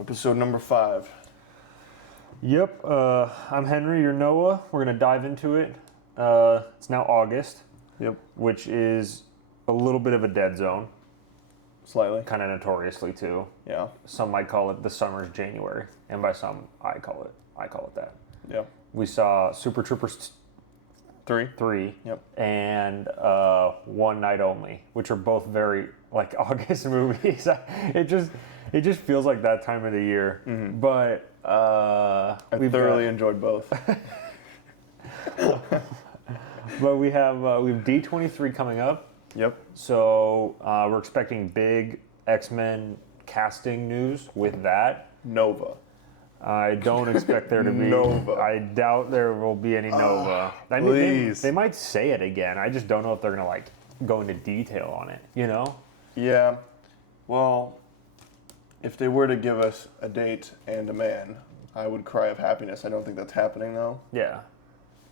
Episode number 5. Yep, I'm Henry, you're Noah. We're going to dive into it. It's now August, Yep. which is a little bit of a dead zone, Slightly. kind of notoriously too. Yeah. Some might call it the summer's January, and by some, I call it that. Yep. We saw Super Troopers 3 Yep. and One Night Only, which are both very like August movies. It just feels like that time of the year. Mm-hmm. But I thoroughly enjoyed both. But we have D23 coming up. Yep. So we're expecting big X-Men casting news with that. Nova. I don't expect there to be Nova. I doubt there will be any Nova. I mean, please. they might say it again. I just don't know if they're gonna go into detail on it. You know? Yeah. Well, if they were to give us a date and a man, I would cry of happiness. I don't think that's happening though. Yeah.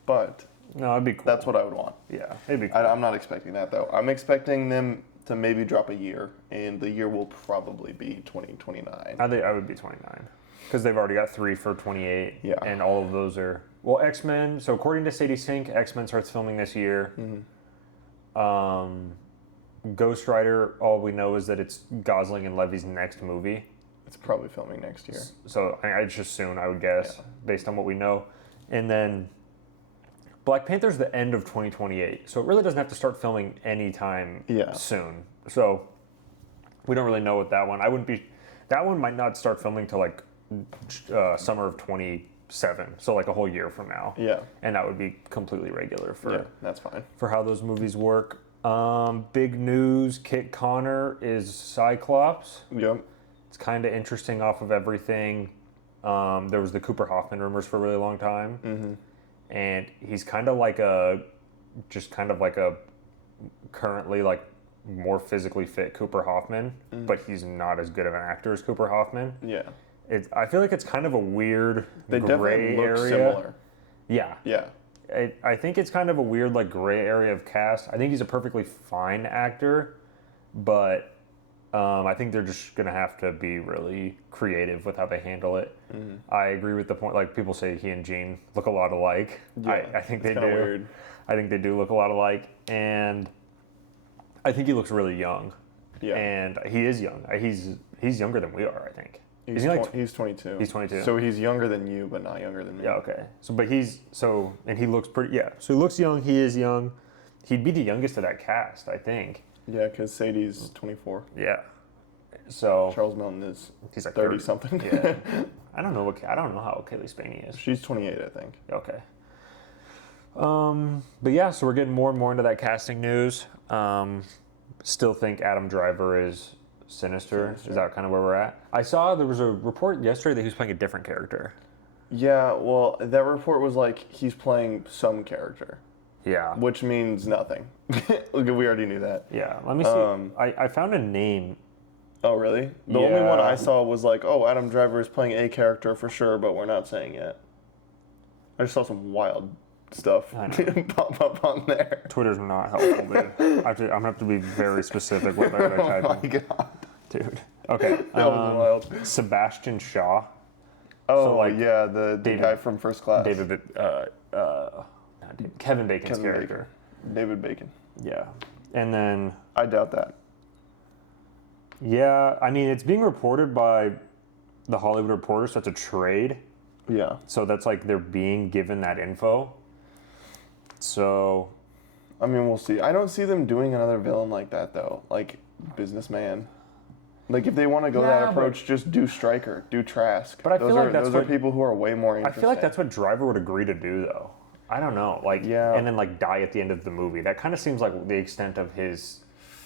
But No, it'd be cool. that's what I would want. Yeah, it'd be cool. I'm not expecting that though. I'm expecting them to maybe drop a year, and the year will probably be 2029. I think I would be 29 because they've already got 3 for 28. Yeah. And all of those are X-Men. So according to Sadie Sink, X-Men starts filming this year. Mm-hmm. Ghost Rider, all we know is that it's Gosling and Levy's next movie. It's probably filming next year. So it's just soon, I would guess, based on what we know. And then Black Panther's the end of 2028, so it really doesn't have to start filming anytime soon. So we don't really know what that one. That one might not start filming till summer of 27, so like a whole year from now. Yeah. And that would be completely regular that's fine. for how those movies work. Big news: Kit Connor is Cyclops. Yep. It's kind of interesting off of everything. There was the Cooper Hoffman rumors for a really long time. Mm-hmm. And he's kind of like a currently more physically fit Cooper Hoffman, but he's not as good of an actor as Cooper Hoffman. Yeah. I feel like it's kind of a weird They gray definitely look area. similar. Yeah. Yeah. I think it's kind of a weird gray area of cast. I think he's a perfectly fine actor, but I think they're just going to have to be really creative with how they handle it. Mm-hmm. I agree with the point, people say he and Jean look a lot alike. Yeah, I think they do. Weird. I think they do look a lot alike, and I think he looks really young. Yeah. And he is young. He's younger than we are, I think. He's 22. He's 22. So he's younger than you, but not younger than me. Yeah, okay. And he looks pretty, So he looks young, he is young. He'd be the youngest of that cast, I think. Yeah, because Sadie's 24. Yeah. So Charles Melton is he's 30 something. Yeah. I don't know how Kaylee Spaney is. She's 28, I think. Okay. But yeah, so we're getting more and more into that casting news. Still think Adam Driver is Sinister. Is that kind of where we're at? I saw there was a report yesterday that he was playing a different character. Yeah, well, that report was he's playing some character. Yeah. Which means nothing. We already knew that. Yeah. Let me see. I found a name. Oh, really? The only one I saw was Adam Driver is playing a character for sure, but we're not saying yet. I just saw some wild stuff pop up on there. Twitter's not helpful, dude. I'm gonna have to be very specific with what I type. Oh my god, dude. Okay. that was wild. Sebastian Shaw. Oh, the guy from First Class. Kevin Bacon's character. David Bacon. Yeah, and then I doubt that. Yeah, I mean it's being reported by the Hollywood Reporter, so it's a trade. Yeah. So that's they're being given that info. So, I mean, we'll see. I don't see them doing another villain like that though, Businessman. If they want to go that approach, just do Stryker, do Trask. But I feel like those are people who are way more interesting. I feel like that's what Driver would agree to do, though. I don't know, and then die at the end of the movie. That kind of seems like the extent of his,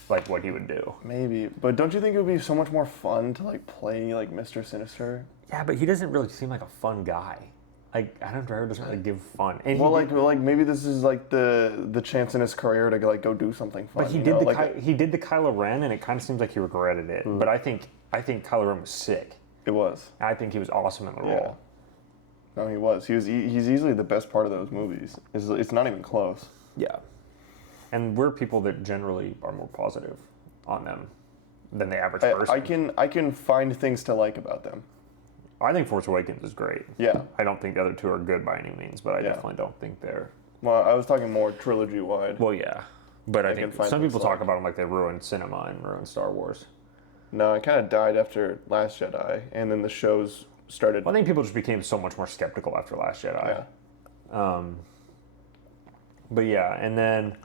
what he would do. Maybe, but don't you think it would be so much more fun to play Mr. Sinister? Yeah, but he doesn't really seem like a fun guy. Adam Driver doesn't really give fun. And maybe this is the chance in his career to go do something fun. But he did the Kylo Ren, and it kind of seems like he regretted it. But I think Kylo Ren was sick. It was. I think he was awesome in the role. No, he was. He's easily the best part of those movies. It's not even close. Yeah. And we're people that generally are more positive on them than the average person. I can find things to like about them. I think Force Awakens is great. Yeah. I don't think the other two are good by any means, but I definitely don't think they're... Well, I was talking more trilogy-wide. Well, yeah. But I think some people talk about them like they ruined cinema and ruined Star Wars. No, it kind of died after Last Jedi, and then the shows started... Well, I think people just became so much more skeptical after Last Jedi. Yeah. But yeah, and then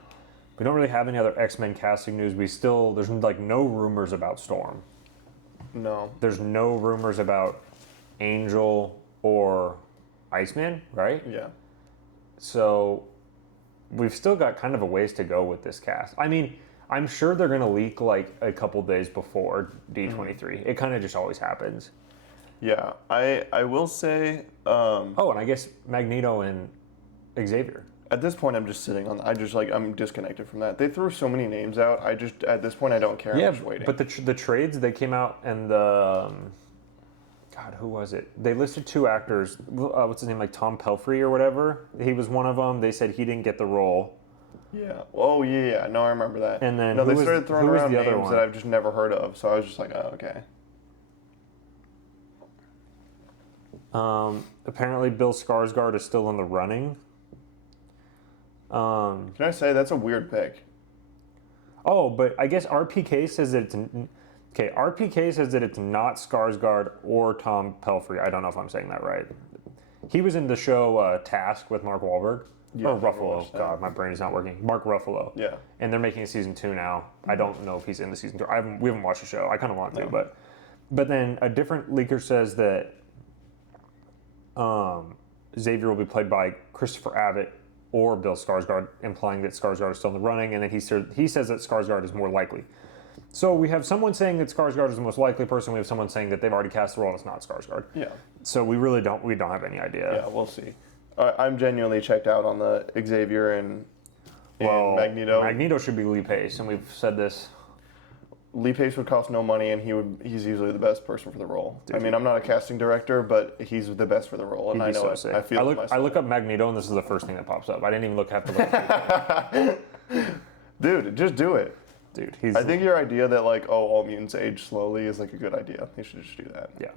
we don't really have any other X-Men casting news. There's like no rumors about Storm. No. There's no rumors about Angel or Iceman, right? Yeah. So we've still got kind of a ways to go with this cast. I mean, I'm sure they're going to leak like a couple days before D23. It kind of just always happens. Yeah, I will say... oh, and I guess Magneto and Xavier. At this point, I'm just sitting on... I'm disconnected from that. They threw so many names out. At this point, I don't care. I'm just waiting. But the trades, they came out and the... God, who was it? They listed two actors. What's his name? Like Tom Pelphrey or whatever. He was one of them. They said he didn't get the role. Yeah. Oh, yeah. No, I remember that. And then they started throwing around names that I've just never heard of. So I was just like, oh, okay. Apparently, Bill Skarsgård is still in the running. Can I say that's a weird pick? Oh, but I guess RPK says that it's... Okay, RPK says that it's not Skarsgård or Tom Pelphrey. I don't know if I'm saying that right. He was in the show Task with Mark Wahlberg. Yeah, or Ruffalo. God, my brain is not working. Mark Ruffalo. Yeah. And they're making a season 2 now. I don't know if he's in the season 2. We haven't watched the show. I kind of want to, but then a different leaker says that Xavier will be played by Christopher Abbott or Bill Skarsgård, implying that Skarsgård is still in the running, and then he says that Skarsgård is more likely. So we have someone saying that Skarsgård is the most likely person. We have someone saying that they've already cast the role and it's not Skarsgård. Yeah. So we really don't have any idea. Yeah, we'll see. I'm genuinely checked out on the Xavier and Magneto. Magneto should be Lee Pace, and we've said this. Lee Pace would cost no money, and he's usually the best person for the role. Dude, I mean, I'm not a casting director, but he's the best for the role, and I know it. I feel it. I look up Magneto, and this is the first thing that pops up. I didn't even have to look. Dude, just do it. Dude, I think your idea that like, all mutants age slowly is like a good idea. You should just do that. Yeah.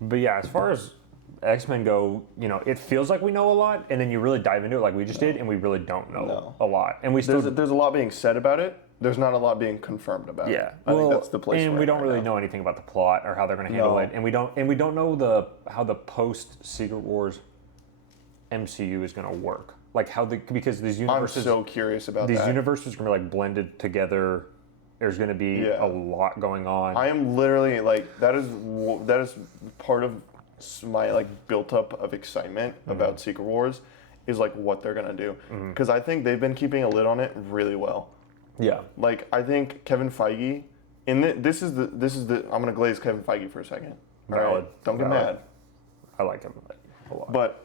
But yeah, as far as X-Men go, it feels like we know a lot, and then you really dive into it like we just did, and we really don't know a lot. And there's a lot being said about it. There's not a lot being confirmed about it. Yeah, I think that's the place. And we don't really know anything about the plot or how they're going to handle it, and we don't know how the post Secret Wars MCU is going to work. Like because these universes. I'm so curious about these universes are going to be like blended together. There's going to be a lot going on. I am literally like that is part of my like built up of excitement about Secret Wars is like what they're going to do because I think they've been keeping a lid on it really well. Yeah. Like I think Kevin Feige this is the I'm going to glaze Kevin Feige for a second. Valid. Right? Don't get mad. I like him a lot. But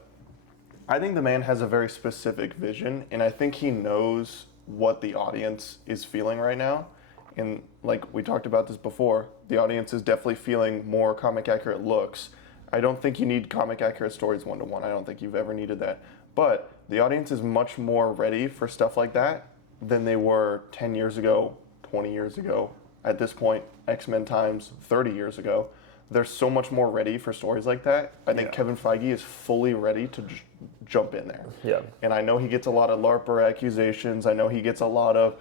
I think the man has a very specific vision, and I think he knows what the audience is feeling right now. And like we talked about this before, the audience is definitely feeling more comic accurate looks. I don't think you need comic accurate stories 1-to-1. I don't think you've ever needed that. But the audience is much more ready for stuff like that than they were 10 years ago, 20 years ago. At this point, X-Men times 30 years ago. They're so much more ready for stories like that. I think Kevin Feige is fully ready to jump in there. Yeah. And I know he gets a lot of LARPer accusations. I know he gets a lot of,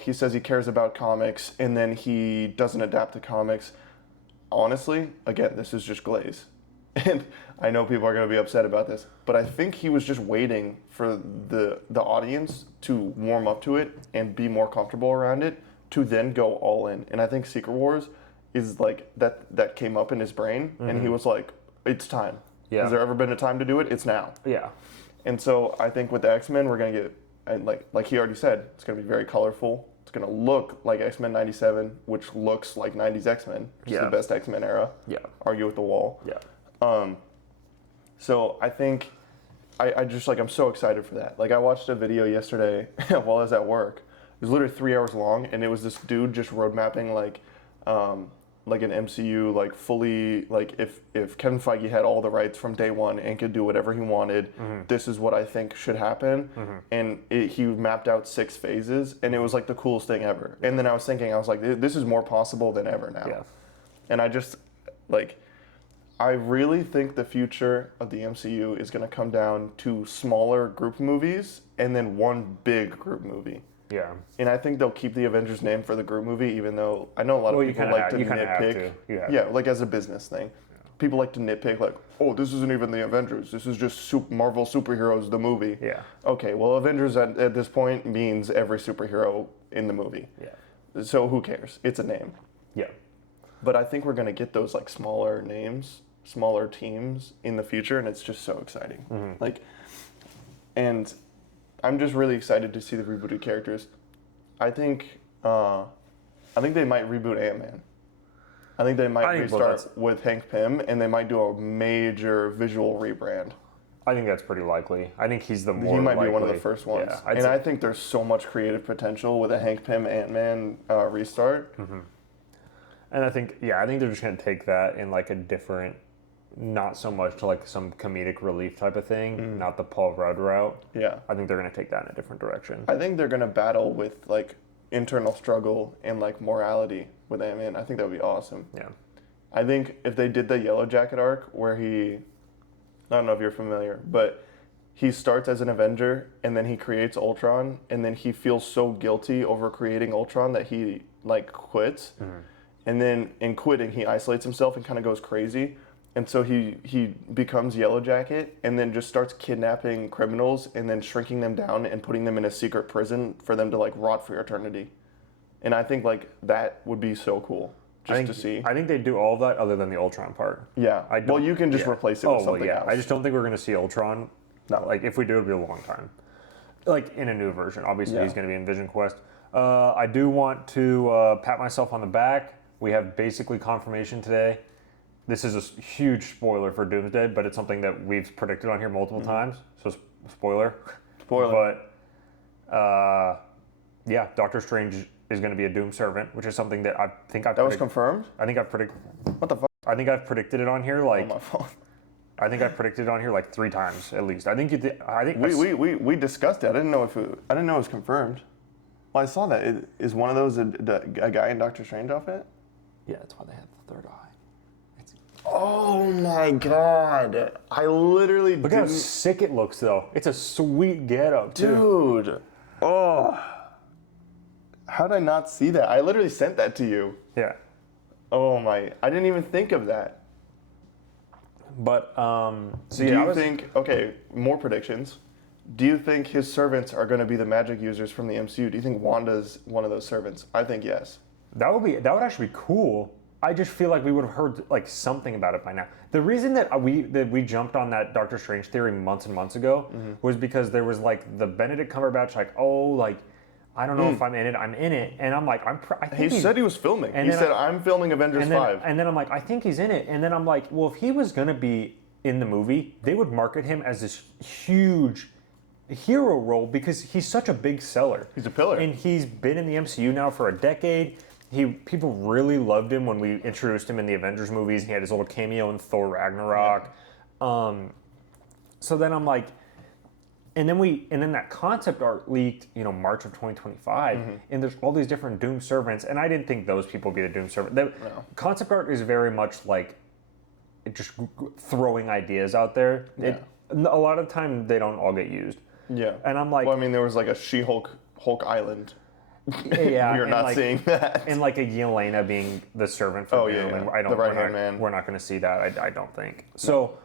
he says he cares about comics and then he doesn't adapt to comics. Honestly, again, this is just glaze. And I know people are going to be upset about this, but I think he was just waiting for the audience to warm up to it and be more comfortable around it to then go all in. And I think Secret Wars is like that came up in his brain and he was like, it's time. Yeah. Has there ever been a time to do it? It's now. Yeah. And so I think with the X-Men, we're going to get, and like he already said, it's going to be very colorful. It's going to look like X-Men 97, which looks like 90s X-Men, which is the best X-Men era. Yeah. Argue with the wall. Yeah. So I think I just like, I'm so excited for that. Like I watched a video yesterday while I was at work. It was literally 3 hours long, and it was this dude just road mapping like an MCU, like fully, like if Kevin Feige had all the rights from day one and could do whatever he wanted, this is what I think should happen. And he mapped out 6 phases, and it was like the coolest thing ever. And then I was like, this is more possible than ever now. Yeah. And Like, I really think the future of the MCU is going to come down to smaller group movies and then one big group movie. Yeah. And I think they'll keep the Avengers name for the group movie, even though I know a lot of people like to nitpick. Yeah, like as a business thing. People like to nitpick, like, oh, this isn't even the Avengers. This is just Marvel Superheroes, the movie. Yeah. Okay, well, Avengers at this point means every superhero in the movie. Yeah. So who cares? It's a name. Yeah. But I think we're going to get those like smaller names, smaller teams in the future, and it's just so exciting. Mm-hmm. Like, and I'm just really excited to see the rebooted characters. I think they might reboot Ant-Man. I think they might restart with Hank Pym, and they might do a major visual rebrand. I think that's pretty likely. I think he's the more He might likely. be one of the first ones. Yeah, I think there's so much creative potential with a Hank Pym Ant-Man restart. Mm-hmm. And I think they're just going to take that in like a different, not so much to like some comedic relief type of thing, not the Paul Rudd route. Yeah. I think they're going to take that in a different direction. I think they're going to battle with like internal struggle and like morality with Ant-Man. I think that would be awesome. Yeah. I think if they did the Yellow Jacket arc where I don't know if you're familiar, but he starts as an Avenger and then he creates Ultron and then he feels so guilty over creating Ultron that he like quits. Mm-hmm. And then in quitting, he isolates himself and kind of goes crazy. And so he becomes Yellow Jacket and then just starts kidnapping criminals and then shrinking them down and putting them in a secret prison for them to like rot for eternity. And I think like that would be so cool to see. I think they do all of that other than the Ultron part. Yeah. Well, you can just replace it with something else. I just don't think we're going to see Ultron. No. Like if we do, it'll be a long time. Like in a new version. Obviously, he's going to be in Vision Quest. I do want to pat myself on the back. We have basically confirmation today. This is a huge spoiler for Doomsday, but it's something that we've predicted on here multiple times. So spoiler. But Doctor Strange is going to be a Doom servant, which is something that I think I've. That was confirmed? I think I've predicted. What the fuck? I think I've predicted it on here like. Oh, my phone. I think I've predicted it on here like 3 times at least. I think you did. I think we discussed it. I didn't know it was confirmed. Well, I saw that. Is one of those a guy in Doctor Strange outfit? Yeah, that's why they have the third eye. Oh my god! I literally look how sick it looks, though. It's a sweet getup, too. Dude, oh, how did I not see that? I literally sent that to you. Yeah. Oh my! I didn't even think of that. But do you think? Okay, more predictions. Do you think his servants are going to be the magic users from the MCU? Do you think Wanda's one of those servants? I think yes. That would actually be cool. I just feel like we would have heard like something about it by now. The reason that we jumped on that Doctor Strange theory months and months ago was because there was like the Benedict Cumberbatch like, oh, like I don't know if I'm in it, and I'm like I think he said he was filming. And he said I'm filming Avengers 5. And then I'm like I think he's in it, and then I'm like, well, if he was gonna be in the movie, they would market him as this huge hero role because he's such a big seller. He's a pillar, and he's been in the MCU now for a decade. People really loved him when we introduced him in the Avengers movies. He had his little cameo in Thor Ragnarok. Yeah. So then I'm like, and then that concept art leaked, March of 2025, and there's all these different Doom servants, and I didn't think those people would be the Doom servant. Concept art is very much like just throwing ideas out there. Yeah. A lot of the time they don't all get used. Yeah. And I'm like, well, I mean, there was like a Hulk Island. Yeah, we're not seeing that. And like a Yelena being the servant for Doom. Yeah. And I don't, the right-hand man. We're not going to see that, I don't think. So,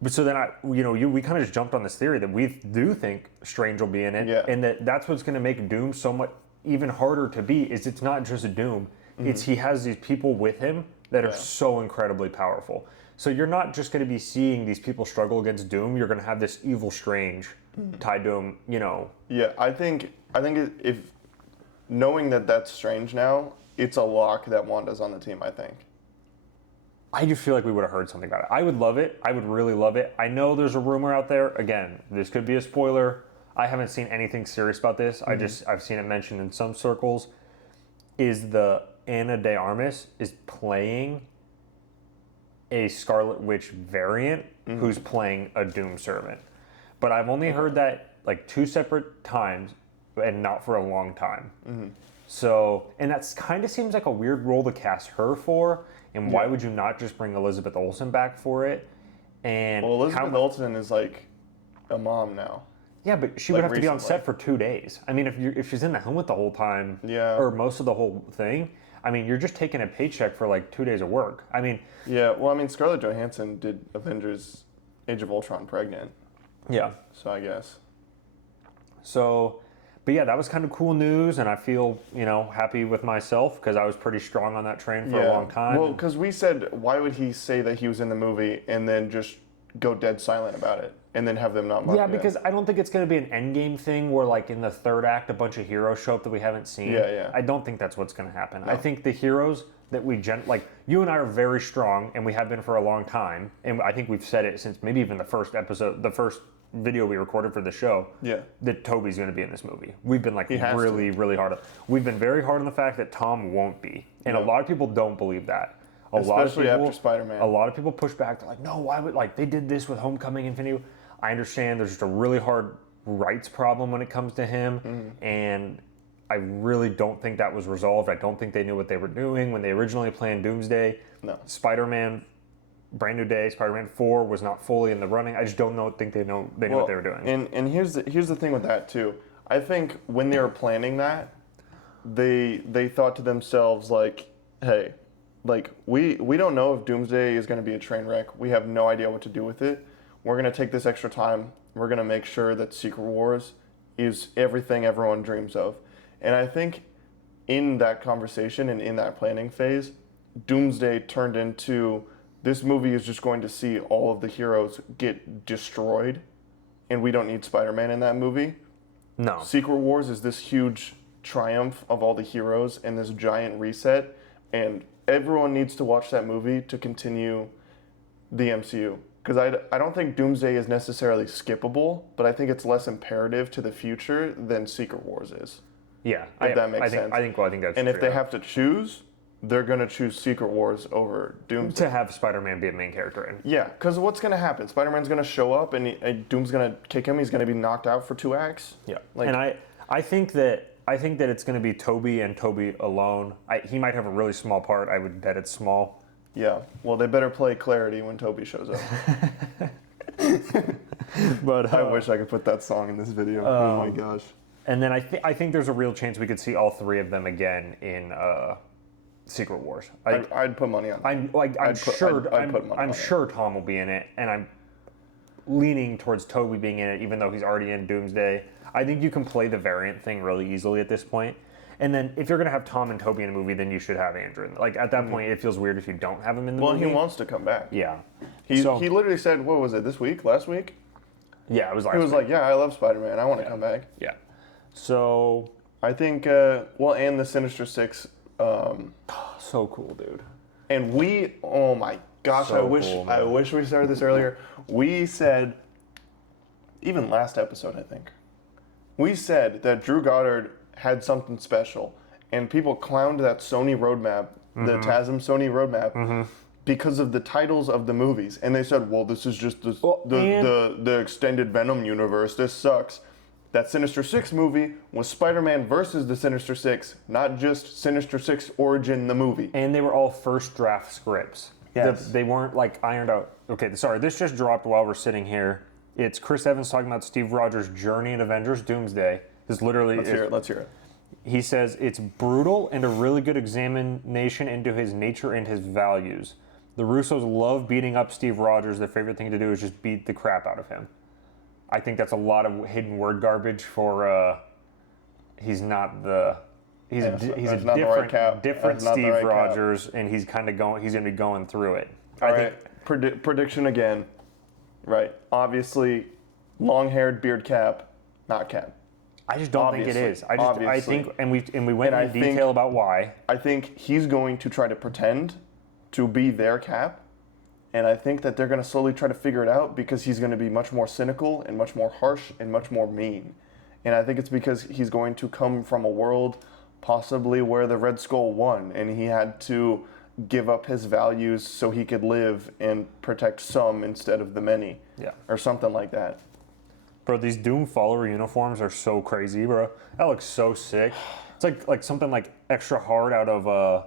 but so then we kind of just jumped on this theory that we do think Strange will be in it, and that's what's going to make Doom so much even harder to beat. Is it's not just a Doom; it's he has these people with him that are so incredibly powerful. So you're not just going to be seeing these people struggle against Doom. You're going to have this evil Strange tied to him. Yeah, I think if knowing that that's Strange now, it's a lock that Wanda's on the team, I think. I just feel like we would have heard something about it. I would love it. I would really love it. I know there's a rumor out there. Again, this could be a spoiler. I haven't seen anything serious about this. I've seen it mentioned in some circles. Is the Ana de Armas is playing a Scarlet Witch variant who's playing a Doom servant. But I've only heard that like 2 separate times and not for a long time. So, and that's kind of seems like a weird role to cast her for And why would you not just bring Elizabeth Olsen back for it? And well, Elizabeth Olsen is like a mom now. Yeah, but she would have to be on set for 2 days. I mean, if she's in the helmet the whole time, or most of the whole thing, I mean, you're just taking a paycheck for like 2 days of work. I mean, yeah. Well, I mean, Scarlett Johansson did Avengers: Age of Ultron pregnant. Yeah. So I guess. So, but yeah, that was kind of cool news, and I feel happy with myself because I was pretty strong on that train for a long time. Well, because we said, why would he say that he was in the movie and then just go dead silent about it? And then have them not mark it. Because I don't think it's going to be an endgame thing where, like, in the third act, a bunch of heroes show up that we haven't seen. Yeah. I don't think that's what's going to happen. No. I think the heroes that like, you and I are very strong, and we have been for a long time. And I think we've said it since maybe even the first episode, the first video we recorded for the show. Yeah. That Toby's going to be in this movie. We've been, like, really hard. We've been very hard on the fact that Tom won't be. And a lot of people don't believe that. Especially after Spider-Man. A lot of people push back. They're like, no, why would, like, they did this with Homecoming, Infinity. I understand there's just a really hard rights problem when it comes to him, and I really don't think that was resolved. I don't think they knew what they were doing when they originally planned Doomsday. No. Spider-Man, Brand New Day, Spider-Man 4 was not fully in the running. I just think they knew what they were doing. And here's the thing with that too. I think when they were planning that, they thought to themselves like, hey, like we don't know if Doomsday is going to be a train wreck. We have no idea what to do with it. We're going to take this extra time. We're going to make sure that Secret Wars is everything everyone dreams of. And I think in that conversation and in that planning phase, Doomsday turned into, this movie is just going to see all of the heroes get destroyed, and we don't need Spider-Man in that movie. No. Secret Wars is this huge triumph of all the heroes and this giant reset, and everyone needs to watch that movie to continue the MCU. Because I don't think Doomsday is necessarily skippable, but I think it's less imperative to the future than Secret Wars is. Yeah, if that makes sense. I think that's and true. if they have to choose, they're going to choose Secret Wars over Doomsday. To have Spider-Man be a main character in. Yeah, because what's going to happen? Spider-Man's going to show up and Doom's going to kick him. He's going to be knocked out for 2 acts. Yeah, and I think that it's going to be Toby and Toby alone. He might have a really small part. I would bet it's small. Yeah, well, they better play Clarity when Toby shows up. But I wish I could put that song in this video. Oh my gosh. And then I think there's a real chance we could see all 3 of them again in Secret Wars. I'd put money on that. I'm sure Tom will be in it, and I'm leaning towards Toby being in it, even though he's already in Doomsday. I think you can play the variant thing really easily at this point. And then if you're going to have Tom and Toby in a movie, then you should have Andrew. Like, at that point, it feels weird if you don't have him in the movie. Well, he wants to come back. Yeah. He literally said, what was it, last week? Yeah, it was last week. He was week. like, yeah, I love Spider-Man. I want to come back. Yeah. So... I think, and the Sinister Six. So cool, dude. And oh my gosh, So I wish we started this earlier. We said, even last episode, I think, we said that Drew Goddard had something special, and people clowned that Sony roadmap, the TASM Sony roadmap, because of the titles of the movies, and they said, "Well, this is just the extended Venom universe. This sucks." That Sinister Six movie was Spider-Man versus the Sinister Six, not just Sinister Six Origin the movie. And they were all first draft scripts. Yes. They weren't like ironed out. Okay, sorry, this just dropped while we're sitting here. It's Chris Evans talking about Steve Rogers' journey in Avengers Doomsday. This literally Let's hear it. He says, it's brutal and a really good examination into his nature and his values. The Russos love beating up Steve Rogers. Their favorite thing to do is just beat the crap out of him. I think that's a lot of hidden word garbage for, he's a different Steve Rogers, and he's going to be going through it. All right, prediction again. Right, obviously, long-haired beard Cap, not Cap. I just don't think it is. I think, and we went into detail about why. I think he's going to try to pretend to be their Cap, and I think that they're going to slowly try to figure it out because he's going to be much more cynical and much more harsh and much more mean. And I think it's because he's going to come from a world possibly where the Red Skull won, and he had to give up his values so he could live and protect some instead of the many. Yeah. Or something like that. Bro, these Doom follower uniforms are so crazy, bro. That looks so sick. It's like something like extra hard out of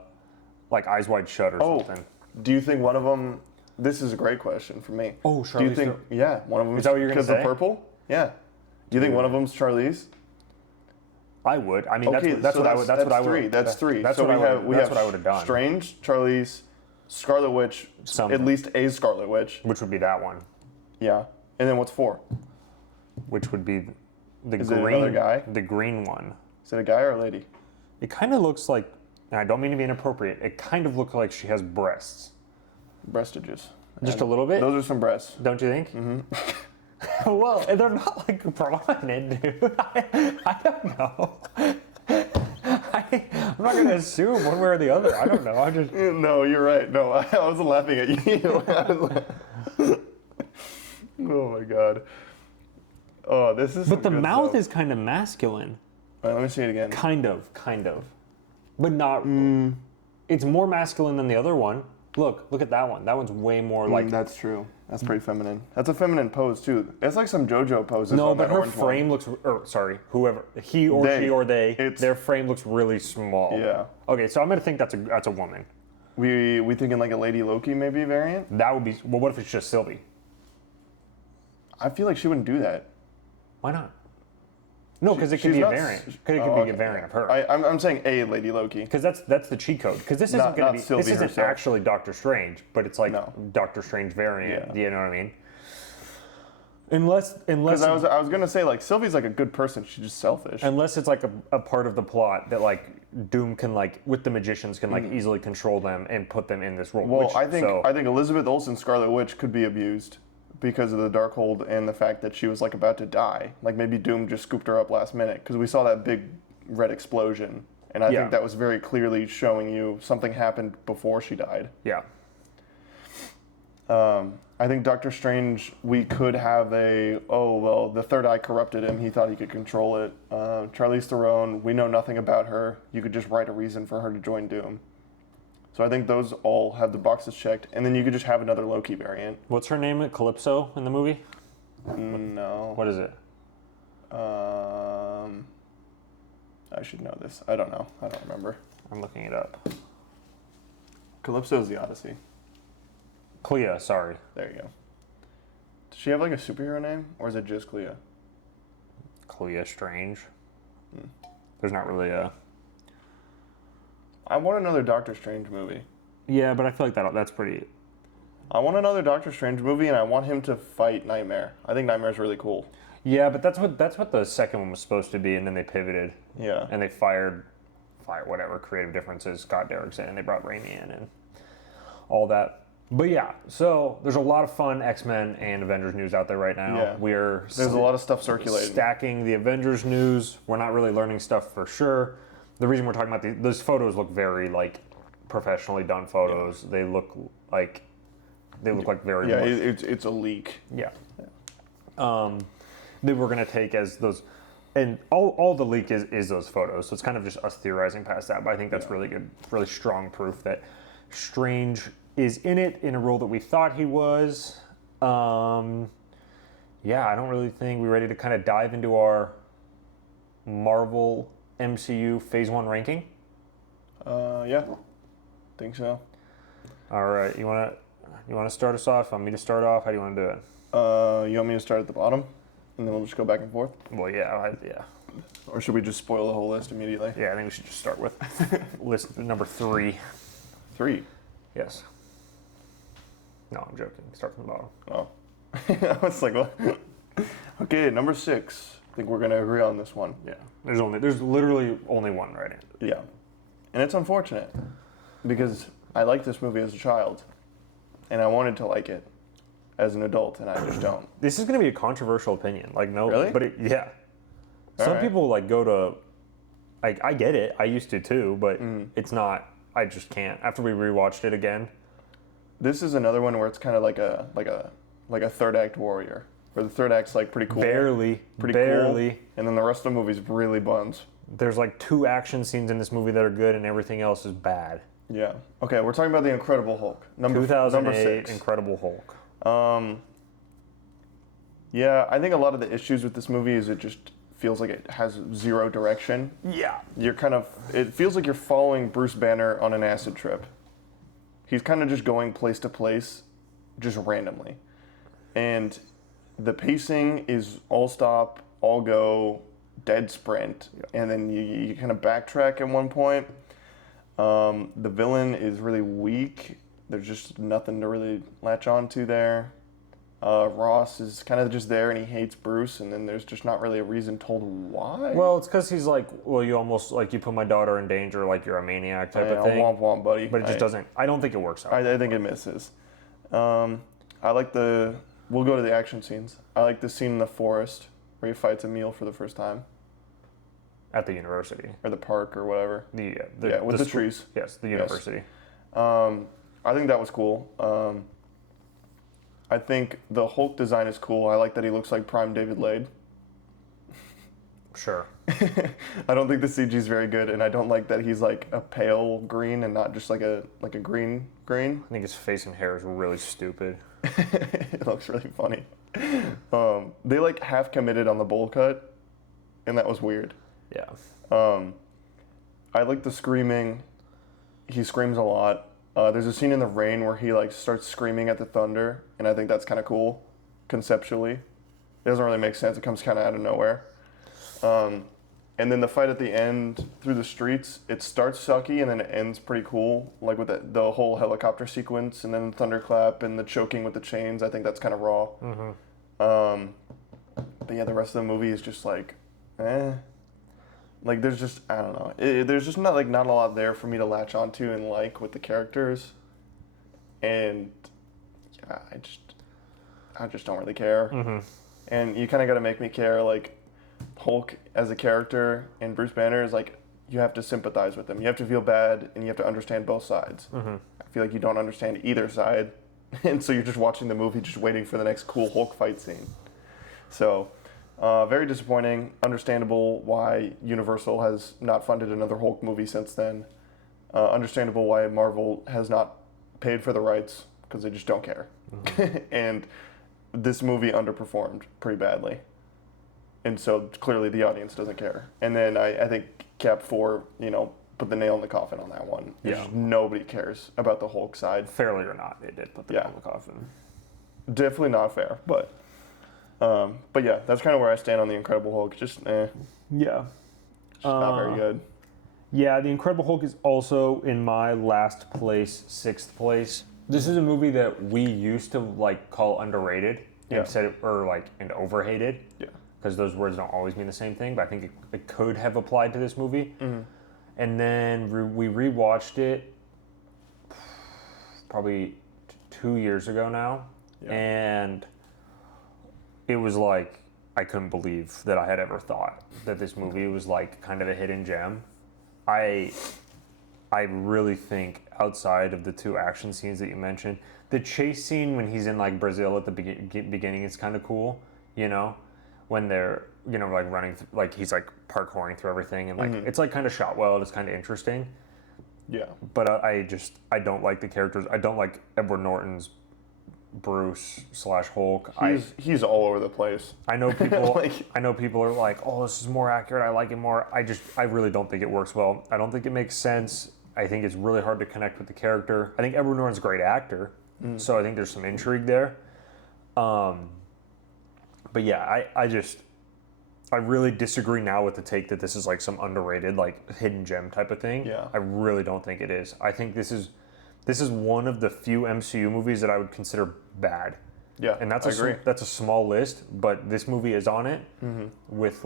like Eyes Wide Shut or something. Do you think one of them? This is a great question for me. Oh, Charlize. Do you think? Yeah, one of them. Is that what you're gonna say? Because of purple? Yeah. Do you think one of them's Charlize? I would. I mean, Okay, that's so what I would. That's what I three. would. That's three. That's so what I would. we That's have what I would have done. Strange, Charlize, Scarlet Witch, at least a Scarlet Witch. Which would be that one. Yeah. And then what's 4? Which would be the Is green. it another guy? The green one. Is it a guy or a lady? It kind of looks like. And I don't mean to be inappropriate. It kind of looks like she has breasts. Breastages. Just a little bit. Those are some breasts. Don't you think? Mm-hmm. Well, they're not like prominent, dude. I don't know. I'm not gonna assume one way or the other. I don't know. I just. No, you're right. No, I wasn't laughing at you. Oh my god. Oh, this is. But the mouth stuff. is kind of masculine. All right, let me see it again. Kind of, but not. It's more masculine than the other one. Look at that one. That one's way more like. That's true. That's pretty feminine. That's a feminine pose too. It's like some JoJo poses. No, on but that her orange frame one. looks. Or sorry, whoever he or she or they, their frame looks really small. Yeah. Okay, so I'm gonna think that's a woman. We thinking like a Lady Loki maybe variant? That would be. Well, what if it's just Sylvie? I feel like she wouldn't do that. Why not? No, because it could be a variant. Because it could be a variant of her. I'm saying a Lady Loki. Because that's the cheat code. Because this isn't going to be. Sylvie This isn't herself. actually Doctor Strange, but it's like No. Doctor Strange variant. Yeah. You know what I mean? Unless Because I was gonna say like Sylvie's like a good person. She's just selfish. unless it's like a part of the plot that like Doom can like with the magicians can like easily control them and put them in this role. Well, which, I think Elizabeth Olsen, Scarlet Witch, could be abused because of the Darkhold and the fact that she was like about to die. Like maybe Doom just scooped her up last minute because we saw that big red explosion, and I think that was very clearly showing you something happened before she died. Yeah. I think Doctor Strange, we could have the third eye corrupted him. He thought he could control it. Charlize Theron, we know nothing about her. You could just write a reason for her to join Doom. So I think those all have the boxes checked. And then you could just have another Loki variant. What's her name? Calypso in the movie? No. What is it? I should know this. I don't know. I don't remember. I'm looking it up. Calypso's the Odyssey. Clea, sorry. There you go. Does she have like a superhero name? Or is it just Clea? Clea Strange. There's not really a... I want another Doctor Strange movie. Yeah, but I feel like that's pretty... I want another Doctor Strange movie, and I want him to fight Nightmare. I think Nightmare's really cool. Yeah, but that's what the second one was supposed to be, and then they pivoted. Yeah. And they fired whatever creative differences Scott Derrickson, and they brought Raimi in and all that. But yeah, so there's a lot of fun X-Men and Avengers news out there right now. Yeah. There's a lot of stuff circulating. Stacking the Avengers news. We're not really learning stuff for sure. The reason we're talking about those photos look very like professionally done photos. Yeah. They look like very it's a leak. Yeah. That we're gonna take as those, and all the leak is those photos. So it's kind of just us theorizing past that. But I think that's really good, really strong proof that Strange is in it in a role that we thought he was. Yeah, I don't really think we're ready to kind of dive into our Marvel MCU Phase 1 ranking. Yeah, think so. All right, you want to start us off? Want me to start off? How do you want to do it? You want me to start at the bottom, and then we'll just go back and forth? Well, yeah. Or should we just spoil the whole list immediately? Yeah, I think we should just start with list number 3. 3? Yes. No, I'm joking. Start from the bottom. Oh. I was like, what? Okay, number 6. I think we're going to agree on this one. Yeah. There's literally only one right answer. Yeah. And it's unfortunate because I liked this movie as a child and I wanted to like it as an adult and I just don't. This is going to be a controversial opinion. Like, no. Really? But yeah. Some people like go to, like, I get it. I used to too, but it's not, I just can't. After we rewatched it again. This is another one where it's kind of like a third act Warrior, where the third act's like pretty cool, barely, cool, and then the rest of the movie's really buns. There's like 2 action scenes in this movie that are good, and everything else is bad. Yeah. Okay, we're talking about the Incredible Hulk, number 6. Incredible Hulk. Yeah, I think a lot of the issues with this movie is it just feels like it has zero direction. Yeah. It feels like you're following Bruce Banner on an acid trip. he's kind of just going place to place, just randomly, and the pacing is all stop, all go, dead sprint, and then you kind of backtrack at one point. The villain is really weak. There's just nothing to really latch on to there. Ross is kind of just there and he hates Bruce, and then there's just not really a reason told why. Well, it's because he's like, well, you almost, like, you put my daughter in danger, like you're a maniac type of thing. Womp womp, buddy. But it just doesn't, I don't think it works out. I think it misses. I like we'll go to the action scenes. I like the scene in the forest where he fights Emil for the first time. At the university. Or the park or whatever. With the trees. Yes, the university. Yes. I think that was cool. I think the Hulk design is cool. I like that he looks like prime David Lade. Sure. I don't think the CG is very good, and I don't like that he's like a pale green and not just like a green. I think his face and hair is really stupid. It looks really funny. They like half committed on the bowl cut, and that was weird. Yeah. I like the screaming. He screams a lot. There's a scene in the rain where he like starts screaming at the thunder, and I think that's kind of cool, conceptually. It doesn't really make sense. It comes kind of out of nowhere. And then the fight at the end through the streets, it starts sucky and then it ends pretty cool, like with the whole helicopter sequence and then the thunderclap and the choking with the chains. I think that's kind of raw. Mm-hmm. But yeah, the rest of the movie is just like, Like there's just, I don't know. There's just not a lot there for me to latch onto and like with the characters. And yeah, I just don't really care. Mm-hmm. And you kind of got to make me care, like Hulk as a character and Bruce Banner is like, you have to sympathize with them. You have to feel bad and you have to understand both sides. Mm-hmm. I feel like you don't understand either side. And so you're just watching the movie, just waiting for the next cool Hulk fight scene. So, very disappointing. Understandable why Universal has not funded another Hulk movie since then. Understandable why Marvel has not paid for the rights, because they just don't care. Mm-hmm. And this movie underperformed pretty badly. And so clearly the audience doesn't care. And then I think Cap 4, put the nail in the coffin on that one. Yeah. Nobody cares about the Hulk side. Fairly or not, they did put the nail in the coffin. Definitely not fair, but yeah, that's kind of where I stand on the Incredible Hulk. Just Yeah. Just not very good. Yeah, the Incredible Hulk is also in my last place, 6th place. This is a movie that we used to call underrated and overhated. Yeah. Because those words don't always mean the same thing, but I think it could have applied to this movie. Mm-hmm. And then we rewatched it probably 2 years ago now, and it was like I couldn't believe that I had ever thought that this movie was kind of a hidden gem. I really think outside of the 2 action scenes that you mentioned, the chase scene when he's in Brazil at the beginning is kind of cool, when they're running he's parkouring through everything and mm-hmm. It's kind of shot well. It's kind of interesting. Yeah. But I don't like the characters. I don't like Edward Norton's Bruce / Hulk. He's all over the place. I know people. I know people are like, "Oh, this is more accurate. I like it more." I really don't think it works well. I don't think it makes sense. I think it's really hard to connect with the character. I think Edward Norton's a great actor, so I think there's some intrigue there. But yeah, I really disagree now with the take that this is some underrated, hidden gem type of thing. Yeah. I really don't think it is. I think this is one of the few MCU movies that I would consider bad. Yeah, and that's agree. That's a small list, but this movie is on it mm-hmm. with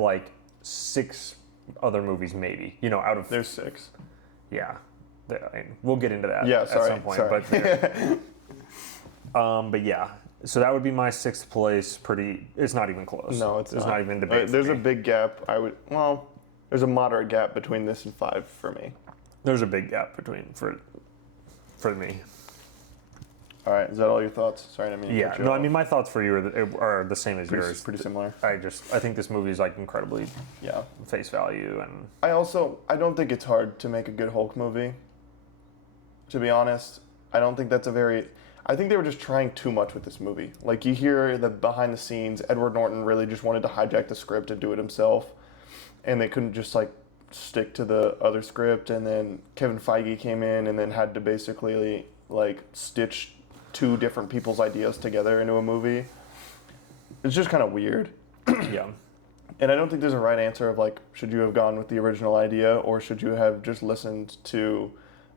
6 other movies maybe. Out of there's 6. Yeah, we'll get into that at some point. Sorry. But yeah. So that would be my 6th place. It's not even close. No, it's not even debate. There's a big gap. There's a moderate gap between this and 5 for me. There's a big gap for me. All right, is that all your thoughts? Sorry, I mean. Yeah, no, I mean my thoughts for you are the same as yours. Pretty similar. I think this movie is incredibly face value, and I don't think it's hard to make a good Hulk movie. To be honest, I don't think that's I think they were just trying too much with this movie. You hear the behind the scenes, Edward Norton really just wanted to hijack the script and do it himself. And they couldn't just stick to the other script. And then Kevin Feige came in and then had to basically like stitch two different people's ideas together into a movie. It's just kind of weird. Yeah. And I don't think there's a right answer of like, should you have gone with the original idea or should you have just listened to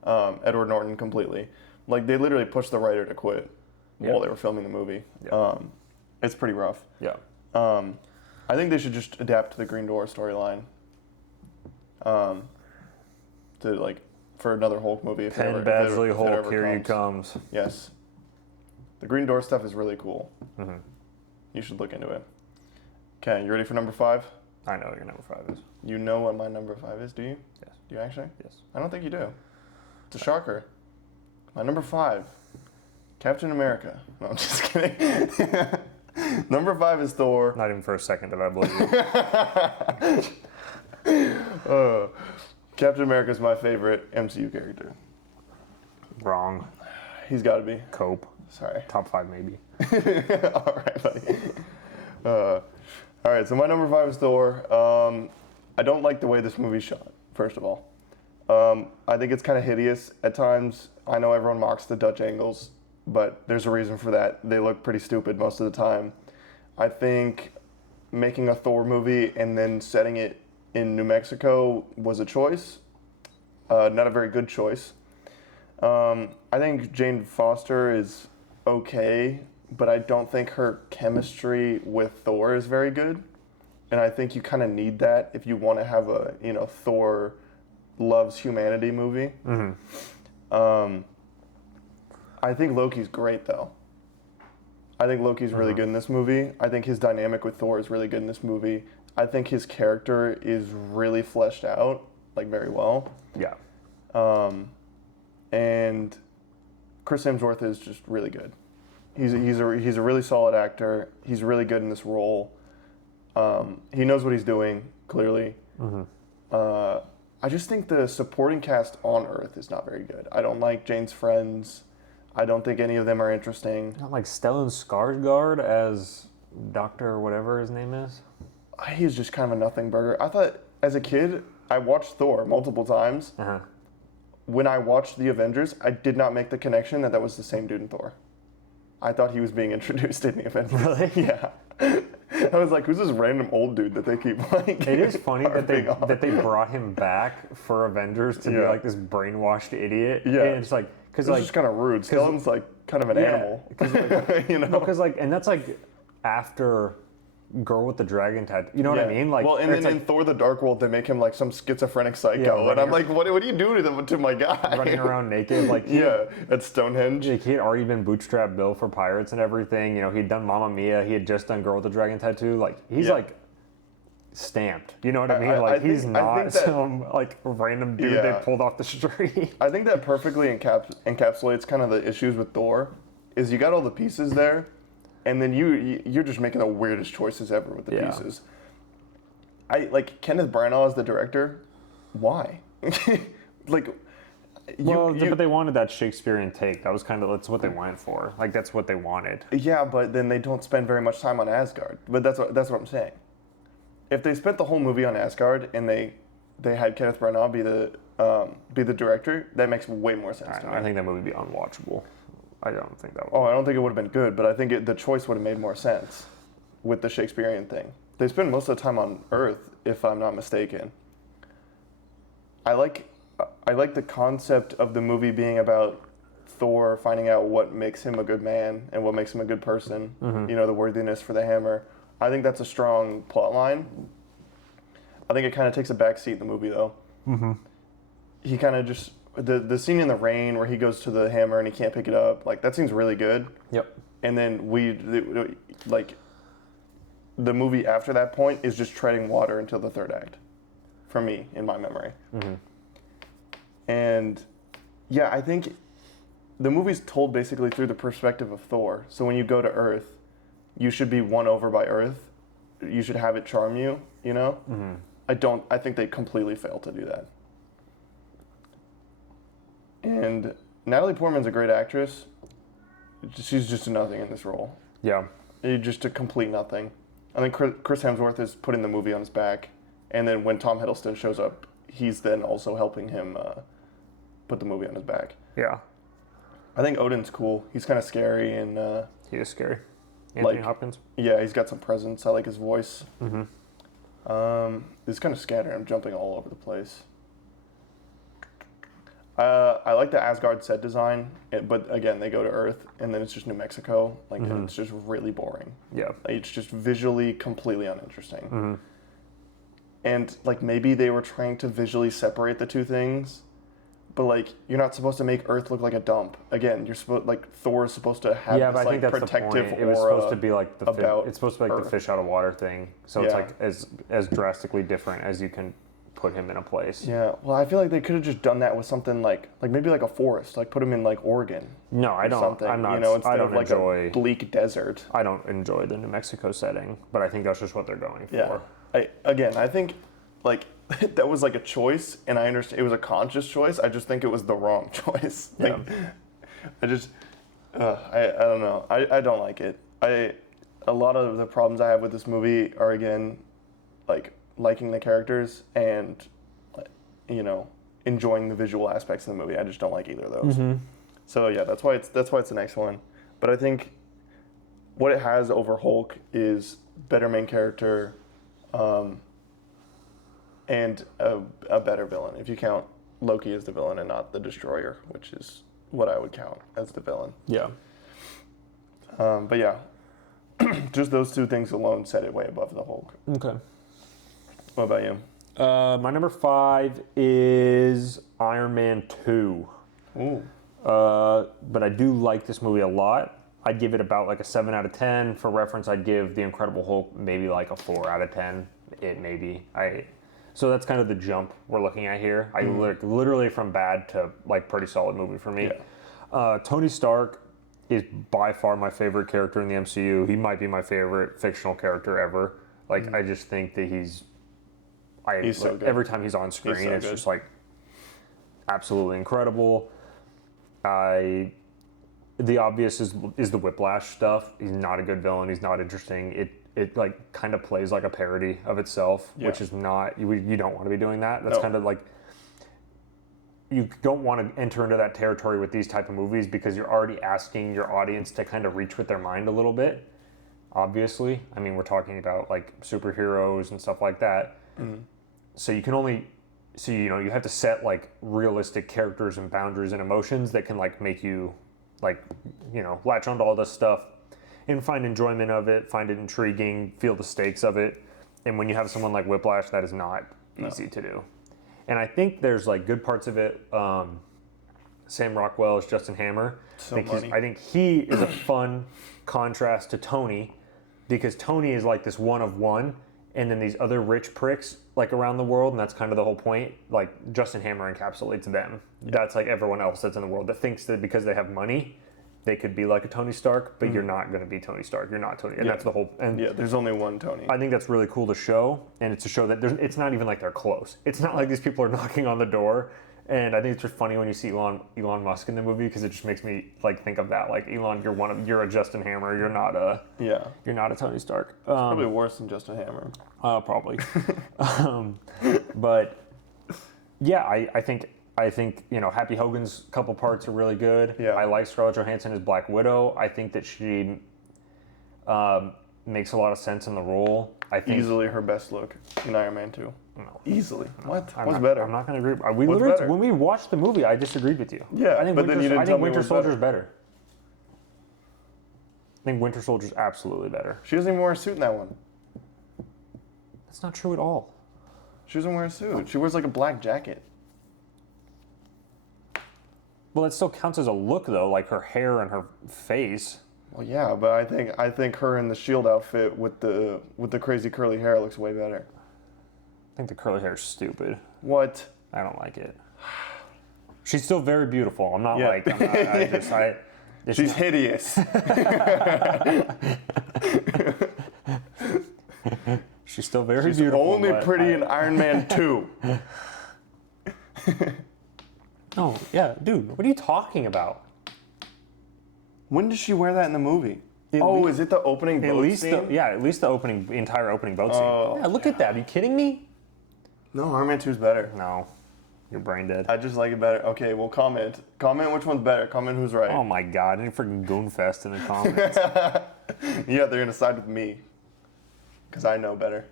Edward Norton completely? Like, they literally pushed the writer to quit while they were filming the movie. Yeah. It's pretty rough. Yeah. I think they should just adapt to the Green Door storyline. To like, for another Hulk movie. Penn Badgley Hulk, here he comes. Yes. The Green Door stuff is really cool. Mm-hmm. You should look into it. Okay, you ready for number 5? I know what your number 5 is. You know what my number 5 is, do you? Yes. Do you actually? Yes. I don't think you do. It's a shocker. My number 5, Captain America. No, I'm just kidding. Number 5 is Thor. Not even for a second did I believe you. Captain America is my favorite MCU character. Wrong. He's got to be. Cope. Sorry. Top 5 maybe. All right, buddy. All right, so my number 5 is Thor. I don't like the way this movie's shot, first of all. I think it's kind of hideous at times. I know everyone mocks the Dutch angles, but there's a reason for that. They look pretty stupid most of the time. I think making a Thor movie and then setting it in New Mexico was a choice. Not a very good choice. I think Jane Foster is okay, but I don't think her chemistry with Thor is very good. And I think you kind of need that if you want to have a, Thor loves humanity movie. Mm-hmm. I think Loki's great, though. I think Loki's really good in this movie. I think his dynamic with Thor is really good in this movie. I think his character is really fleshed out, like, very well. Yeah. And Chris Hemsworth is just really good. He's a really solid actor. He's really good in this role. He knows what he's doing, clearly. Mm-hmm. I just think the supporting cast on Earth is not very good. I don't like Jane's friends. I don't think any of them are interesting. Not like Stellan Skarsgård as Dr. whatever his name is? He's just kind of a nothing burger. I thought, as a kid, I watched Thor multiple times. Uh-huh. When I watched The Avengers, I did not make the connection that was the same dude in Thor. I thought he was being introduced in The Avengers. Really? Yeah. I was like, who's this random old dude that they keep like? It is funny that they brought him back for Avengers to be like this brainwashed idiot. Yeah. And it's like, because it's just kind of rude. Skeleton's like kind of an animal. Like, because and that's like after Girl with the Dragon Tattoo. You know what I mean? Like, well, and then in Thor: The Dark World, they make him like some schizophrenic psycho, and I'm like, what do you do to my guy? Running around naked, like at Stonehenge. Like, he had already been Bootstrap Bill for Pirates and everything. He'd done Mamma Mia. He had just done Girl with the Dragon Tattoo. Like, he's like stamped. You know what I mean? He's not some like random dude they pulled off the street. I think that perfectly encapsulates kind of the issues with Thor. Is you got all the pieces there. And then you're just making the weirdest choices ever with the pieces. I like Kenneth Branagh as the director. Why? Like, but they wanted that Shakespearean take. That's what they went for. Like, that's what they wanted. Yeah, but then they don't spend very much time on Asgard. But that's what I'm saying. If they spent the whole movie on Asgard and they had Kenneth Branagh be the director, that makes way more sense to me. I think that movie would be unwatchable. I don't think that would. Oh, I don't think it would have been good, but I think the choice would have made more sense with the Shakespearean thing. They spend most of the time on Earth, if I'm not mistaken. I like the concept of the movie being about Thor finding out what makes him a good man and what makes him a good person. Mm-hmm. The worthiness for the hammer. I think that's a strong plot line. I think it kind of takes a backseat in the movie, though. Mm-hmm. He kind of just... The scene in the rain where he goes to the hammer and he can't pick it up, like, that seems really good. Yep. And then the movie after that point is just treading water until the third act, for me, in my memory. Mm-hmm. And, yeah, I think the movie's told basically through the perspective of Thor. So when you go to Earth, you should be won over by Earth. You should have it charm you, Mm-hmm. I think they completely fail to do that. And Natalie Portman's a great actress. She's just a nothing in this role. Yeah. Just a complete nothing. I think Chris Hemsworth is putting the movie on his back. And then when Tom Hiddleston shows up, he's then also helping him put the movie on his back. Yeah. I think Odin's cool. He's kind of scary and he is scary. Anthony Hopkins. Yeah, he's got some presence. I like his voice. Mm-hmm. It's kind of scattered. I'm jumping all over the place. I like the Asgard set design, but again, they go to Earth, and then it's just New Mexico. Like, it's just really boring. Yeah. Like, it's just visually completely uninteresting. Mm-hmm. And, like, maybe they were trying to visually separate the two things, but, like, you're not supposed to make Earth look like a dump. Again, you're supposed, like, Thor is supposed to have but this, I think like, that's protective the point. It was aura supposed to be like the about it's supposed to be like Earth. the fish out of water thing. So it's like as drastically different as you can put him in a place. Yeah, well, I feel like they could have just done that with something like maybe like a forest, like put him in like Oregon. No, I don't. Something, I'm not. You know, instead I don't of like enjoy a bleak desert. I don't enjoy the New Mexico setting, but I think that's just what they're going for. Yeah. I think like that was like a choice, and I understand it was a conscious choice. I just think it was the wrong choice. Like, I don't know. I don't like it. A lot of the problems I have with this movie are again like liking the characters and, you know, enjoying the visual aspects of the movie. I just don't like either of those. Mm-hmm. So yeah, that's why it's the next one. But I think what it has over Hulk is better main character, and a better villain. If you count Loki as the villain and not the Destroyer, which is what I would count as the villain. Yeah. But yeah, just those two things alone set it way above the Hulk. Okay. What about you? My number 5 is Iron Man 2. Ooh. But I do like this movie a lot. I'd give it about like a 7 out of 10. For reference, I'd give The Incredible Hulk maybe like a 4 out of 10. So that's kind of the jump we're looking at here. I literally from bad to like pretty solid movie for me. Yeah. Tony Stark is by far my favorite character in the MCU. He might be my favorite fictional character ever. Like I just think that he's so good. Every time he's on screen, it's just like absolutely incredible. The obvious is the Whiplash stuff. He's not a good villain. He's not interesting. It like kind of plays like a parody of itself, which is not. You don't want to be doing that. That's kind of like you don't want to enter into that territory with these type of movies because you're already asking your audience to kind of reach with their mind a little bit. Obviously, I mean we're talking about like superheroes and stuff like that. So you can only. So, you know, you have to set, like, realistic characters and boundaries and emotions that can, like, make you, like, you know, latch onto all this stuff and find enjoyment of it, find it intriguing, feel the stakes of it. And when you have someone like Whiplash, that is not easy to do. And I think there's, like, good parts of it. Sam Rockwell is Justin Hammer. I think he is a fun contrast to Tony because Tony is, like, this one of one. And then these other rich pricks, like, around the world, and that's kind of the whole point. Like, Justin Hammer encapsulates them. Yeah. That's, like, everyone else that's in the world that thinks that because they have money, they could be like a Tony Stark, but you're not going to be Tony Stark. You're not Tony. And that's the whole... And there's only one Tony. I think that's really cool to show, and it's to show that it's not even like they're close. It's not like these people are knocking on the door. And I think it's just funny when you see Elon Musk in the movie because it just makes me like think of that. Like Elon, you're a Justin Hammer. You're not a Tony Stark. Probably worse than Justin Hammer. Probably. But yeah, I think you know Happy Hogan's couple parts are really good. Yeah. I like Scarlett Johansson as Black Widow. I think that she makes a lot of sense in the role. I think easily her best look in Iron Man 2. No. Easily. What? What's better? better? I'm not going to agree. Better? When we watched the movie, I disagreed with you. Yeah, then you didn't tell me Winter what's Soldier's better. I think Winter Soldier's absolutely better. She doesn't even wear a suit in that one. That's not true at all. She doesn't wear a suit. She wears like a black jacket. Well, that still counts as a look, though, like her hair and her face. Well, yeah, but I think her in the Shield outfit with the crazy curly hair looks way better. I think the curly hair is stupid. What? I don't like it. She's still very beautiful. I'm not like. She's hideous. She's still very She's beautiful. Only pretty in Iron Man 2. Oh yeah, dude. What are you talking about? When does she wear that in the movie? Is it the opening boat scene? At least the entire opening boat scene. Yeah, look at that. Are you kidding me? No, Iron Man 2 is better. No. You're brain dead. I just like it better. Okay, well, comment. Comment which one's better. Comment who's right. Oh my god, any freaking goonfest in the comments. Yeah, they're gonna side with me. Because I know better.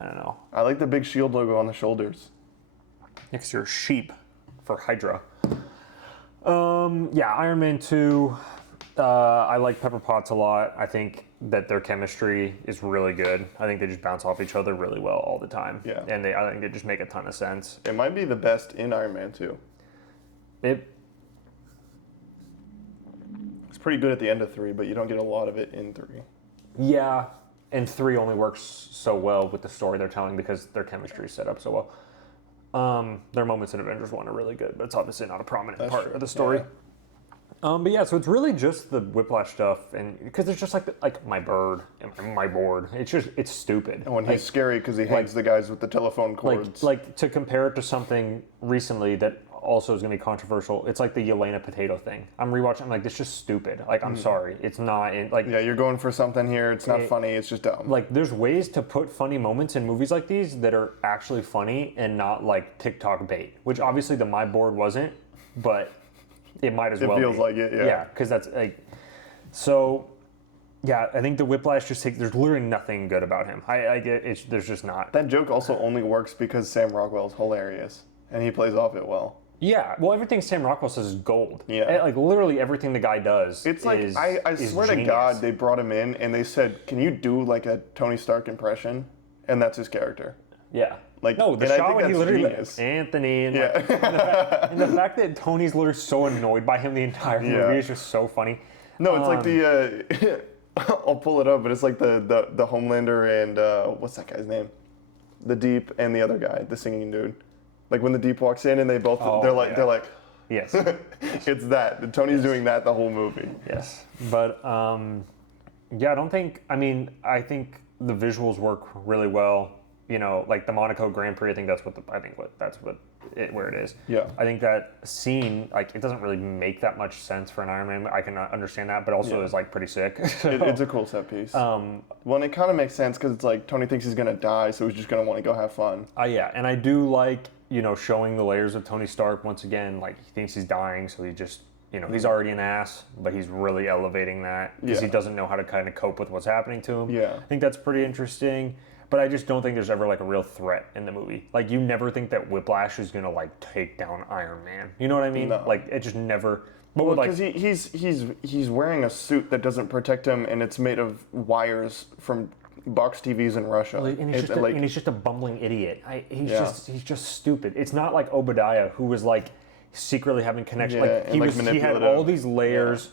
I don't know. I like the big shield logo on the shoulders. Next, you're sheep for Hydra. Yeah, Iron Man 2. I like Pepper Potts a lot. I think that their chemistry is really good. I think they just bounce off each other really well all the time. Yeah. And I think they just make a ton of sense. It might be the best in Iron Man 2. It's pretty good at the end of 3, but you don't get a lot of it in 3. Yeah, and 3 only works so well with the story they're telling because their chemistry is set up so well. Their moments in Avengers 1 are really good, but it's obviously not a prominent part of the story. Yeah. But yeah, so it's really just the Whiplash stuff, and because it's just like my bird and my board. It's stupid. And when he's scary because he hangs the guys with the telephone cords. Like to compare it to something recently that also is going to be controversial. It's like the Yelena potato thing. I'm rewatching. I'm like, this is just stupid. Like, I'm sorry, it's not. Yeah, you're going for something here. It's not funny. It's just dumb. Like, there's ways to put funny moments in movies like these that are actually funny and not like TikTok bait. Which obviously the My Board wasn't, but it might as well. It feels like it. Yeah. Yeah, because that's like. So, yeah, I think the Whiplash just takes. There's literally nothing good about him. I get it. There's just not. That joke also only works because Sam Rockwell's hilarious and he plays off it well. Yeah, well, everything Sam Rockwell says is gold. Yeah. Like, literally everything the guy does It's like, I swear to God, they brought him in and they said, can you do like a Tony Stark impression? And that's his character. Yeah. Like, no, the and I shot think when he that's literally genius. Anthony and, Yeah. and the fact that Tony's literally so annoyed by him the entire movie is just so funny. No, it's like the I'll pull it up, but it's like the Homelander and what's that guy's name? The Deep and the other guy, the singing dude. Like when the Deep walks in and they both they're like yes. It's that. Tony's doing that the whole movie. Yes. But yeah, I think the visuals work really well. You know, like the Monaco Grand Prix, I think that's where it is. Yeah. I think that scene, like, it doesn't really make that much sense for an Iron Man. I can understand that, but also is like pretty sick. It's a cool set piece. Well, and it kind of makes sense because it's like Tony thinks he's gonna die, so he's just gonna want to go have fun. Yeah, and I do like, you know, showing the layers of Tony Stark once again. Like, he thinks he's dying, so he just, you know, he's already an ass, but he's really elevating that because he doesn't know how to kind of cope with what's happening to him. Yeah. I think that's pretty interesting. But I just don't think there's ever like a real threat in the movie. Like, you never think that Whiplash is gonna like take down Iron Man. You know what I mean? No. Like, it just never. But Well, like, because he's wearing a suit that doesn't protect him, and it's made of wires from box TVs in Russia. and he's just a bumbling idiot. He's just stupid. It's not like Obadiah, who was like secretly having connection. Yeah, like and, he had all these layers.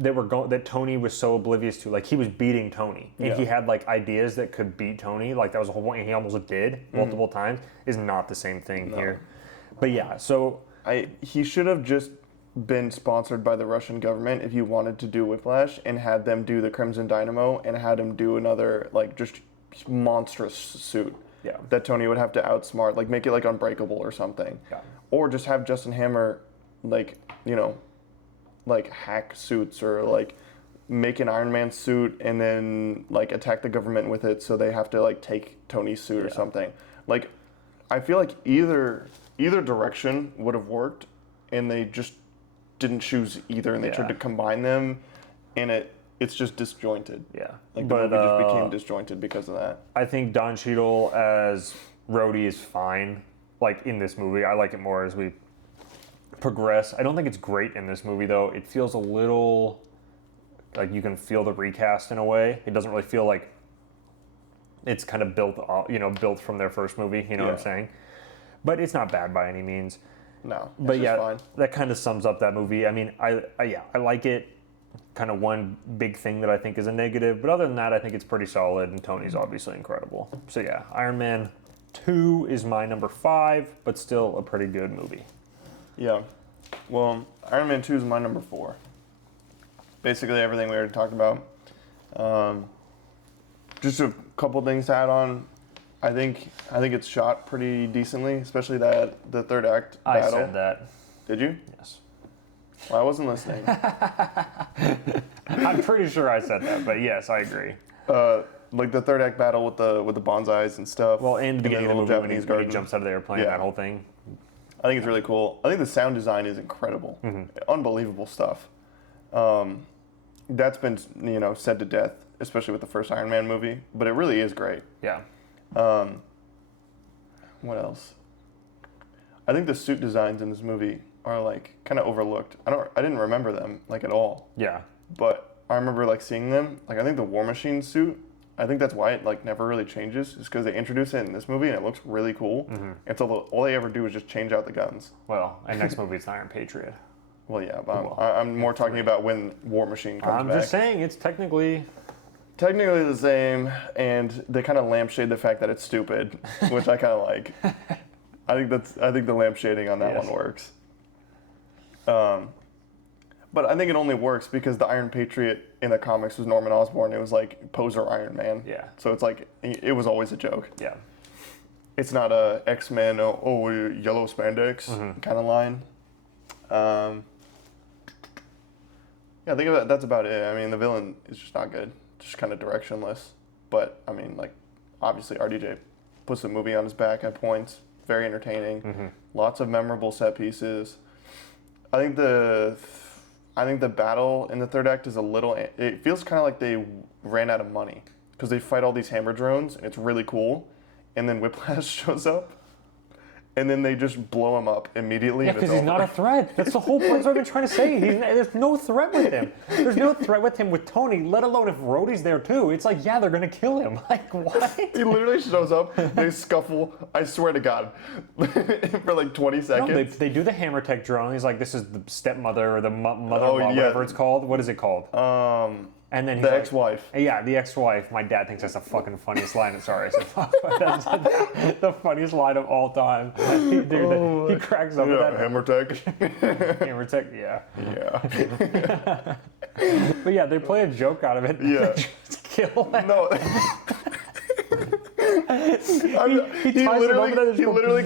That Tony was so oblivious to. Like, he was beating Tony, and he had like ideas that could beat Tony. Like, that was a whole point, and he almost did multiple times. Is not the same thing here. But yeah, so he should have just been sponsored by the Russian government if you wanted to do Whiplash, and had them do the Crimson Dynamo, and had him do another like just monstrous suit. Yeah. That Tony would have to outsmart, like make it like Unbreakable or something. Yeah. Or just have Justin Hammer, like, you know, like hack suits or like make an Iron Man suit and then like attack the government with it, so they have to like take Tony's suit or something. Like, I feel like either direction would have worked, and they just didn't choose either, and they tried to combine them, and it's just disjointed. Yeah. Like, the movie just became disjointed because of that. I think Don Cheadle as Rhodey is fine. Like, in this movie, I like it more as we progress. I don't think it's great in this movie, though. It feels a little like you can feel the recast in a way. It doesn't really feel like it's kind of built from their first movie. You know what I'm saying? But it's not bad by any means. No, but yeah, fine. That kind of sums up that movie. I mean, I like it. Kind of one big thing that I think is a negative, but other than that, I think it's pretty solid, and Tony's obviously incredible. So yeah, Iron Man 2 is my number 5, but still a pretty good movie. Yeah. Well, Iron Man 2 is my number 4. Basically everything we already talked about. Just a couple things to add on. I think it's shot pretty decently, especially the third act battle. I said that. Did you? Yes. Well, I wasn't listening. I'm pretty sure I said that, but yes, I agree. Like the third act battle with the bonsais and stuff. Well, and the beginning of the movie when he Japanese jumps out of the airplane, that whole thing. I think it's really cool. I think the sound design is incredible. Unbelievable stuff. That's been, said to death, especially with the first Iron Man movie, but it really is great. Yeah. What else? I think the suit designs in this movie are like kind of overlooked. I didn't remember them like at all. Yeah. But I remember like seeing them. Like I think the War Machine suit, I think that's why it like never really changes. Is because they introduce it in this movie and it looks really cool. And so all they ever do is just change out the guns. Well, and next movie it's Iron Patriot. Well, yeah, but I'm more talking about when War Machine comes back. I'm just saying it's technically the same, and they kind of lampshade the fact that it's stupid, which I kind of like. I think the lampshading on that one works. But I think it only works because the Iron Patriot in the comics was Norman Osborn. It was like poser Iron Man. Yeah. So it's like it was always a joke. Yeah. It's not a X-Men yellow spandex kind of line. Yeah, I think that's about it. I mean, the villain is just not good. Just kind of directionless. But, I mean, like, obviously RDJ puts the movie on his back at points. Very entertaining. Lots of memorable set pieces. I think the battle in the third act is a little... It feels kind of like they ran out of money. Because they fight all these hammer drones, and it's really cool. And then Whiplash shows up. And then they just blow him up immediately. Yeah, because he's not a threat. That's the whole point. That's what I've been trying to say. There's no threat with him. There's no threat with him with Tony, let alone if Rhodey's there too. It's like, yeah, they're going to kill him. Like, what? He literally shows up, they scuffle, I swear to God, for like 20 seconds. No, they do the hammer tech drone. He's like, this is the stepmother or the mother-in-law, whatever it's called. What is it called? And then he's the ex-wife. Yeah, the ex-wife. My dad thinks that's the fucking funniest line. Sorry, I said fuck, but that's the funniest line of all time. He cracks up with that. Hammer tech. Hammer tech, yeah. Yeah. But yeah, they play a joke out of it. Yeah. They just kill him. No. He literally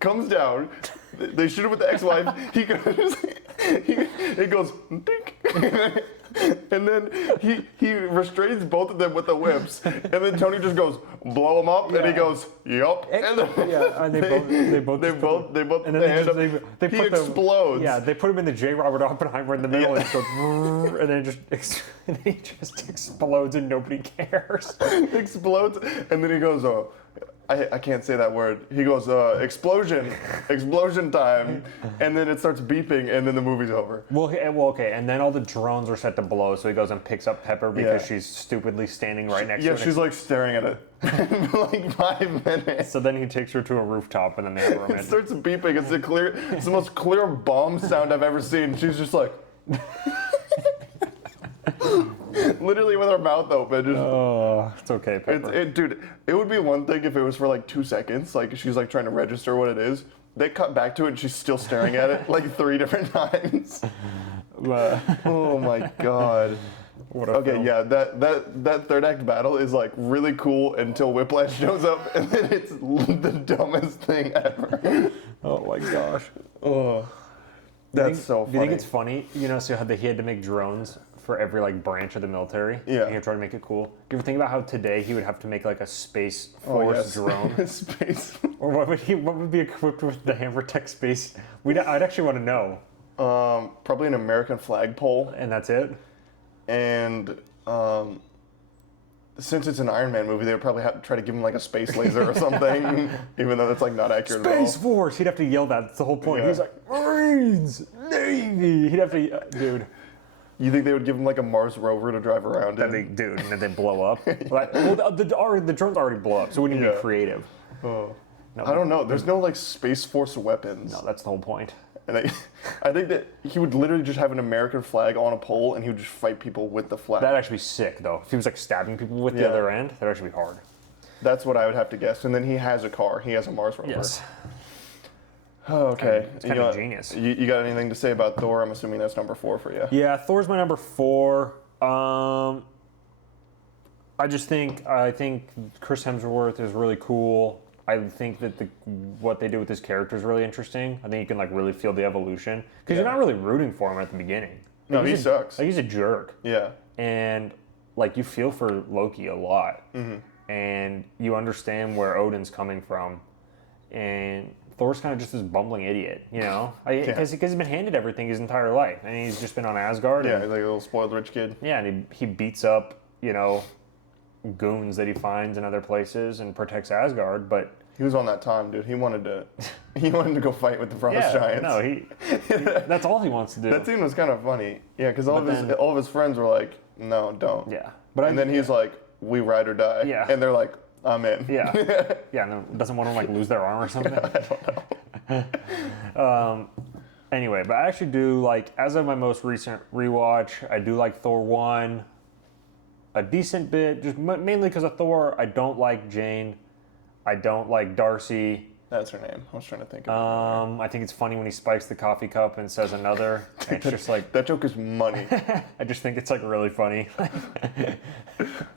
comes down. They shoot him with the ex-wife. He goes, dink. And then he restrains both of them with the whips, and then Tony just goes, blow him up, and he goes, yup. And then and they both and then he explodes. They put him in the J. Robert Oppenheimer in the middle, and it goes, and then he just explodes, and nobody cares. Explodes, and then he goes, I can't say that word. He goes, explosion time, and then it starts beeping, and then the movie's over. Well, okay, and then all the drones are set to blow, so he goes and picks up Pepper because she's stupupidly standing right next to it. Yeah, she's like staring at it for like 5 minutes. So then he takes her to a rooftop, and then they have a romantic. It starts beeping. It's the most clear bomb sound I've ever seen. She's just like... Literally with her mouth open. Just, it's okay, Pepper. Dude, it would be one thing if it was for like 2 seconds. Like she's like trying to register what it is. They cut back to it and she's still staring at it like 3 different times. Oh my God. Film. Yeah, that third act battle is like really cool until Whiplash shows up, and then it's the dumbest thing ever. Oh my gosh. Oh, that's so funny. Do you think it's funny? So how he had to make drones for every like branch of the military. Yeah. And he tried to make it cool. Do you ever think about how today he would have to make like a Space Force drone? Space. Or what would be equipped with the Hammer Tech Space? I'd actually want to know. Probably an American flagpole. And that's it? And since it's an Iron Man movie, they would probably have to try to give him like a space laser or something, even though that's like not accurate at all. Space Force! He'd have to yell that. That's the whole point. Yeah. He's like, Marines! Navy! He'd have to, dude. You think they would give him like a Mars rover to drive around in? Dude, and then they blow up? The drones already blow up, so we need to be creative. Oh. No, I don't know. There's no like Space Force weapons. No, that's the whole point. And I think that he would literally just have an American flag on a pole, and he would just fight people with the flag. That'd actually be sick, though. If he was like stabbing people with the other end, that'd actually be hard. That's what I would have to guess. And then he has a car. He has a Mars rover. Yes. Oh, okay. It's kind of genius. You got anything to say about Thor? I'm assuming that's number 4 for you. Yeah, Thor's my number 4. I think Chris Hemsworth is really cool. I think that what they do with his character is really interesting. I think you can like really feel the evolution because you're not really rooting for him at the beginning. No, he sucks. Like he's a jerk. Yeah. And like you feel for Loki a lot, and you understand where Odin's coming from, and Thor's kind of just this bumbling idiot, you know? Because he's been handed everything his entire life. And he's just been on Asgard. Yeah, he's like a little spoiled rich kid. Yeah, and he beats up, you know, goons that he finds in other places and protects Asgard, but... He was on that time, dude. He wanted to go fight with the Frost Giants. No, he that's all he wants to do. That scene was kind of funny. Yeah, because all of his friends were like, "No, don't." Yeah, and then he's like, "We ride or die." Yeah, and they're like, "I'm in." Yeah, yeah. No, doesn't one of them like lose their arm or something? I don't know. Anyway, but I actually do like, as of my most recent rewatch, I do like Thor 1 a decent bit, just mainly because of Thor. I don't like Jane. I don't like Darcy. That's her name. I was trying to think of it. I think it's funny when he spikes the coffee cup and says another. It's just like... That joke is money. I just think it's like really funny.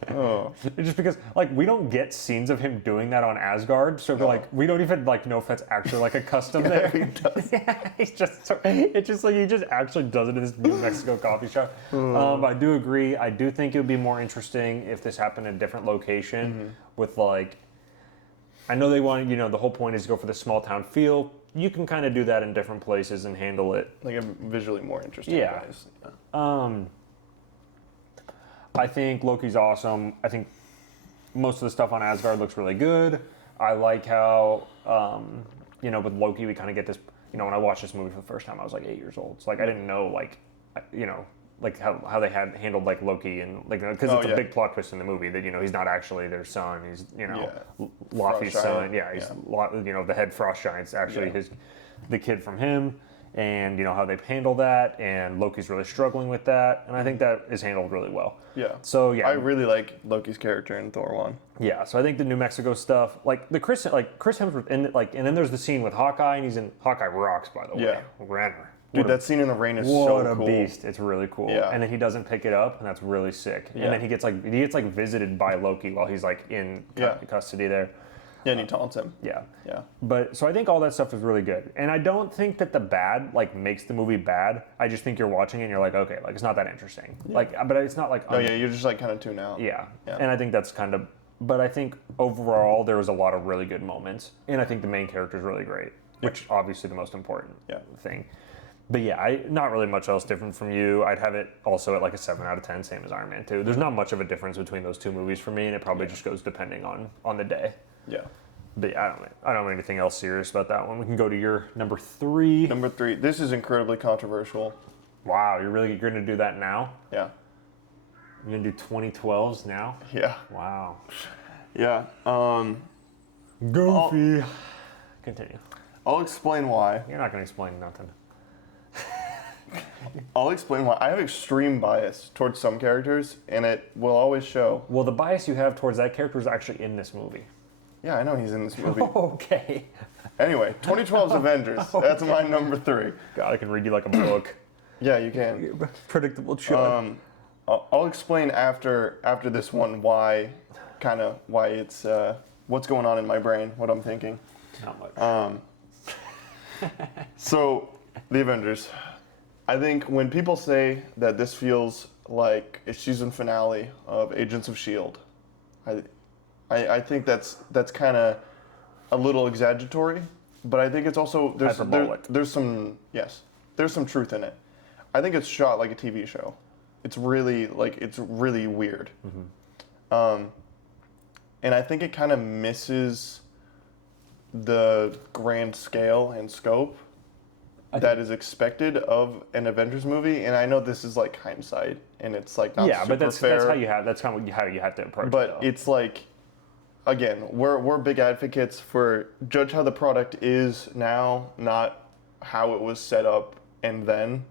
Oh. Just because like we don't get scenes of him doing that on Asgard, so like we don't even like know if that's actually like a custom there. He does. He's just it's just like he just actually does it in this New Mexico coffee shop. I do agree. I do think it would be more interesting if this happened in a different location with like... I know they want, you know, the whole point is to go for the small town feel. You can kind of do that in different places and handle it. Like a visually more interesting place. Yeah. I think Loki's awesome. I think most of the stuff on Asgard looks really good. I like how, you know, with Loki, we kind of get this, you know, when I watched this movie for the first time, I was like 8 years old. So like I didn't know like, you know, like how they had handled like Loki and like because it's a big plot twist in the movie that you know he's not actually their son, he's you know Laufey's son, he's you know the head Frost Giant's actually the kid from him, and you know how they've handled that, and Loki's really struggling with that, and I think that is handled really well. Yeah. So yeah, I really like Loki's character in Thor 1. Yeah, so I think the New Mexico stuff, like the Chris Hemsworth, and then there's the scene with Hawkeye, and he's in Hawkeye rocks by the way. Yeah. Renner. Dude, that scene in the rain is so cool. What a beast! It's really cool. Yeah. And then he doesn't pick it up, and that's really sick. Yeah. And then he gets like visited by Loki while he's like in custody there. Yeah, and he taunts him. Yeah. Yeah. But so I think all that stuff is really good, and I don't think that the bad like makes the movie bad. I just think you're watching it and you're like, okay, like it's not that interesting. Yeah. Like, but it's not like you're just like kind of tune out. Yeah. And I think that's kind of. But I think overall there was a lot of really good moments, and I think the main character is really great, which obviously the most important thing. But yeah, not really much else different from you. I'd have it also at like a 7 out of 10, same as Iron Man 2. There's not much of a difference between those two movies for me, and it probably just goes depending on the day. Yeah. But yeah, I don't have anything else serious about that one. We can go to your number 3. Number 3. This is incredibly controversial. Wow, you're going to do that now? Yeah. You're going to do 2012s now? Yeah. Wow. Yeah. Goofy. Continue. I'll explain why. You're not going to explain nothing. I'll explain why. I have extreme bias towards some characters, and it will always show. Well, the bias you have towards that character is actually in this movie. Yeah, I know he's in this movie. Okay. Anyway, 2012's Avengers. Okay. That's my number 3. God, I can read you like a book. Yeah, you can. Predictable Chuck. I'll explain after this one why it's what's going on in my brain, what I'm thinking. Not much. So, the Avengers. I think when people say that this feels like a season finale of Agents of S.H.I.E.L.D., I think that's kind of a little exaggeratory, but I think it's also there's some truth in it. I think it's shot like a TV show. It's really weird. Mm-hmm. And I think it kind of misses the grand scale and scope that is expected of an Avengers movie, and I know this is like hindsight, and it's like not super but that's fair. That's kind of how you have to approach it. But it's like, again, we're big advocates for judge how the product is now, not how it was set up and then,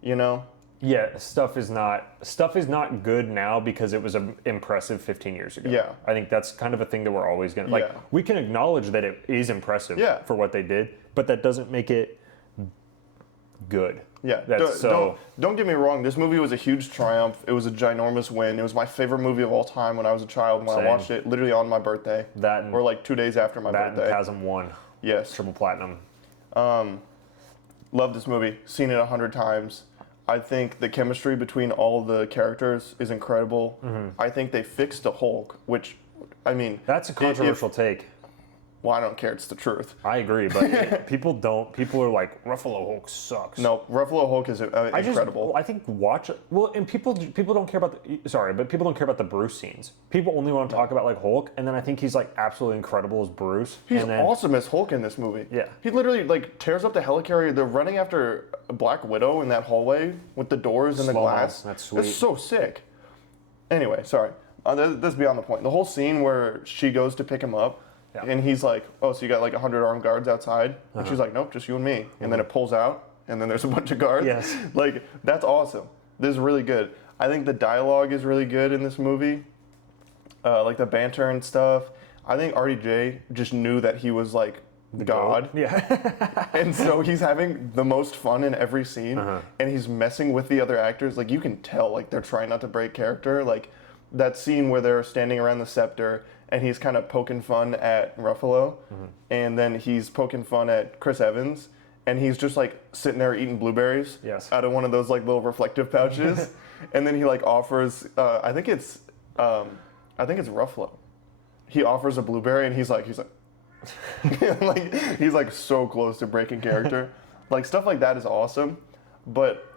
you know. Yeah, stuff is not good now because it was impressive 15 years ago. Yeah. I think that's kind of a thing that we're always going to we can acknowledge that it is impressive for what they did, but that doesn't make it good. Yeah. Don't get me wrong, this movie was a huge triumph. It was a ginormous win. It was my favorite movie of all time when I was a child, when I watched it literally on my birthday. Or like 2 days after my birthday. That and Chasm 1. Yes. Triple platinum. Love this movie. Seen it 100 times. I think the chemistry between all the characters is incredible. Mm-hmm. I think they fixed the Hulk, which, I mean... That's a controversial take. well, I don't care. It's the truth. I agree, but people are like, Ruffalo Hulk sucks. No, Ruffalo Hulk is incredible. I think and people don't care about people don't care about the Bruce scenes. People only want to talk about like Hulk, and then I think he's like absolutely incredible as Bruce. He's awesome as Hulk in this movie. Yeah. He literally like tears up the helicarrier. They're running after Black Widow in that hallway with the doors and the glass. That's sweet. It's so sick. Anyway, sorry. That's beyond the point. The whole scene where she goes to pick him up, and he's like, oh, so you got like 100 armed guards outside? And she's like, nope, just you and me. And then it pulls out, and then there's a bunch of guards. Yes. Like, that's awesome. This is really good. I think the dialogue is really good in this movie. Like the banter and stuff. I think RDJ just knew that he was like God. Yeah. And so he's having the most fun in every scene, and he's messing with the other actors. Like, you can tell, like, they're trying not to break character. Like, that scene where they're standing around the scepter, and he's kind of poking fun at Ruffalo, and then he's poking fun at Chris Evans, and he's just, like, sitting there eating blueberries out of one of those, like, little reflective pouches. And then he, like, offers, I think it's Ruffalo. He offers a blueberry, and he's like, like, he's like so close to breaking character. Like, stuff like that is awesome, but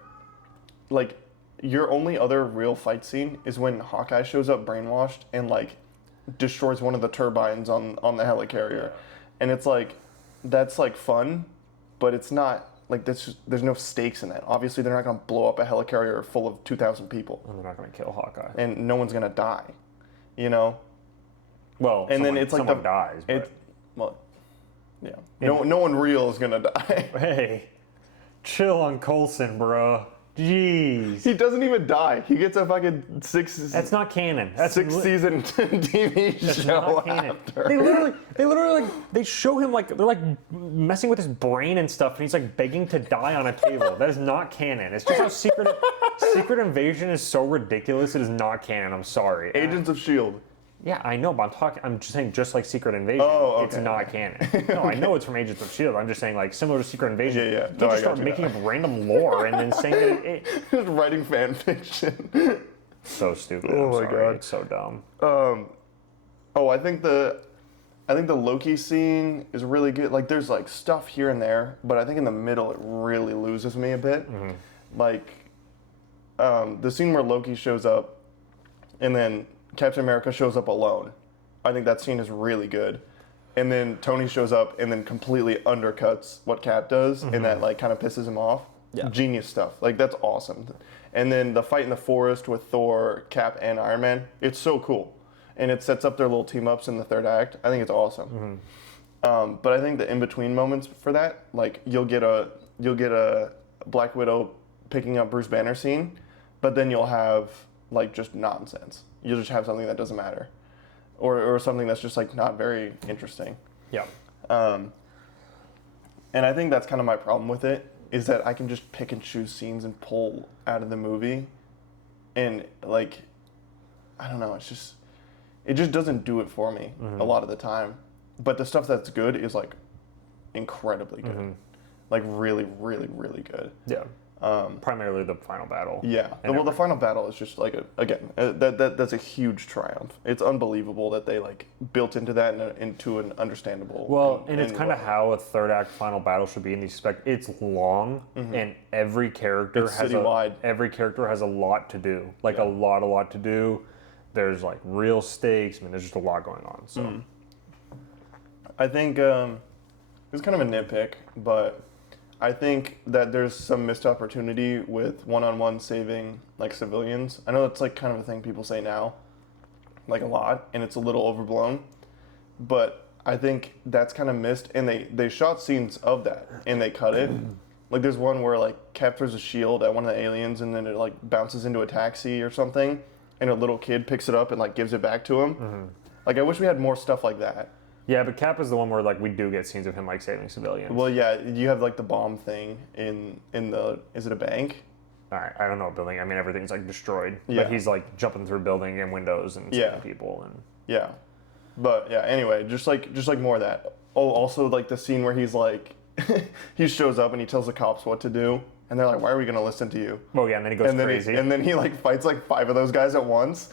like, your only other real fight scene is when Hawkeye shows up brainwashed and like destroys one of the turbines on the helicarrier. And it's like, that's like fun, but it's not like there's no stakes in that. Obviously they're not going to blow up a helicarrier full of 2,000 people. And they're not going to kill Hawkeye. And no one's going to die, you know? Well, and then it's like someone dies, but... Well, yeah. No one real is gonna die. Hey, chill on Coulson, bro. Jeez. He doesn't even die. He gets a fucking That's not canon. That's season TV show not canon. after. They literally like they show him like they're like messing with his brain and stuff, and he's like begging to die on a table. That is not canon. It's just how Secret Invasion is so ridiculous. It is not canon. I'm sorry. Agents of S.H.I.E.L.D. Yeah, I know, but I'm just saying, just like Secret Invasion, it's not canon. No, I know it's from Agents of S.H.I.E.L.D. I'm just saying, like, similar to Secret Invasion, Yeah. you just start making up random lore and then saying that it... Just writing fan fiction. So stupid. Oh I'm my sorry. God. It's so dumb. I think the Loki scene is really good. Like, there's, like, stuff here and there, but I think in the middle it really loses me a bit. Like, the scene where Loki shows up and then Captain America shows up alone. I think that scene is really good. And then Tony shows up and then completely undercuts what Cap does, and that like kind of pisses him off. Yeah. Genius stuff. Like, that's awesome. And then the fight in the forest with Thor, Cap, and Iron Man, it's so cool. And it sets up their little team ups in the third act. I think it's awesome. But I think the in-between moments for that, like you'll get a Black Widow picking up Bruce Banner scene, but then you'll have like just nonsense. You'll just have something that doesn't matter, or something that's just like not very interesting. Yeah. And I think that's kind of my problem with it, is that I can just pick and choose scenes and pull out of the movie, and like, I don't know, it just doesn't do it for me a lot of the time. But the stuff that's good is like incredibly good, like really, really, really good. Yeah. Primarily the final battle. Yeah. Well, the final battle is just like that's a huge triumph. It's unbelievable that they like built into that into an understandable. Well, and it's kind of how a third act final battle should be in these It's long, and every character has a lot to do. Like a lot to do. There's like real stakes. I mean, there's just a lot going on. So, I think it's kind of a nitpick, but I think that there's some missed opportunity with one-on-one saving like civilians. I know that's like kind of a thing people say now, like a lot, and it's a little overblown, but I think that's kind of missed, and they shot scenes of that and they cut it. Like there's one where like Cap throws a shield at one of the aliens and then it like bounces into a taxi or something, and a little kid picks it up and like gives it back to him. Like I wish we had more stuff like that. Yeah, but Cap is the one where like we do get scenes of him like saving civilians. Well, yeah, you have like the bomb thing in the, is it a bank? All right, I don't know, building. I mean, everything's like destroyed. Yeah. But he's like jumping through building and windows and saving people and. Yeah, but yeah. Anyway, just like more of that. Oh, also like the scene where he's like, he shows up and he tells the cops what to do, And they're like, why are we going to listen to you? Oh, yeah, and then he goes crazy. And then he, like, fights, like, 5 of those guys at once.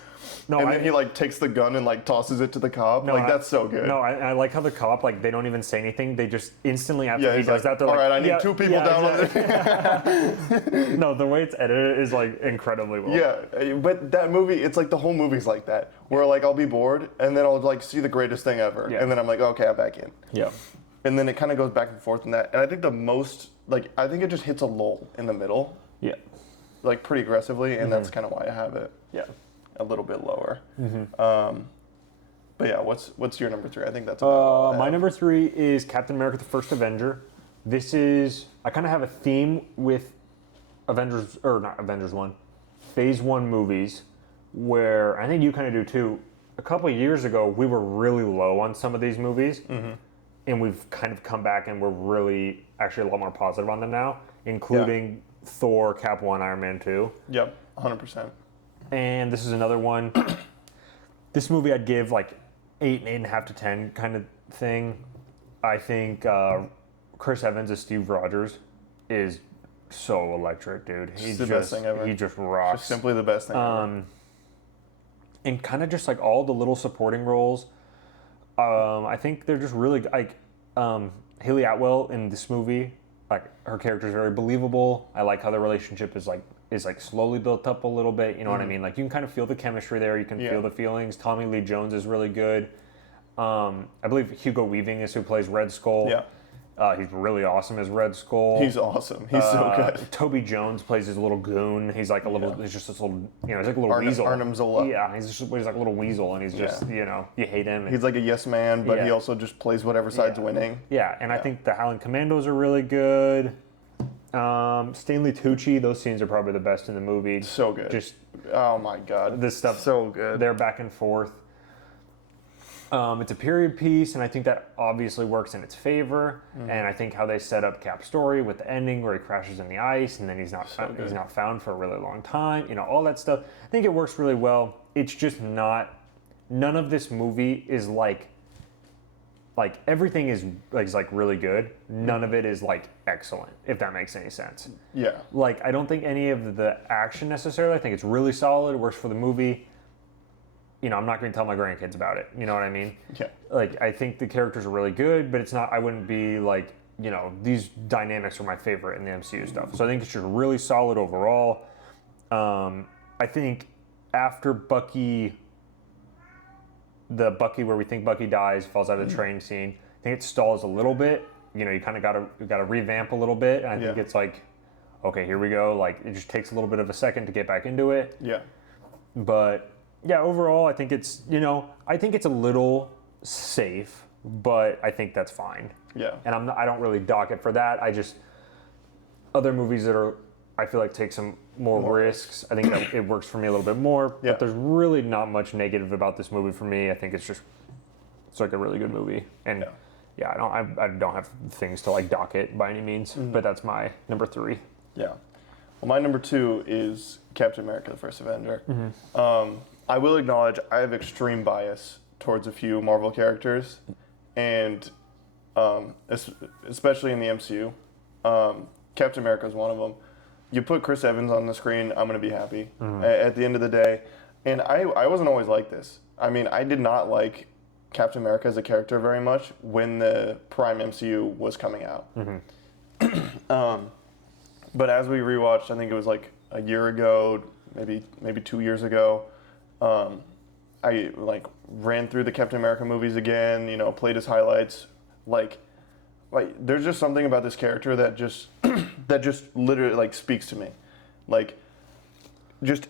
Then he, like, takes the gun and, like, tosses it to the cop. No, like, that's so good. No, I like how the cop, like, they don't even say anything. They just instantly after he does that, they're all like, right, I need 2 people down on this. No, the way it's edited is, like, incredibly well. Yeah, but that movie, it's like the whole movie's like that. Where, like, I'll be bored, and then I'll, like, see the greatest thing ever. Yeah. And then I'm like, okay, I'm back in. Yeah. And then it kind of goes back and forth in that. And I think the most, like, I think it just hits a lull in the middle. Yeah. Like, pretty aggressively, and that's kind of why I have it. Yeah. A little bit lower. But yeah, what's your number 3? I think that's about my number 3 is Captain America: The First Avenger. This is, I kind of have a theme with Phase 1 movies, where I think you kind of do too. A couple of years ago, we were really low on some of these movies, and we've kind of come back and we're really actually a lot more positive on them now, including Thor, Cap 1, Iron Man 2. Yep, 100%. And this is another one. This movie I'd give like 8, 8.5 to 10 kind of thing. I think Chris Evans as Steve Rogers is so electric, dude. He's the best thing ever. He just rocks. Just simply the best thing ever. And kind of just like all the little supporting roles. I think they're just really like Haley Atwell in this movie. Like her character is very believable. I like how their relationship is slowly built up a little bit. You know what I mean? Like you can kind of feel the chemistry there. You can feel the feelings. Tommy Lee Jones is really good. I believe Hugo Weaving is who plays Red Skull. Yeah. He's really awesome as Red Skull. He's awesome. He's so good. Toby Jones plays his little goon. He's like a little. He's just this little. He's like a little weasel. Arnim Zola. Yeah, he's like a little weasel, and he's just you hate him. He's like a yes man, but he also just plays whatever side's winning. Yeah, and I think the Howling Commandos are really good. Stanley Tucci, those scenes are probably the best in the movie. So good. Just oh my god, this stuff. So good. They're back and forth. It's a period piece, and I think that obviously works in its favor. And I think how they set up Cap's story with the ending where he crashes in the ice, and then he's not found for a really long time. You know, all that stuff. I think it works really well. It's just not. None of this movie is like everything is like really good. None of it is like excellent, if that makes any sense. Yeah. Like I don't think any of the action necessarily. I think it's really solid. It works for the movie. You know, I'm not going to tell my grandkids about it. You know what I mean? Yeah. Like, I think the characters are really good, but it's not, I wouldn't be like, you know, these dynamics are my favorite in the MCU stuff. So I think it's just really solid overall. I think after the Bucky where we think Bucky dies, falls out of the train scene, I think it stalls a little bit. You know, you kind of got to revamp a little bit. And I think it's like, okay, here we go. Like, it just takes a little bit of a second to get back into it. Yeah. But yeah, overall, I think it's, I think it's a little safe, but I think that's fine. Yeah. And I don't really dock it for that. Other movies that I feel like take some more risks. I think that it works for me a little bit more. Yeah. But there's really not much negative about this movie for me. I think it's like a really good movie. And I don't have things to like dock it by any means, but that's my number 3. Yeah. Well, my number 2 is Captain America: The First Avenger. I will acknowledge I have extreme bias towards a few Marvel characters, and especially in the MCU. Captain America is one of them. You put Chris Evans on the screen, I'm going to be happy at the end of the day. And I wasn't always like this. I mean, I did not like Captain America as a character very much when the Prime MCU was coming out. But as we rewatched, I think it was like a year ago, maybe 2 years ago, I like ran through the Captain America movies again, played his highlights. Like there's just something about this character that just literally like speaks to me. Like just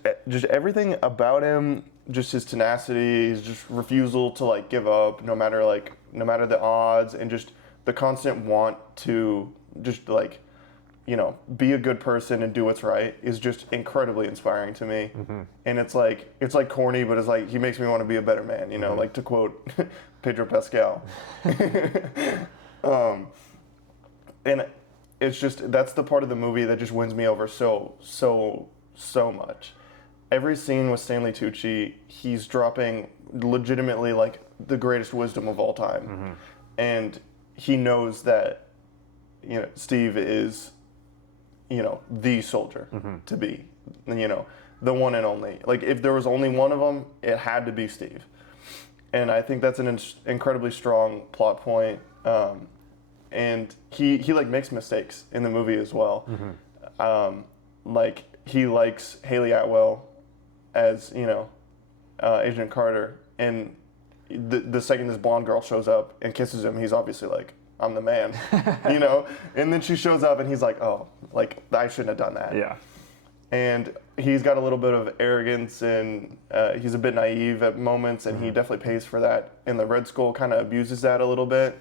everything about him, just his tenacity, his just refusal to like give up no matter the odds, and just the constant want to just like be a good person and do what's right is just incredibly inspiring to me. And it's like corny, but it's like he makes me want to be a better man, like to quote Pedro Pascal. And it's just, that's the part of the movie that just wins me over so much. Every scene with Stanley Tucci, he's dropping legitimately like the greatest wisdom of all time. And he knows that, Steve is, the soldier to be, the one and only. Like, if there was only one of them, it had to be Steve. And I think that's an incredibly strong plot point. And he like makes mistakes in the movie as well. Like, he likes Haley Atwell as, Agent Carter. And the second this blonde girl shows up and kisses him, he's obviously like, I'm the man, And then she shows up and he's like, oh, like, I shouldn't have done that. Yeah. And he's got a little bit of arrogance and he's a bit naive at moments, and he definitely pays for that. And the Red Skull kind of abuses that a little bit.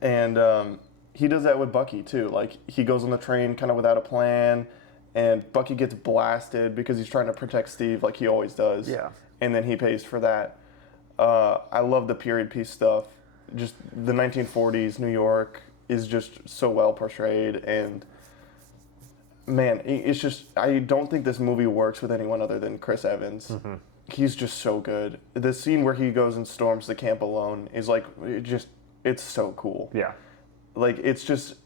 And he does that with Bucky too. Like, he goes on the train kind of without a plan, and Bucky gets blasted because he's trying to protect Steve like he always does. Yeah. And then he pays for that. I love the period piece stuff. Just the 1940s New York is just so well portrayed, and man, it's just, I don't think this movie works with anyone other than Chris Evans. He's just so good. The scene where he goes and storms the camp alone is like, it's so cool. Yeah. Like, it's just,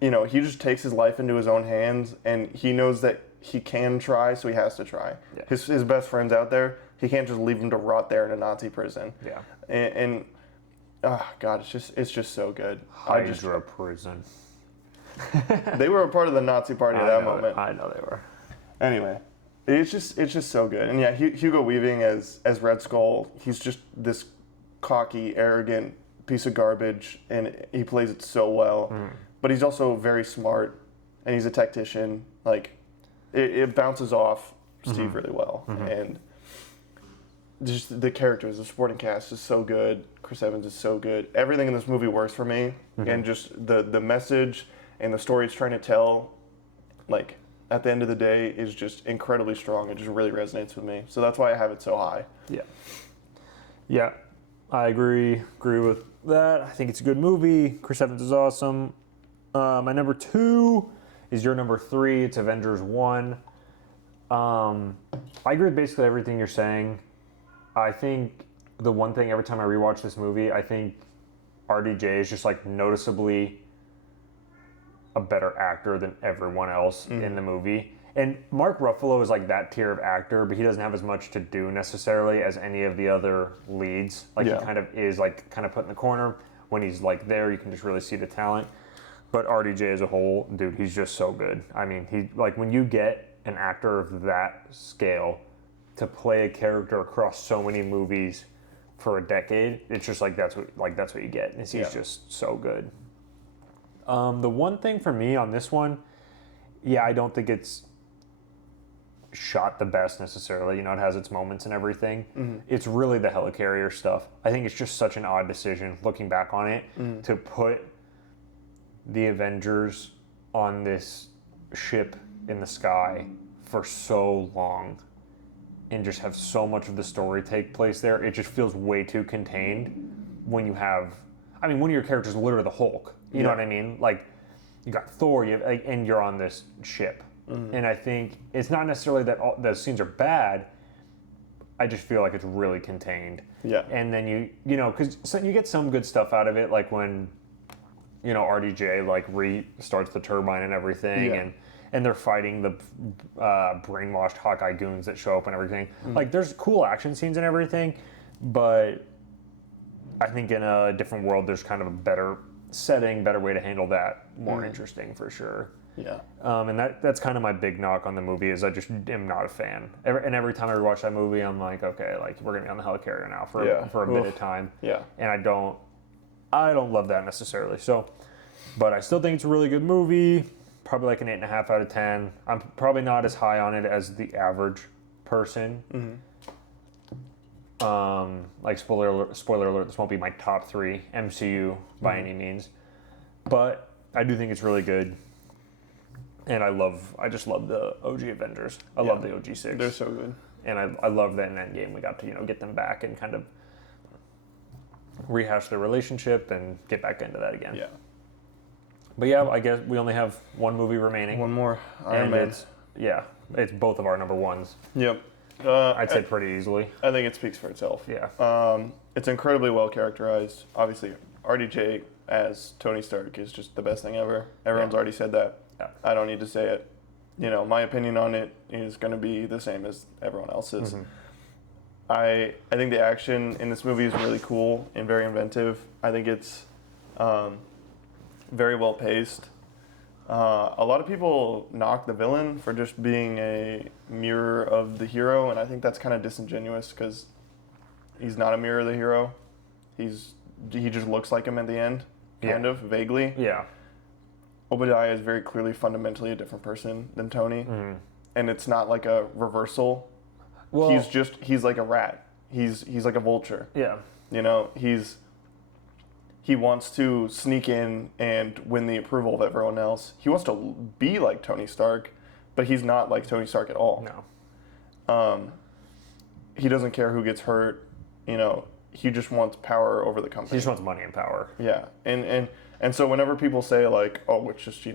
he just takes his life into his own hands, and he knows that he can try, so he has to try. Yeah. His best friend's out there. He can't just leave him to rot there in a Nazi prison. Yeah. And oh God, it's just so good. Hydra prison. They were a part of the Nazi party at that moment. I know they were. Anyway, it's just so good. And yeah, Hugo Weaving as Red Skull, he's just this cocky, arrogant piece of garbage, and he plays it so well. But he's also very smart, and he's a tactician. Like, it bounces off Steve really well. And just the characters, the supporting cast is so good. Chris Evans is so good. Everything in this movie works for me. And just the message and the story it's trying to tell, like, at the end of the day, is just incredibly strong. It just really resonates with me. So that's why I have it so high. Yeah. Yeah, I agree with that. I think it's a good movie. Chris Evans is awesome. My number 2 is your number 3. It's Avengers 1. I agree with basically everything you're saying. I think the one thing, every time I rewatch this movie, I think RDJ is just like noticeably a better actor than everyone else in the movie. And Mark Ruffalo is like that tier of actor, but he doesn't have as much to do necessarily as any of the other leads. Like, he kind of is like kind of put in the corner. When he's like there, you can just really see the talent. But RDJ as a whole, dude, he's just so good. I mean, he, like, when you get an actor of that scale to play a character across so many movies for a decade, it's just like that's what you get. And he's just so good. The one thing for me on this one, I don't think it's shot the best necessarily. It has its moments and everything. It's really the helicarrier stuff. I think it's just such an odd decision looking back on it to put the Avengers on this ship in the sky for so long and just have so much of the story take place there. It just feels way too contained when you have, one of your characters is literally the Hulk. You know what I mean? Like, you got Thor, and you're on this ship. And I think it's not necessarily that all those scenes are bad. I just feel like it's really contained. Yeah. And then because you get some good stuff out of it, like when, RDJ like restarts the turbine and everything, and they're fighting the brainwashed Hawkeye goons that show up and everything. Like, there's cool action scenes and everything, but I think in a different world, there's kind of a better setting, better way to handle that, more interesting for sure. Yeah. And that's kind of my big knock on the movie is I just am not a fan. Every time I rewatch that movie, I'm like, okay, like we're gonna be on the helicarrier now for a bit of time. Yeah. And I don't love that necessarily. So, but I still think it's a really good movie. Probably like an 8.5 out of 10. I'm probably not as high on it as the average person. Like spoiler alert, this won't be my top 3 MCU by any means, but I do think it's really good. And I just love the OG Avengers. I love the OG 6. They're so good. And I love that in Endgame we got to, get them back and kind of rehash their relationship and get back into that again. Yeah. But yeah, I guess we only have one movie remaining. One more. Iron Man. It's both of our number ones. Yep. I'd say pretty easily. I think it speaks for itself. Yeah. It's incredibly well characterized. Obviously, RDJ as Tony Stark is just the best thing ever. Everyone's already said that. Yeah. I don't need to say it. You know, my opinion on it is going to be the same as everyone else's. Mm-hmm. I think the action in this movie is really cool and very inventive. I think it's very well paced. A lot of people knock the villain for just being a mirror of the hero, and I think that's kind of disingenuous because he's not a mirror of the hero. He just looks like him at the end, kind of vaguely. Yeah. Obadiah is very clearly fundamentally a different person than Tony, and it's not like a reversal. Well, He's like a rat. He's like a vulture. Yeah. You know, he wants to sneak in and win the approval of everyone else. He wants to be like Tony Stark, but he's not like Tony Stark at all. No. He doesn't care who gets hurt. You know, he just wants power over the company. He just wants money and power. Yeah, and so whenever people say like, oh, it's just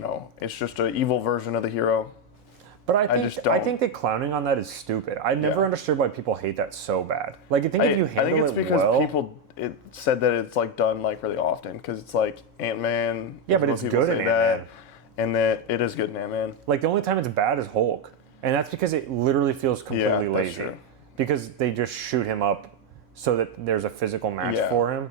it's just an evil version of the hero. But I think that clowning on that is stupid. I never understood why people hate that so bad. Like, I think if you handle I think it's it because well, people said that it's like done like really often because it's like Ant-Man. Yeah, but it's good in Ant-Man. And that it is good in Ant-Man. Like, the only time it's bad is Hulk, and that's because it literally feels completely that's lazy. true. Because they just shoot him up so that there's a physical match for him.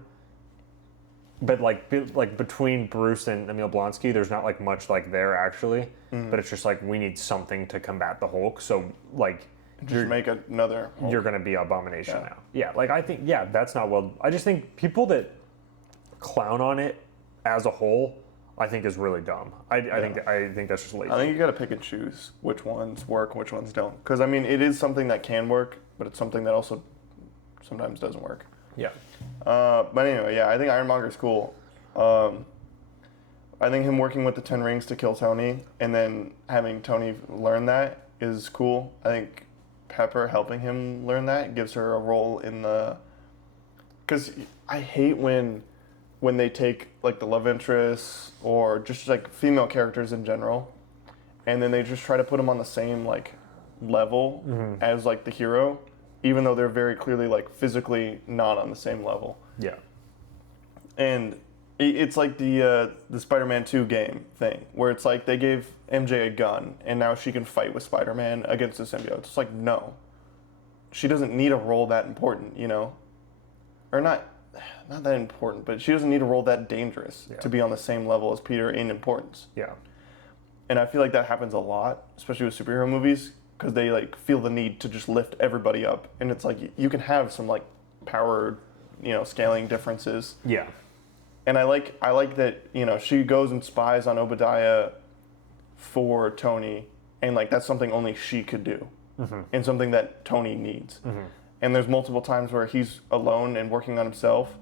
But like between Bruce and Emil Blonsky, there's not like much like there actually. But it's just like we need something to combat the Hulk. So like Just make another Hulk. you're gonna be Abomination now. Yeah, like I think that's not well. I just think people that clown on it as a whole, I think is really dumb. I think that's just lazy. I think you got to pick and choose which ones work and which ones don't. Because I mean, it is something that can work, but it's something that also sometimes doesn't work. Yeah. But anyway, yeah, I think Ironmonger's cool. I think him working with the Ten Rings to kill Tony and then having Tony learn that is cool. I think Pepper helping him learn that gives her a role in the... Because I hate when they take like the love interests or just like female characters in general and then they just try to put them on the same like level as like the hero, even though they're very clearly like physically not on the same level. Yeah. And it's like the Spider-Man 2 game thing, where it's like they gave MJ a gun, and now she can fight with Spider-Man against the symbiote. It's like, no. She doesn't need a role that important, you know? Or not that important, but she doesn't need a role that dangerous to be on the same level as Peter in importance. Yeah. And I feel like that happens a lot, especially with superhero movies, because they like feel the need to just lift everybody up. And it's like, you can have some like power, scaling differences. Yeah. And I like that, she goes and spies on Obadiah for Tony, and like that's something only she could do, and something that Tony needs. And there's multiple times where he's alone and working on himself,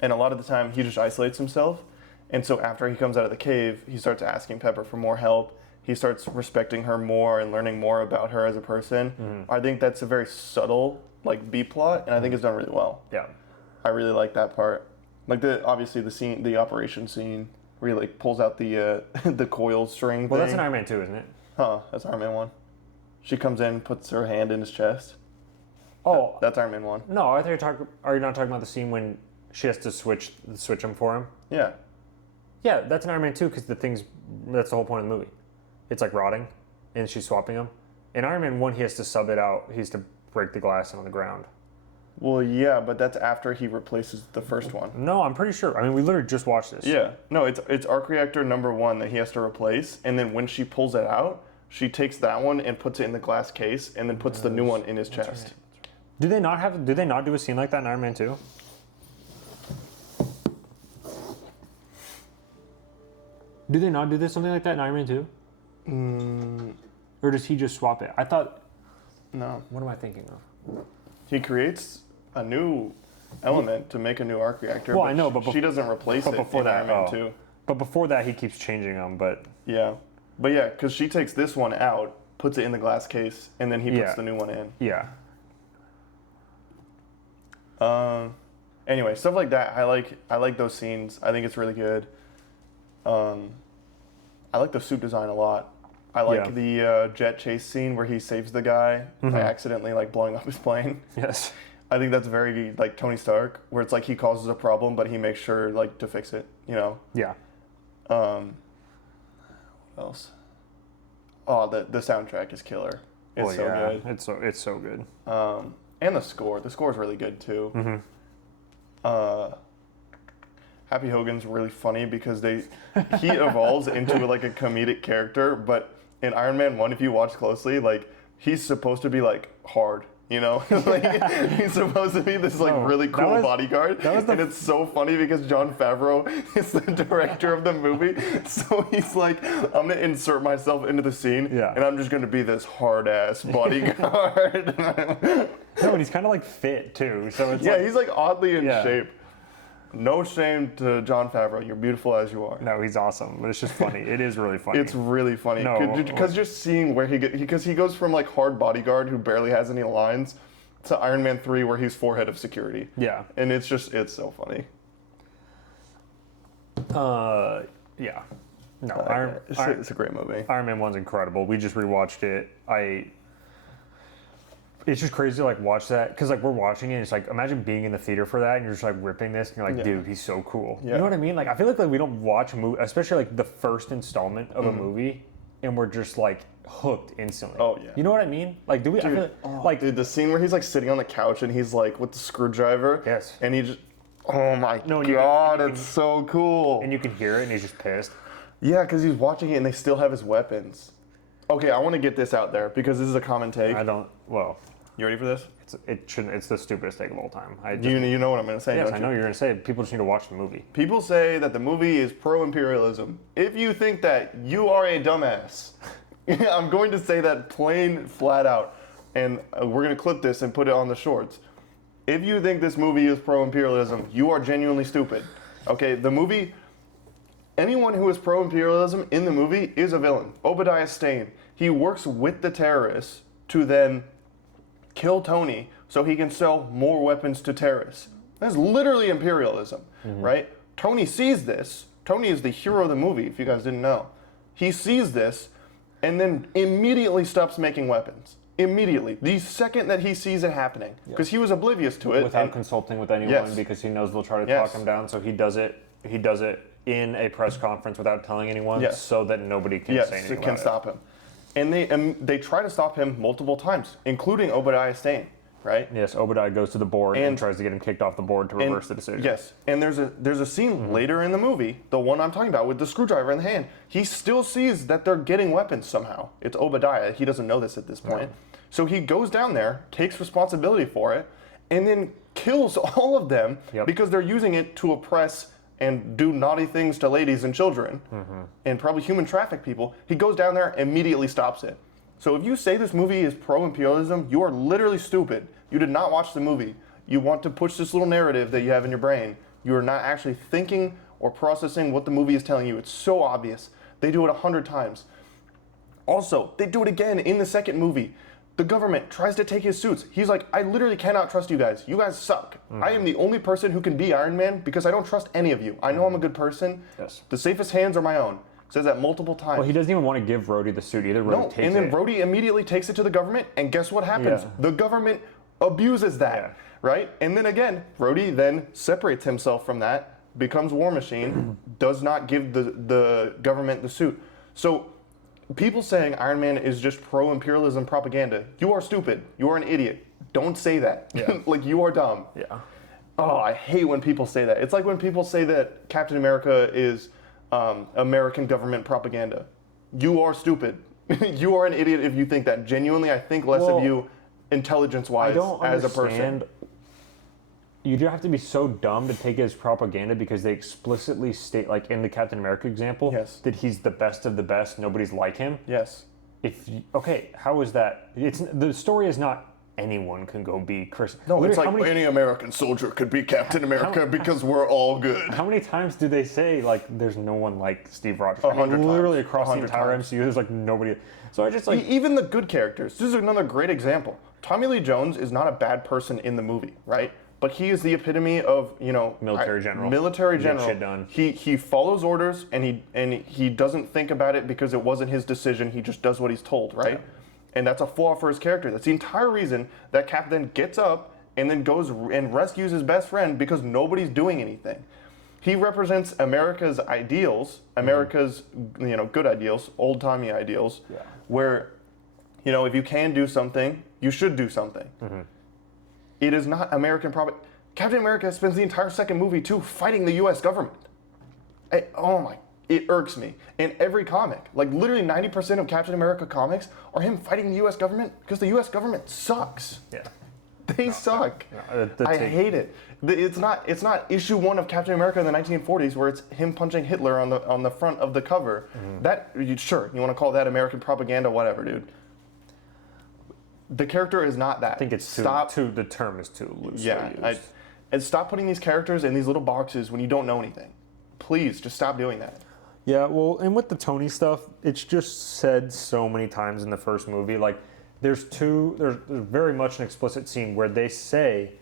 and a lot of the time he just isolates himself. And so after he comes out of the cave, he starts asking Pepper for more help. He starts respecting her more and learning more about her as a person. I think that's a very subtle like B plot, and I think it's done really well. Yeah. I really like that part. Like obviously the operation scene where he like pulls out the the coil string Well, thing. that's an Iron Man 2, isn't it? Huh, that's Iron Man 1. She comes in, puts her hand in his chest. Oh, That's Iron Man 1. no, I thought are you not talking about the scene when she has to switch him for him? Yeah. Yeah, that's an Iron Man 2 because that's the whole point of the movie. It's like rotting, and she's swapping them. In Iron Man 1, he has to sub it out. He has to break the glass on the ground. Well, yeah, but that's after he replaces the first one. No, I'm pretty sure. I mean, we literally just watched this. Yeah. No, it's arc reactor number 1 that he has to replace, and then when she pulls it out, she takes that one and puts it in the glass case, and then puts the new one in his chest. Right. Did they not do a scene like that in Iron Man 2? Do they not do something like that in Iron Man 2? Or does he just swap it? I thought... No. What am I thinking of? He creates a new element to make a new arc reactor. Well, I know, but she doesn't replace it before in that, Iron Man 2. But before that, he keeps changing them, but... Yeah. But yeah, because she takes this one out, puts it in the glass case, and then he puts the new one in. Yeah. Anyway, stuff like that. I like those scenes. I think it's really good. I like the suit design a lot. I like the jet chase scene where he saves the guy by accidentally like blowing up his plane. Yes. I think that's very like Tony Stark, where it's like he causes a problem, but he makes sure like to fix it. Yeah. What else? Oh, the soundtrack is killer. It's so good. It's so good. And the score. The score is really good too. Happy Hogan's really funny because he evolves into like a comedic character, but in Iron Man 1, if you watch closely, like he's supposed to be like hard, you know? Like he's supposed to be this like really cool bodyguard. And it's so funny because Jon Favreau is the director of the movie. So he's like, I'm gonna insert myself into the scene and I'm just gonna be this hard ass bodyguard. No, and he's kind of like fit too. So it's he's like oddly in shape. No shame to Jon Favreau. You're beautiful as you are. No, he's awesome, but it's just funny. It is really funny. It's really funny because just seeing where because he goes from like hard bodyguard who barely has any lines to Iron Man 3 where he's forehead of security. Yeah. And it's so funny. Yeah. No, it's a great movie. Iron Man 1's incredible. We just rewatched it. It's just crazy to like watch that because like we're watching it and it's like imagine being in the theater for that and you're just like ripping this and you're like dude, he's so cool. You know what I mean? Like I feel like we don't watch a movie, especially like the first installment of a movie, and we're just like hooked instantly. Oh yeah. You know what I mean? Like do we? Dude, I feel like dude, the scene where he's like sitting on the couch and he's like with the screwdriver. Yes. And he just God, it's so cool. And you can hear it and he's just pissed. Yeah, because he's watching it and they still have his weapons. Okay, I want to get this out there because this is a common take. You ready for this? It's the stupidest take of all time. You know what I'm going to say, yes, don't I you? know you're going to say it. People just need to watch the movie. People say that the movie is pro-imperialism. If you think that, you are a dumbass. I'm going to say that plain, flat out. And we're going to clip this and put it on the shorts. If you think this movie is pro-imperialism, you are genuinely stupid. Okay, the movie... Anyone who is pro-imperialism in the movie is a villain. Obadiah Stane. He works with the terrorists to then kill Tony so he can sell more weapons to terrorists. That's literally imperialism, right? Tony sees this. Tony is the hero of the movie, if you guys didn't know. He sees this and then immediately stops making weapons. Immediately. The second that he sees it happening. Because he was oblivious to it. Without consulting with anyone because he knows they'll try to talk him down. So he does it in a press conference without telling anyone so that nobody can say anything about it. Stop him. And they try to stop him multiple times, including Obadiah Stane, right? Yes, Obadiah goes to the board and tries to get him kicked off the board to reverse the decision. Yes, and there's a scene later in the movie, the one I'm talking about with the screwdriver in the hand. He still sees that they're getting weapons somehow. It's Obadiah. He doesn't know this at this point. So he goes down there, takes responsibility for it, and then kills all of them because they're using it to oppress and do naughty things to ladies and children, and probably human traffic people. He goes down there, immediately stops it. So if you say this movie is pro-imperialism, you are literally stupid. You did not watch the movie. You want to push this little narrative that you have in your brain. You are not actually thinking or processing what the movie is telling you. It's so obvious. They do it 100 times. Also, they do it again in the second movie. The government tries to take his suits. He's like, I literally cannot trust you guys. You guys suck. I am the only person who can be Iron Man because I don't trust any of you. I know I'm a good person. Yes. The safest hands are my own. Says that multiple times. Well, he doesn't even want to give Rhodey the suit either. Rhodey takes and then Rhodey immediately takes it to the government, and guess what happens? The government abuses that, right? And then again, Rhodey then separates himself from that, becomes War Machine, does not give the government the suit. So people saying Iron Man is just pro-imperialism propaganda, you are stupid. You are an idiot. Don't say that. Like, you are dumb. Yeah. Oh, I hate when people say that. It's like when people say that Captain America is American government propaganda. You are stupid. You are an idiot if you think that. Genuinely, I think less of you intelligence-wise as a person. You do have to be so dumb to take it as propaganda because they explicitly state, like in the Captain America example, that he's the best of the best. Nobody's like him. Yes. How is that? The story is not anyone can go be Chris. No, it's like any American soldier could be Captain America because we're all good. How many times do they say like there's no one like Steve Rogers? 100 times. Literally across the entire MCU, there's like nobody. So I just like even the good characters. This is another great example. Tommy Lee Jones is not a bad person in the movie, right? But he is the epitome of, military general. Military general. Get shit done. He follows orders and he doesn't think about it because it wasn't his decision. He just does what he's told, right? Yeah. And that's a flaw for his character. That's the entire reason that Cap then gets up and then goes and rescues his best friend because nobody's doing anything. He represents America's ideals, America's good ideals, old-timey ideals, where if you can do something, you should do something. It is not American propaganda. Captain America spends the entire second movie too fighting the U.S. government. It irks me. In every comic, like literally 90% of Captain America comics are him fighting the U.S. government because the U.S. government sucks. Yeah. They suck. I hate it. It's not issue 1 of Captain America in the 1940s where it's him punching Hitler on the front of the cover. That sure, you want to call that American propaganda, whatever, dude. The character is not that. I think it's the term is too loose. And stop putting these characters in these little boxes when you don't know anything. Please, just stop doing that. Yeah, well, and with the Tony stuff, it's just said so many times in the first movie. Like, there's very much an explicit scene where they say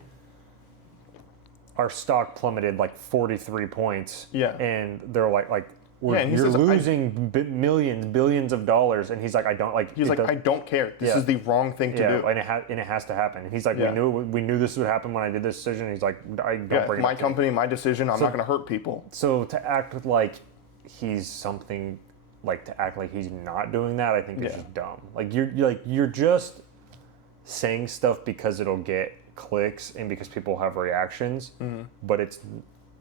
our stock plummeted like 43 points. Yeah. And they're like you're losing millions, billions of dollars, and he's like, I don't care. This is the wrong thing to do. And it has to happen. And he's like, we knew this would happen when I did this decision. He's like, I don't bring my company, my decision. I'm not going to hurt people. So to act like he's something, like to act like he's not doing that, I think is just dumb. Like you're just saying stuff because it'll get clicks and because people have reactions, but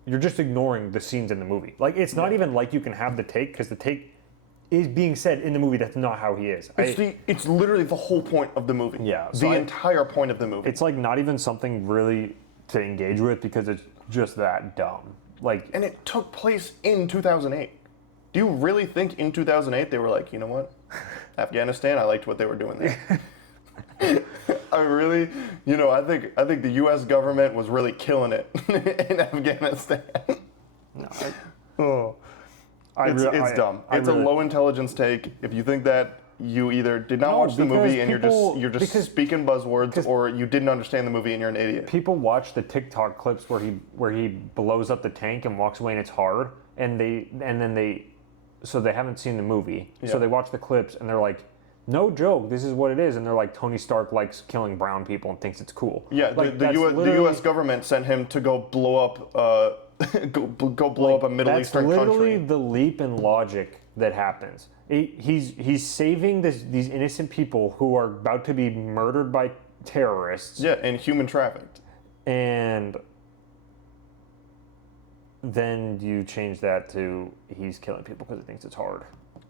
you're just ignoring the scenes in the movie. Like, it's not even like you can have the take, because the take is being said in the movie. That's not how he is. It's literally the whole point of the movie. Yeah. The entire point of the movie. It's like not even something really to engage with because it's just that dumb. Like, and it took place in 2008. Do you really think in 2008 they were like, you know what? Afghanistan, I liked what they were doing there. I really, I think the U.S. government was really killing it in Afghanistan. It's dumb. It's a low intelligence take. If you think that, you either did not watch the movie and you're just speaking buzzwords, or you didn't understand the movie and you're an idiot. People watch the TikTok clips where he blows up the tank and walks away and it's hard, so they haven't seen the movie, so they watch the clips and they're like, no joke, this is what it is. And they're like, Tony Stark likes killing brown people and thinks it's cool. Yeah, like, the U.S. government sent him to go blow up blow up a Middle Eastern country. That's literally the leap in logic that happens. He's saving these innocent people who are about to be murdered by terrorists. Yeah, and human trafficked. And then you change that to he's killing people because he thinks it's hard.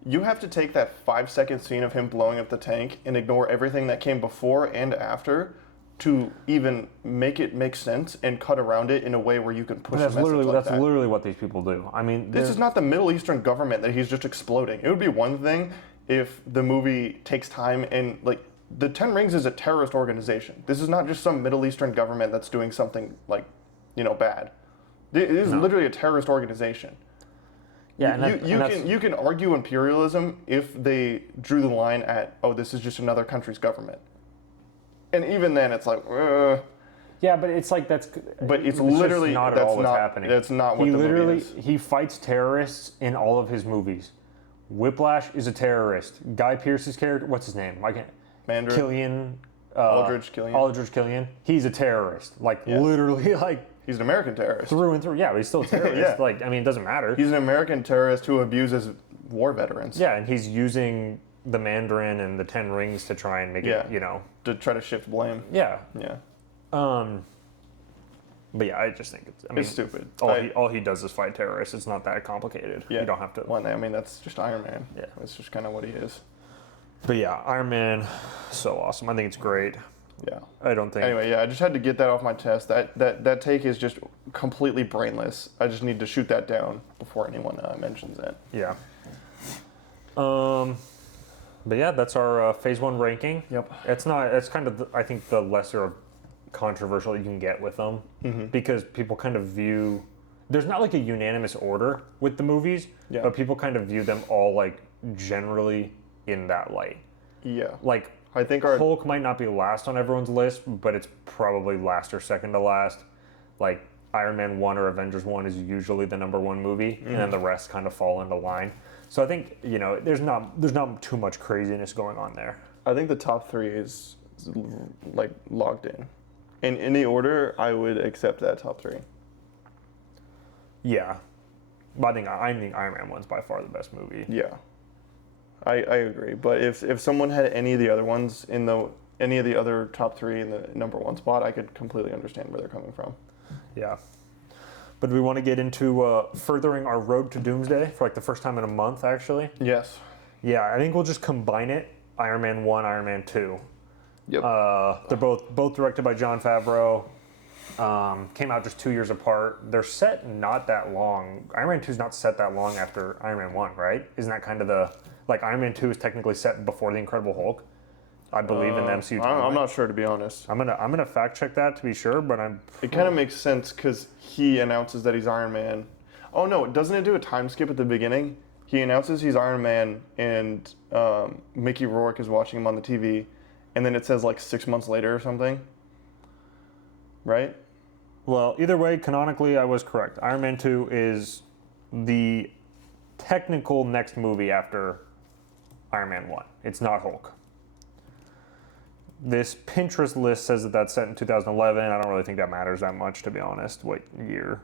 You have to take that 5-second scene of him blowing up the tank and ignore everything that came before and after to even make it make sense and cut around it in a way where you can push a message like that. That's literally what these people do. I mean, this is not the Middle Eastern government that he's just exploding. It would be one thing if the movie takes time and, like, the Ten Rings is a terrorist organization. This is not just some Middle Eastern government that's doing something, like, bad. It is literally a terrorist organization. Yeah, you can argue imperialism if they drew the line at, this is just another country's government. And even then, it's like, yeah, but it's like But it's literally not at all what's happening. That's not what the movie is. He fights terrorists in all of his movies. Whiplash is a terrorist. Guy Pearce's character, what's his name? I can't. Mandarin. Killian. Aldrich Killian. Aldrich Killian. He's a terrorist. Literally, he's an American terrorist. Through and through. Yeah, but he's still a terrorist. Yeah. It doesn't matter. He's an American terrorist who abuses war veterans. Yeah, and he's using the Mandarin and the Ten Rings to try and make it, to try to shift blame. Yeah. Yeah. But yeah, I just think it's stupid. All he does is fight terrorists. It's not that complicated. Yeah. You don't have to. Well, I mean, that's just Iron Man. Yeah. That's just kind of what he is. But yeah, Iron Man, so awesome. I think it's great. Yeah. I don't think. Anyway, I just had to get that off my chest. That take is just completely brainless. I just need to shoot that down before anyone mentions it. Yeah. But yeah, that's our Phase 1 ranking. Yep. It's kind of, I think, the lesser controversial you can get with them. Mm-hmm. Because people kind of view, there's not like a unanimous order with the movies, but people kind of view them all like generally in that light. Yeah. Like, I think Hulk might not be last on everyone's list, but it's probably last or second to last. Like, Iron Man 1 or Avengers 1 is usually the number one movie, and then the rest kind of fall into line. So I think, there's not too much craziness going on there. I think the top 3 is like locked in. In any order, I would accept that top 3. Yeah. But I think Iron Man 1's by far the best movie. Yeah. I agree. But if someone had any of the other ones any of the other top 3 in the number 1 spot, I could completely understand where they're coming from. Yeah. But we want to get into furthering our road to Doomsday for like the first time in a month, actually. Yes. Yeah, I think we'll just combine it. Iron Man 1, Iron Man 2. Yep. They're both directed by Jon Favreau. Came out just 2 years apart. They're set not that long. Iron Man 2 is not set that long after Iron Man 1, right? Isn't that kind of like Iron Man 2 is technically set before the Incredible Hulk? I believe in the MCU timeline. I'm not sure, to be honest. I'm gonna fact check that to be sure, but It kind of makes sense because he announces that he's Iron Man. Oh no, doesn't it do a time skip at the beginning? He announces he's Iron Man, and Mickey Rourke is watching him on the TV, and then it says like 6 months later or something. Right? Well, either way, canonically, I was correct. Iron Man 2 is the technical next movie after Iron Man 1. It's not Hulk. This Pinterest list says that that's set in 2011. I don't really think that matters that much, to be honest, what year.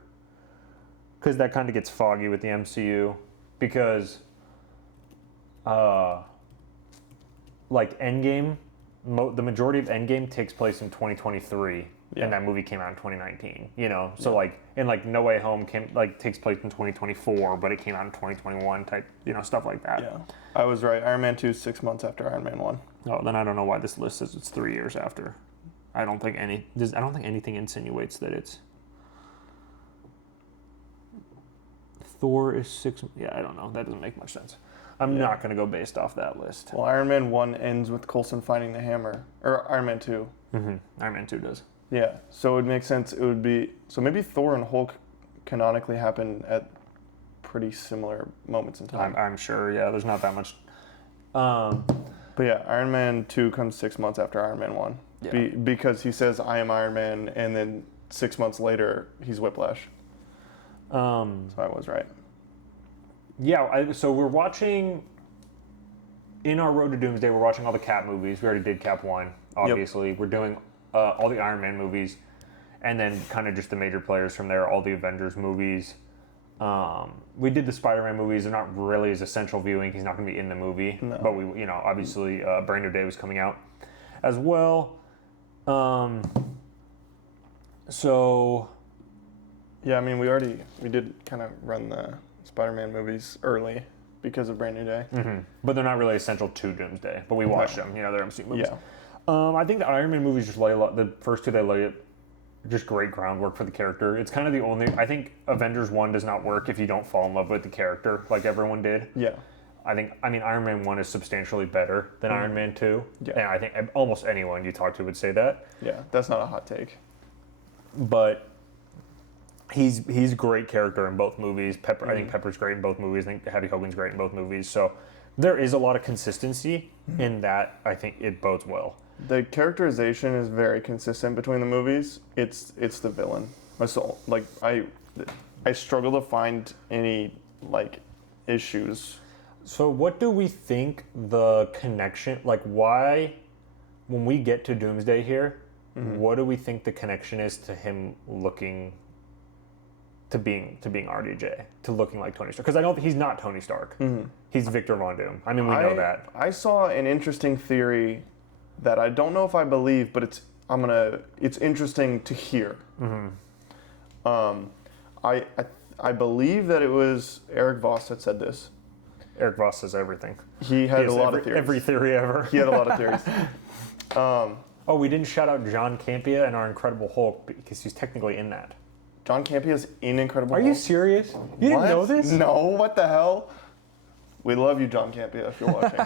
Because that kind of gets foggy with the MCU. Because, like Endgame, the majority of Endgame takes place in 2023. Yeah. And that movie came out in 2019, you know? So No Way Home takes place in 2024, but it came out in 2021 type, stuff like that. Yeah. I was right. Iron Man 2 is 6 months after Iron Man 1. Oh, then I don't know why this list says it's 3 years after. I don't think anything insinuates that it's Thor is 6. Yeah, I don't know. That doesn't make much sense. I'm not going to go based off that list. Well, Iron Man 1 ends with Coulson finding the hammer. Or Iron Man 2. Mm-hmm. Iron Man 2 does. Yeah, so it would make sense. It would be... So maybe Thor and Hulk canonically happen at pretty similar moments in time. I'm sure, yeah. There's not that much... But yeah, Iron Man 2 comes 6 months after Iron Man 1. Yeah. Because he says, I am Iron Man, and then 6 months later, he's Whiplash. So I was right. Yeah, so we're watching... In our Road to Doomsday, we're watching all the Cap movies. We already did Cap 1, obviously. Yep. We're doing all the Iron Man movies, and then kind of just the major players from there, all the Avengers movies. We did the Spider-Man movies. They're not really as essential viewing. He's not going to be in the movie. No. But we, obviously, Brand New Day was coming out as well. So... Yeah, I mean, we did kind of run the Spider-Man movies early because of Brand New Day. Mm-hmm. But they're not really essential to Doomsday. But we watched them. They're MCU movies. Yeah. I think the Iron Man movies just lay a lot. The first two, they lay just great groundwork for the character. It's kind of the only. I think Avengers 1 does not work if you don't fall in love with the character like everyone did. Yeah. I mean, Iron Man 1 is substantially better than Iron Man 2. Yeah. And I think almost anyone you talk to would say that. Yeah, that's not a hot take. But he's a great character in both movies. I think Pepper's great in both movies. I think Happy Hogan's great in both movies. So there is a lot of consistency in that. I think it bodes well. The characterization is very consistent between the movies. It's the villain. So I struggle to find any issues. So what do we think the connection, why, when we get to Doomsday here, what do we think the connection is to him looking, to being RDJ, to looking like Tony Stark? Because I know he's not Tony Stark. Mm-hmm. He's Victor Von Doom. I mean, we know that. I saw an interesting theory that I don't know if I believe, but it's interesting to hear. Mm-hmm. I believe that it was Eric Voss that said this. Eric Voss says everything. He had a lot of theories. Every theory ever. He had a lot of theories. We didn't shout out John Campea and our Incredible Hulk because he's technically in that. John Campea's in Incredible Hulk? Are you serious? You didn't know this? No, what the hell? We love you, John Campea, if you're watching.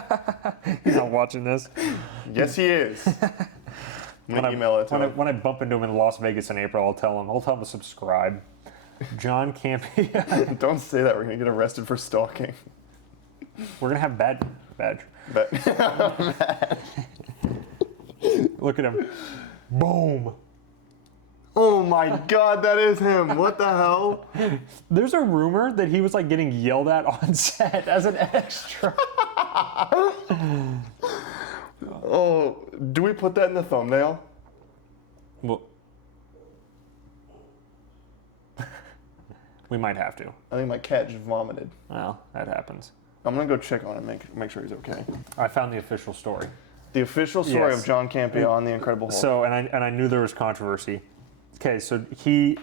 He's not watching this. Yes, he is. I'm going to email it to him. When I bump into him in Las Vegas in April, I'll tell him to subscribe. John Campea. Don't say that. We're going to get arrested for stalking. We're going to have badge. Look at him. Boom. Oh my God, that is him. What the hell? There's a rumor that he was getting yelled at on set as an extra. Oh, do we put that in the thumbnail? Well, We might have to. I think my cat just vomited. Well, that happens. I'm gonna go check on him, make sure he's okay. I found the official story. The official story Yes. of John Campea on The Incredible Hulk. So, and I knew there was controversy. Okay, so he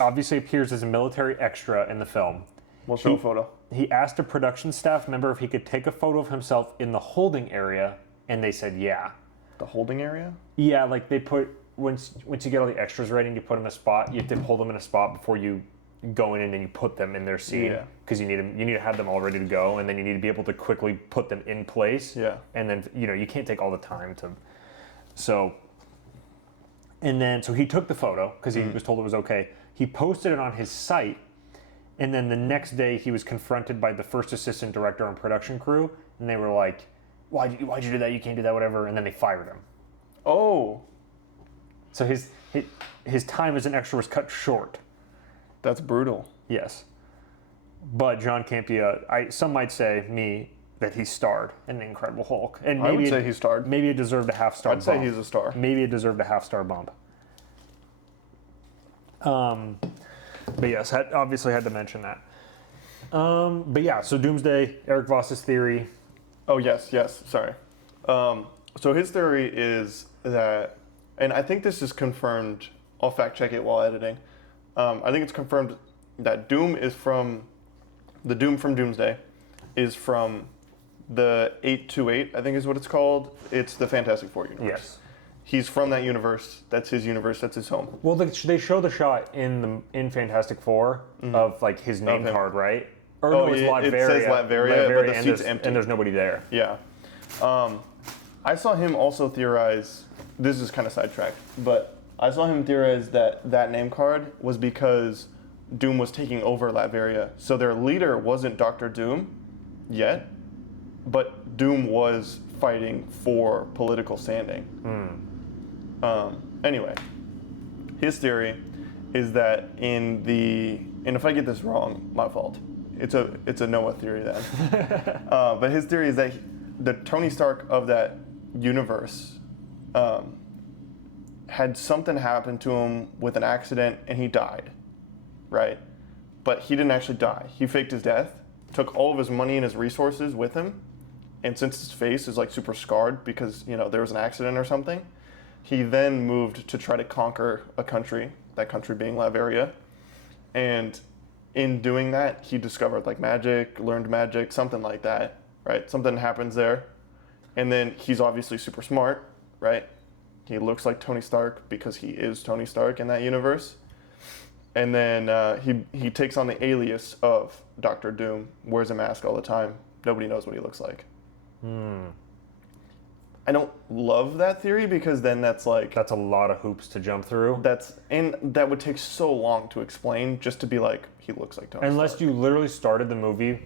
obviously appears as a military extra in the film. We'll show a photo. He asked a production staff member if he could take a photo of himself in the holding area, and they said yeah. The holding area? Yeah, like they put, once you get all the extras ready and you put them in a spot, you have to hold them in a spot before you go in and then you put them in their scene. Yeah. Because you need to have them all ready to go, and then you need to be able to quickly put them in place. Yeah. And then, you can't take all the time to, so he took the photo because he was told it was okay. He posted it on his site, and then the next day he was confronted by the first assistant director and production crew, and they were like, why'd you do that? You can't do that, whatever. And then they fired him. Oh. So his time as an extra was cut short. That's brutal. Yes. But John Campea, some might say, that he starred in The Incredible Hulk. And maybe I would say he starred. Maybe it deserved a half-star I'd bump. say he's a star. Maybe it deserved a half-star bump. But yes, obviously had to mention that. But yeah, so Doomsday, Eric Voss's theory. Oh, yes, sorry. So his theory is that, and I think this is confirmed, I'll fact check it while editing. I think it's confirmed that Doom from Doomsday is from the 828, I think is what it's called. It's the Fantastic Four universe. Yes. He's from that universe. That's his universe. That's his home. Well, they show the shot in Fantastic Four of like his name card, right? Or no, it's Latveria. It says Latveria, but the and seat's there's- empty. And there's nobody there. Yeah. I saw him also theorize, this is kind of sidetracked, but I saw him theorize that name card was because Doom was taking over Latveria. So their leader wasn't Doctor Doom yet, but Doom was fighting for political standing. Anyway, his theory is that and if I get this wrong, my fault. It's a Noah theory then. But his theory is that the Tony Stark of that universe had something happen to him with an accident and he died, right? But he didn't actually die. He faked his death, took all of his money and his resources with him, and since his face is like super scarred because there was an accident or something, he then moved to try to conquer a country, that country being Latveria, and in doing that, he discovered like magic, learned magic, something like that, right? Something happens there, and then he's obviously super smart, right? He looks like Tony Stark because he is Tony Stark in that universe. And then he takes on the alias of Doctor Doom, wears a mask all the time. Nobody knows what he looks like. I don't love that theory because then that's a lot of hoops to jump through. And that would take so long to explain just to be like, he looks like Tony Unless Stark. you literally started the movie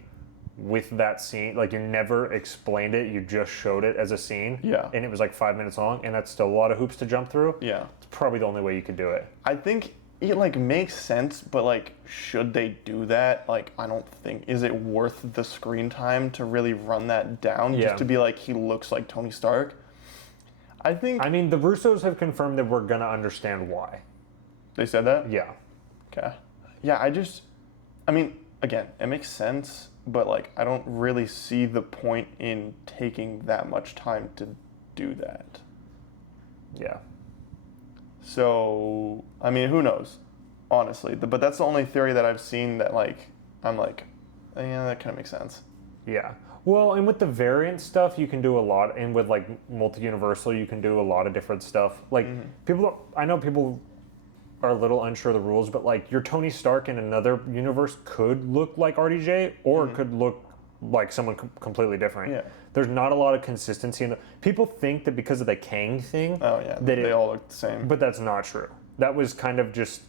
with that scene, like you never explained it, you just showed it as a scene. Yeah. And it was like 5 minutes long, and that's still a lot of hoops to jump through. Yeah. It's probably the only way you could do it. I think it makes sense, but should they do that? I don't think, is it worth the screen time to really run that down just to be like, he looks like Tony Stark? I mean, the Russos have confirmed that we're gonna understand why. They said that? Yeah. Okay. Yeah, again, it makes sense, but I don't really see the point in taking that much time to do that. Yeah. So, who knows, honestly. But that's the only theory that I've seen that, I'm like, yeah, that kind of makes sense. Yeah. Well, and with the variant stuff, you can do a lot. And with, multi-universal, you can do a lot of different stuff. I know people are a little unsure of the rules, but, your Tony Stark in another universe could look like RDJ or could look like someone completely different. Yeah. There's not a lot of consistency in the... People think that because of the Kang thing... Oh, yeah, they all look the same. But that's not true. That was kind of just...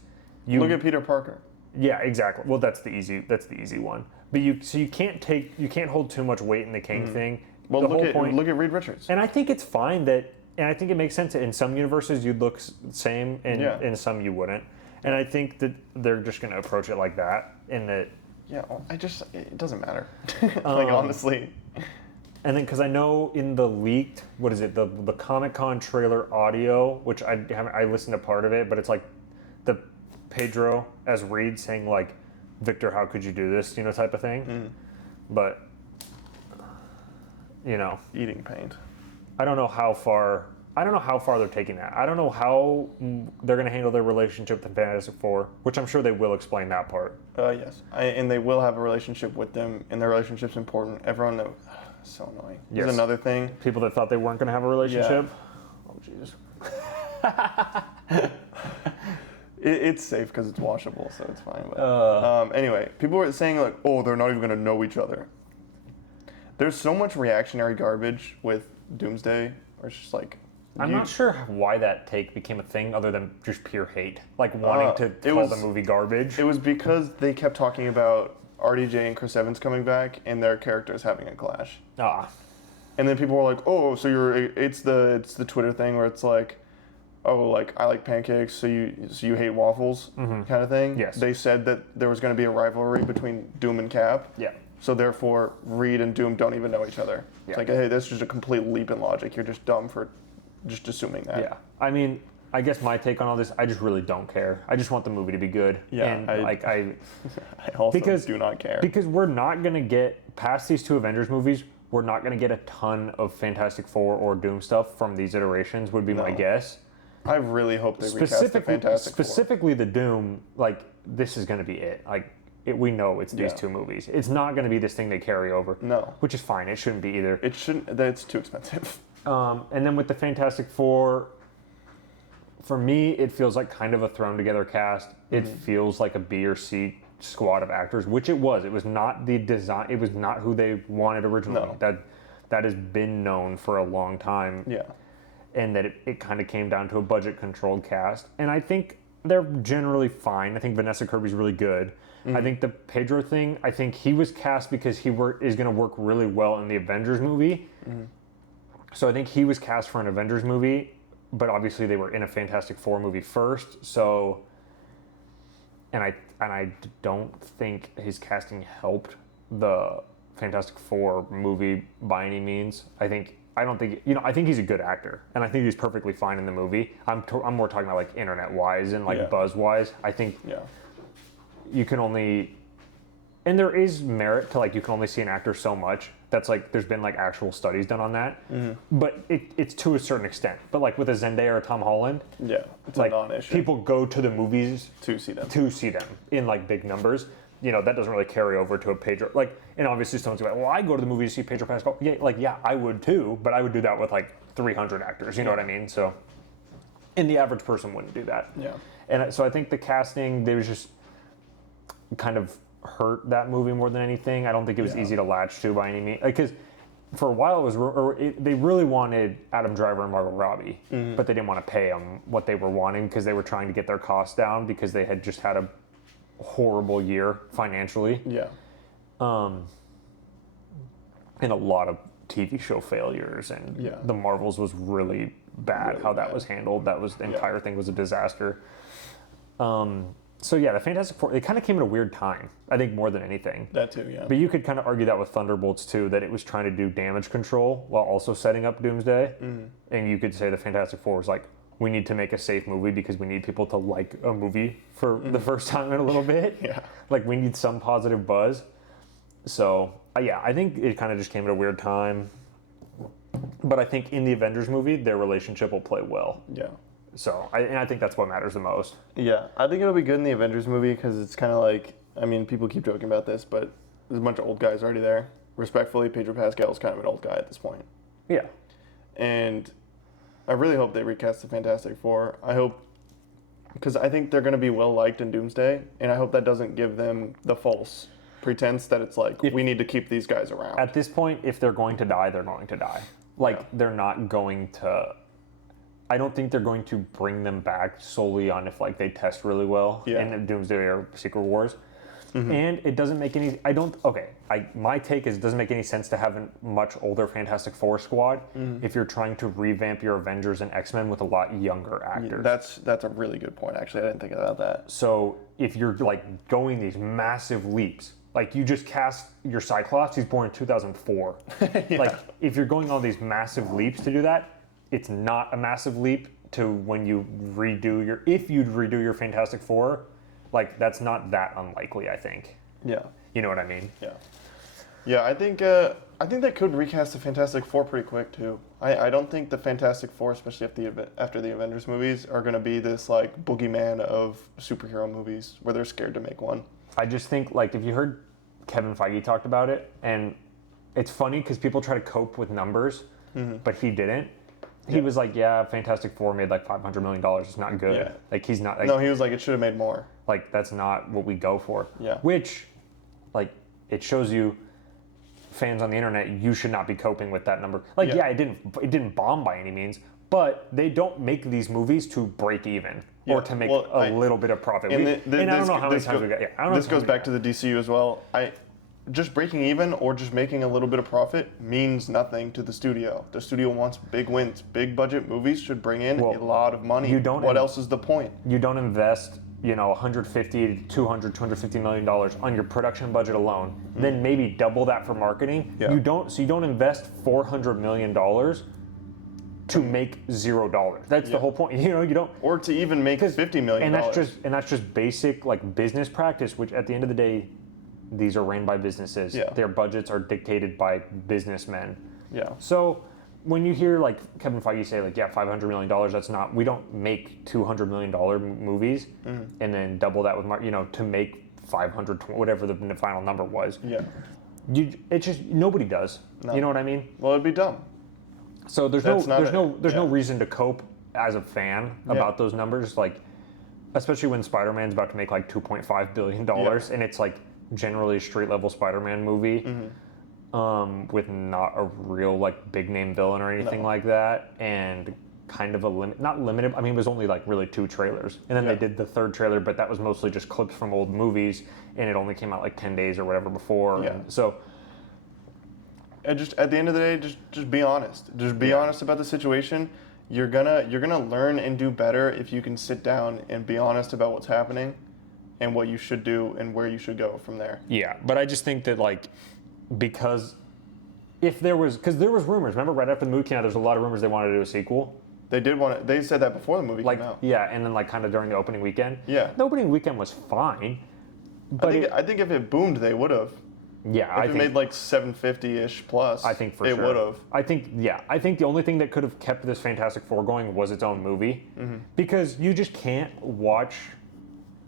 Look at Peter Parker. Yeah, exactly. Well, that's the easy one. But you can't hold too much weight in the Kang thing. Well, look at Reed Richards. And I think it's fine and I think it makes sense that in some universes you'd look the same and in some you wouldn't. And I think that they're just going to approach it like that and that... Yeah, it doesn't matter. Honestly. And then, because I know in the leaked, what is it, the Comic-Con trailer audio, which I listened to part of it, but it's the Pedro as Reed saying Victor, how could you do this, type of thing. But, Eating paint. I don't know how far they're taking that. I don't know how they're going to handle their relationship with the Fantastic Four, which I'm sure they will explain that part. Yes. And they will have a relationship with them, and their relationship's important. Everyone knows. So annoying. Yes. There's another thing. People that thought they weren't going to have a relationship. Yeah. Oh, jeez. It's safe because it's washable, so it's fine. But, anyway, people were saying, like, oh, they're not even going to know each other. There's so much reactionary garbage with Doomsday, where it's just like... I'm not sure why that take became a thing other than just pure hate. Like, wanting to call the movie garbage. It was because they kept talking about RDJ and Chris Evans coming back and their characters having a clash. And then people were like, oh, so it's the Twitter thing where it's like, oh, like, I like pancakes, so you hate waffles, kind of thing. Yes. They said that there was going to be a rivalry between Doom and Cap. Yeah. So therefore, Reed and Doom don't even know each other. Yeah. It's like, hey, this is just a complete leap in logic. You're just dumb for just assuming that. Yeah. I mean, I guess my take on all this, I just really don't care. I just want the movie to be good. Yeah. And I also do not care. Because we're not going to get, past these two Avengers movies, we're not going to get a ton of Fantastic Four or Doom stuff from these iterations, would be my guess. I really hope they recast the Fantastic Four. Specifically the Doom, like, this is going to be it. Like, we know it's these two movies. It's not going to be this thing they carry over. No. Which is fine. It shouldn't be either. It shouldn't. That's too expensive. And then with the Fantastic Four, for me, it feels like kind of a thrown together cast. It feels like a B or C squad of actors, which it was. It was not the design. It was not who they wanted originally. No. That has been known for a long time. Yeah. And that it kind of came down to a budget controlled cast. And I think they're generally fine. I think Vanessa Kirby's really good. I think the Pedro thing, I think he was cast because is going to work really well in the Avengers movie. So I think he was cast for an Avengers movie, but obviously they were in a Fantastic Four movie first. So, and I don't think his casting helped the Fantastic Four movie by any means. I think he's a good actor, and I think he's perfectly fine in the movie. I'm more talking about like internet wise and like buzz wise. I think you can only, and there is merit to like you can only see an actor so much. That's like there's been like actual studies done on that, but it's to a certain extent. But like with a Zendaya or Tom Holland, it's like a non-issue. people go to the movies to see them in like big numbers. That doesn't really carry over to a Pedro. Like, and obviously someone's like, well, I go to the movie to see Pedro Pascal. Yeah, I would too, but I would do that with like 300 actors. You know what I mean? So, and the average person wouldn't do that. Yeah. And so I think the casting, they was just kind of hurt that movie more than anything. I don't think it was easy to latch to by any means. Because for a while they really wanted Adam Driver and Margot Robbie, but they didn't want to pay them what they were wanting because they were trying to get their costs down because they had just had a horrible year financially. Yeah. And a lot of TV show failures, and the Marvels was really bad how that was handled. That was the entire thing was a disaster. So yeah, the Fantastic Four, it kind of came at a weird time, I think, more than anything. That too, yeah. But you could kind of argue that with Thunderbolts too, that it was trying to do damage control while also setting up Doomsday. And you could say the Fantastic Four was like, we need to make a safe movie because we need people to like a movie for the first time in a little bit. Like, we need some positive buzz. So, I think it kind of just came at a weird time. But I think in the Avengers movie, their relationship will play well. Yeah. So, I think that's what matters the most. Yeah, I think it'll be good in the Avengers movie because it's kind of like, I mean, people keep joking about this, but there's a bunch of old guys already there. Respectfully, Pedro Pascal is kind of an old guy at this point. Yeah. And I really hope they recast the Fantastic Four. I hope, because I think they're going to be well liked in Doomsday, and I hope that doesn't give them the false pretense that it's like, we need to keep these guys around. At this point, if they're going to die, they're going to die. Like, they're not going to, I don't think they're going to bring them back solely on if, like, they test really well in Doomsday or Secret Wars. And it doesn't make any, my take is it doesn't make any sense to have a much older Fantastic Four squad if you're trying to revamp your Avengers and X-Men with a lot younger actors. That's a really good point, actually. I didn't think about that. So if you're, like, going these massive leaps, like, you just cast your Cyclops, he's born in 2004. Like, if you're going on these massive leaps to do that, it's not a massive leap to when you redo your Fantastic Four, like that's not that unlikely. I think. Yeah. You know what I mean? Yeah. Yeah, I think they could recast the Fantastic Four pretty quick too. I don't think the Fantastic Four, especially after the Avengers movies, are gonna be this like boogeyman of superhero movies where they're scared to make one. I just think like if you heard Kevin Feige talked about it, and it's funny because people try to cope with numbers, but he didn't. He was like, yeah, Fantastic Four made like $500 million. It's not good. Yeah. Like he's not. Like, No, he was like, it should have made more. like that's not what we go for. Yeah. Which, like, it shows you, fans on the internet, you should not be coping with that number. Like, yeah, it didn't bomb by any means, but they don't make these movies to break even or to make a little bit of profit. And I don't know how many times we got. Yeah, I don't know. This goes back to the DCU as well. Just breaking even or just making a little bit of profit means nothing to the studio. The studio wants big wins. Big budget movies should bring in a lot of money. What else is the point? You don't invest, $150 to $250 million on your production budget alone. Then maybe double that for marketing. Yeah. You don't invest $400 million to make $0. That's the whole point. You don't. Or to even make $50 million. And that's just basic like business practice, which at the end of the day, these are ran by businesses. Yeah. Their budgets are dictated by businessmen. Yeah. So when you hear like Kevin Feige say like, yeah, $500 million, that's not, we don't make $200 million movies and then double that with, to make 500, whatever the final number was. Yeah. It's just, nobody does. No. You know what I mean? Well, it'd be dumb. So there's no reason to cope as a fan about those numbers. Like, especially when Spider-Man's about to make like $2.5 billion and it's like, generally a straight level Spider-Man movie with not a real like big name villain or anything like that, and kind of not limited. I mean, it was only like really 2 trailers, and then they did the 3rd trailer, but that was mostly just clips from old movies, and it only came out like 10 days or whatever before. Yeah. So, and just at the end of the day, just be honest. Just be honest about the situation. You're gonna learn and do better if you can sit down and be honest about what's happening and what you should do and where you should go from there. Yeah, but I just think that like, because there was rumors, remember right after the movie came out, there's a lot of rumors they wanted to do a sequel. They said that before the movie came out. Yeah, and then like kind of during the opening weekend. Yeah. The opening weekend was fine. But I think if it boomed, they would have. Yeah, I think made like 750-ish plus. I think it would have. I think the only thing that could have kept this Fantastic Four going was its own movie, because you just can't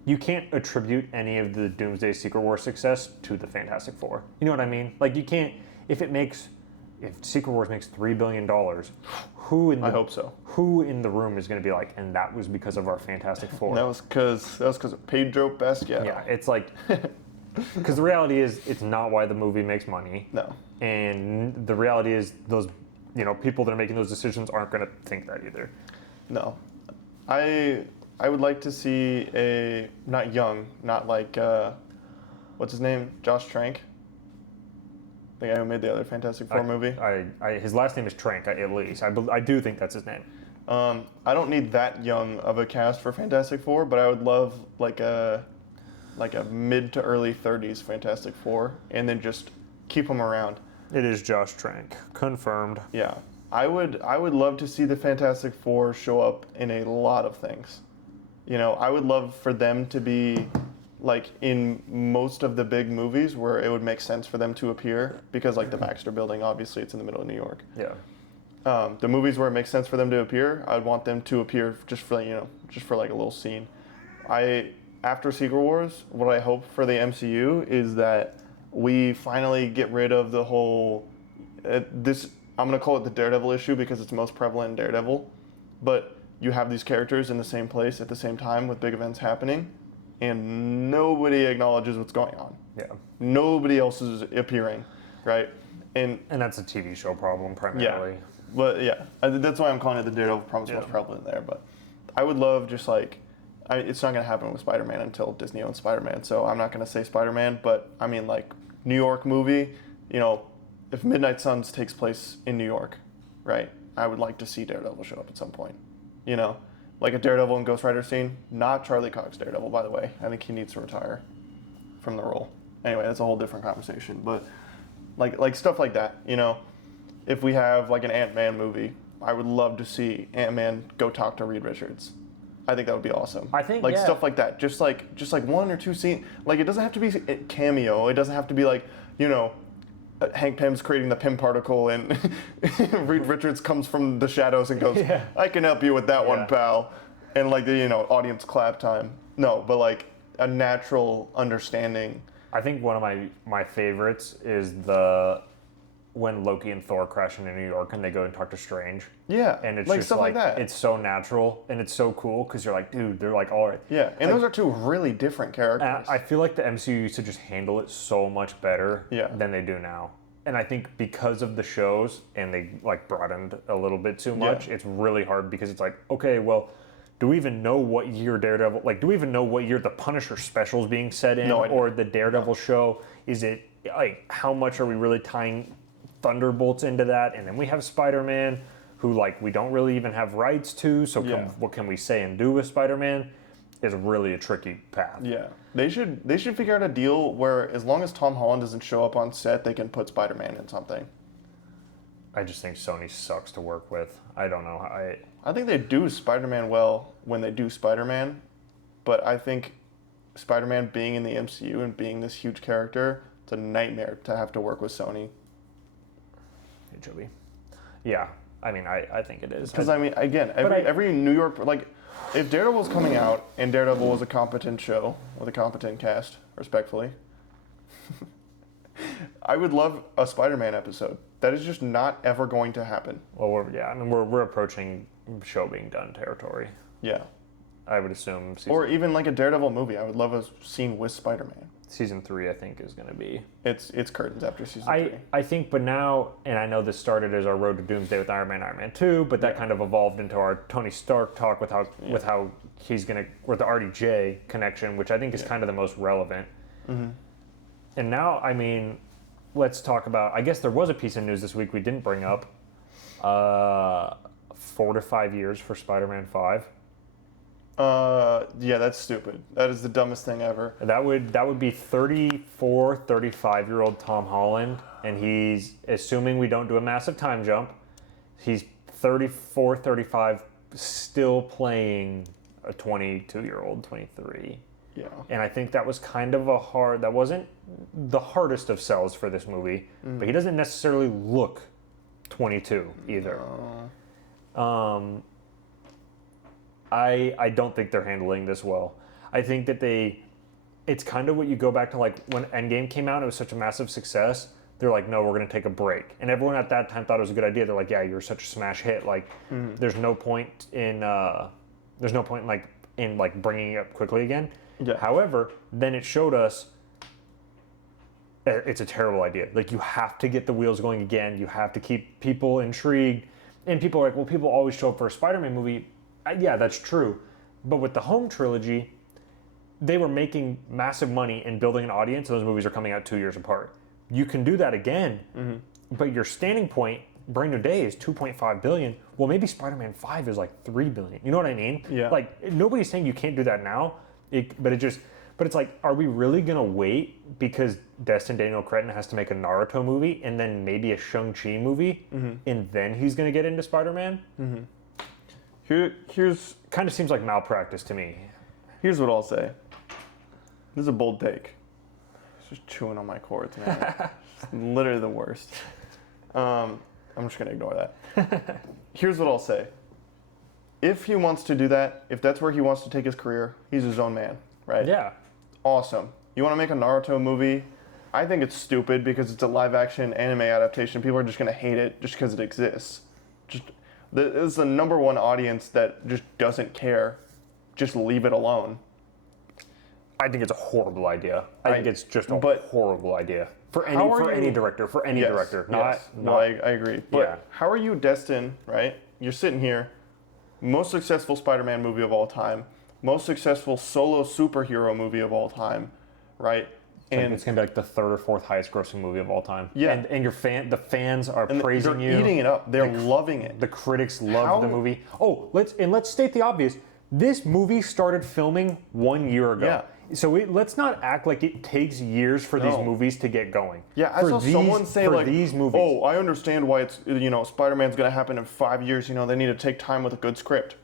you can't attribute any of the Doomsday Secret Wars success to the Fantastic Four. You know what I mean? Like you can't, if Secret Wars makes $3 billion, I hope so. Who in the room is going to be like, and that was because of our Fantastic Four? That was because of Pedro Pascal. Yeah, it's like, because the reality is, it's not why the movie makes money. No. And the reality is, those people that are making those decisions aren't going to think that either. No. I would like to see not like, what's his name? Josh Trank? The guy who made the other Fantastic Four movie? His last name is Trank, at least. I do think that's his name. I don't need that young of a cast for Fantastic Four, but I would love like a mid to early 30s Fantastic Four, and then just keep them around. It is Josh Trank. Confirmed. Yeah. I would love to see the Fantastic Four show up in a lot of things. I would love for them to be like in most of the big movies where it would make sense for them to appear, because like the Baxter Building, obviously it's in the middle of New York. Yeah. The movies where it makes sense for them to appear, I'd want them to appear just for like a little scene. After Secret Wars, what I hope for the MCU is that we finally get rid of the whole I'm going to call it the Daredevil issue because it's most prevalent in Daredevil, but you have these characters in the same place at the same time with big events happening, and nobody acknowledges what's going on. Yeah. Nobody else is appearing, right? And that's a TV show problem primarily. Yeah. But yeah, that's why I'm calling it the Daredevil problem. It's most prevalent there. But I would love just like, it's not going to happen with Spider-Man until Disney owns Spider-Man, so I'm not going to say Spider-Man, but I mean like New York movie, if Midnight Suns takes place in New York, right? I would like to see Daredevil show up at some point. Like a Daredevil and Ghost Rider scene. Not Charlie Cox Daredevil, by the way. I think he needs to retire from the role. Anyway, that's a whole different conversation. But like stuff like that, If we have like an Ant-Man movie, I would love to see Ant-Man go talk to Reed Richards. I think that would be awesome. I think, like yeah. stuff like that, just like one or two scenes. Like it doesn't have to be a cameo. It doesn't have to be like Hank Pym's creating the Pym particle, and Reed Richards comes from the shadows and goes, Yeah. "I can help you with that one, Yeah. pal," and like the audience clap time. No, but like a natural understanding. I think one of my favorites is when Loki and Thor crash into New York and they go and talk to Strange. Yeah, And it's like just stuff like that. It's so natural and it's so cool because you're like, dude, they're like all right. Yeah, and like, those are two really different characters. I feel like the MCU used to just handle it so much better than they do now. And I think because of the shows and they like broadened a little bit too much, it's really hard because it's like, okay, well, do we even know what year Daredevil, like, do we even know what year the Punisher special is being set in? No idea. Or the Daredevil show? Is it, like, how much are we really tying Thunderbolts into that? And then we have Spider-Man, who, like, we don't really even have rights to, so what can we say and do with Spider-Man is really a tricky path. Yeah. They should figure out a deal where as long as Tom Holland doesn't show up on set, they can put Spider-Man in something. I just think Sony sucks to work with. I don't know. I think they do Spider-Man well when they do Spider-Man, but I think Spider-Man being in the MCU and being this huge character, it's a nightmare to have to work with Sony. Hey, Joey. Yeah, I mean, I think it is. Because, I mean, again, every New York, like, if Daredevil's coming out and Daredevil was a competent show with a competent cast, respectfully, I would love a Spider-Man episode. That is just not ever going to happen. Well, we're approaching show being done territory. Yeah. I would assume. Or even like a Daredevil movie. I would love a scene with Spider-Man. Season 3, I think, is going to be. It's curtains after season 3. I think, but now, and I know this started as our Road to Doomsday with Iron Man 2, but that kind of evolved into our Tony Stark talk with how he's going to, with the RDJ connection, which I think is kind of the most relevant. Mm-hmm. And now, I mean, let's talk about, I guess there was a piece of news this week we didn't bring up. 4 to 5 years for Spider-Man 5. Yeah, that's stupid. That is the dumbest thing ever. That would be 34, 35-year-old Tom Holland, and he's, assuming we don't do a massive time jump, he's 34, 35, still playing a 22-year-old, 23. Yeah. And I think that was kind of that wasn't the hardest of sells for this movie, but he doesn't necessarily look 22 either. I don't think they're handling this well. I think that it's kind of what you go back to, like when Endgame came out, it was such a massive success. They're like, no, we're going to take a break. And everyone at that time thought it was a good idea. They're like, yeah, you're such a smash hit. Like, there's no point in bringing it up quickly again. Yeah. However, then it showed us it's a terrible idea. Like, you have to get the wheels going again. You have to keep people intrigued. And people are like, well, people always show up for a Spider-Man movie. Yeah, that's true. But with the Home trilogy, they were making massive money and building an audience, and those movies are coming out 2 years apart. You can do that again, but your standing point, Brand New Day, is $2.5 billion. Well, maybe Spider-Man 5 is like $3 billion. You know what I mean? Yeah. Like, nobody's saying you can't do that now, but it's like, are we really going to wait because Destin Daniel Cretton has to make a Naruto movie and then maybe a Shang-Chi movie, and then he's going to get into Spider-Man? Here's kind of seems like malpractice to me. Here's what I'll say. This is a bold take. It's just chewing on my cords, man. It's literally the worst. I'm just gonna ignore that. Here's what I'll say. If he wants to do that, if that's where he wants to take his career, he's his own man, right? Yeah. Awesome. You want to make a Naruto movie? I think it's stupid because it's a live-action anime adaptation. People are just gonna hate it just because it exists. This is the number one audience that just doesn't care. Just leave it alone. I think it's a horrible idea. I think it's just a horrible idea for any director. No, I agree. But how are you, Destin? Right? You're sitting here, most successful Spider-Man movie of all time, most successful solo superhero movie of all time, right? And it's gonna be like the third or fourth highest grossing movie of all time. Yeah. And the fans are praising you. They're eating it up. They're loving it. The critics love the movie. Oh, let's state the obvious. This movie started filming 1 year ago. Yeah. So let's not act like it takes years for these movies to get going. Yeah, I saw someone say like, these movies. oh, I understand why it's, Spider-Man's gonna happen in 5 years. They need to take time with a good script.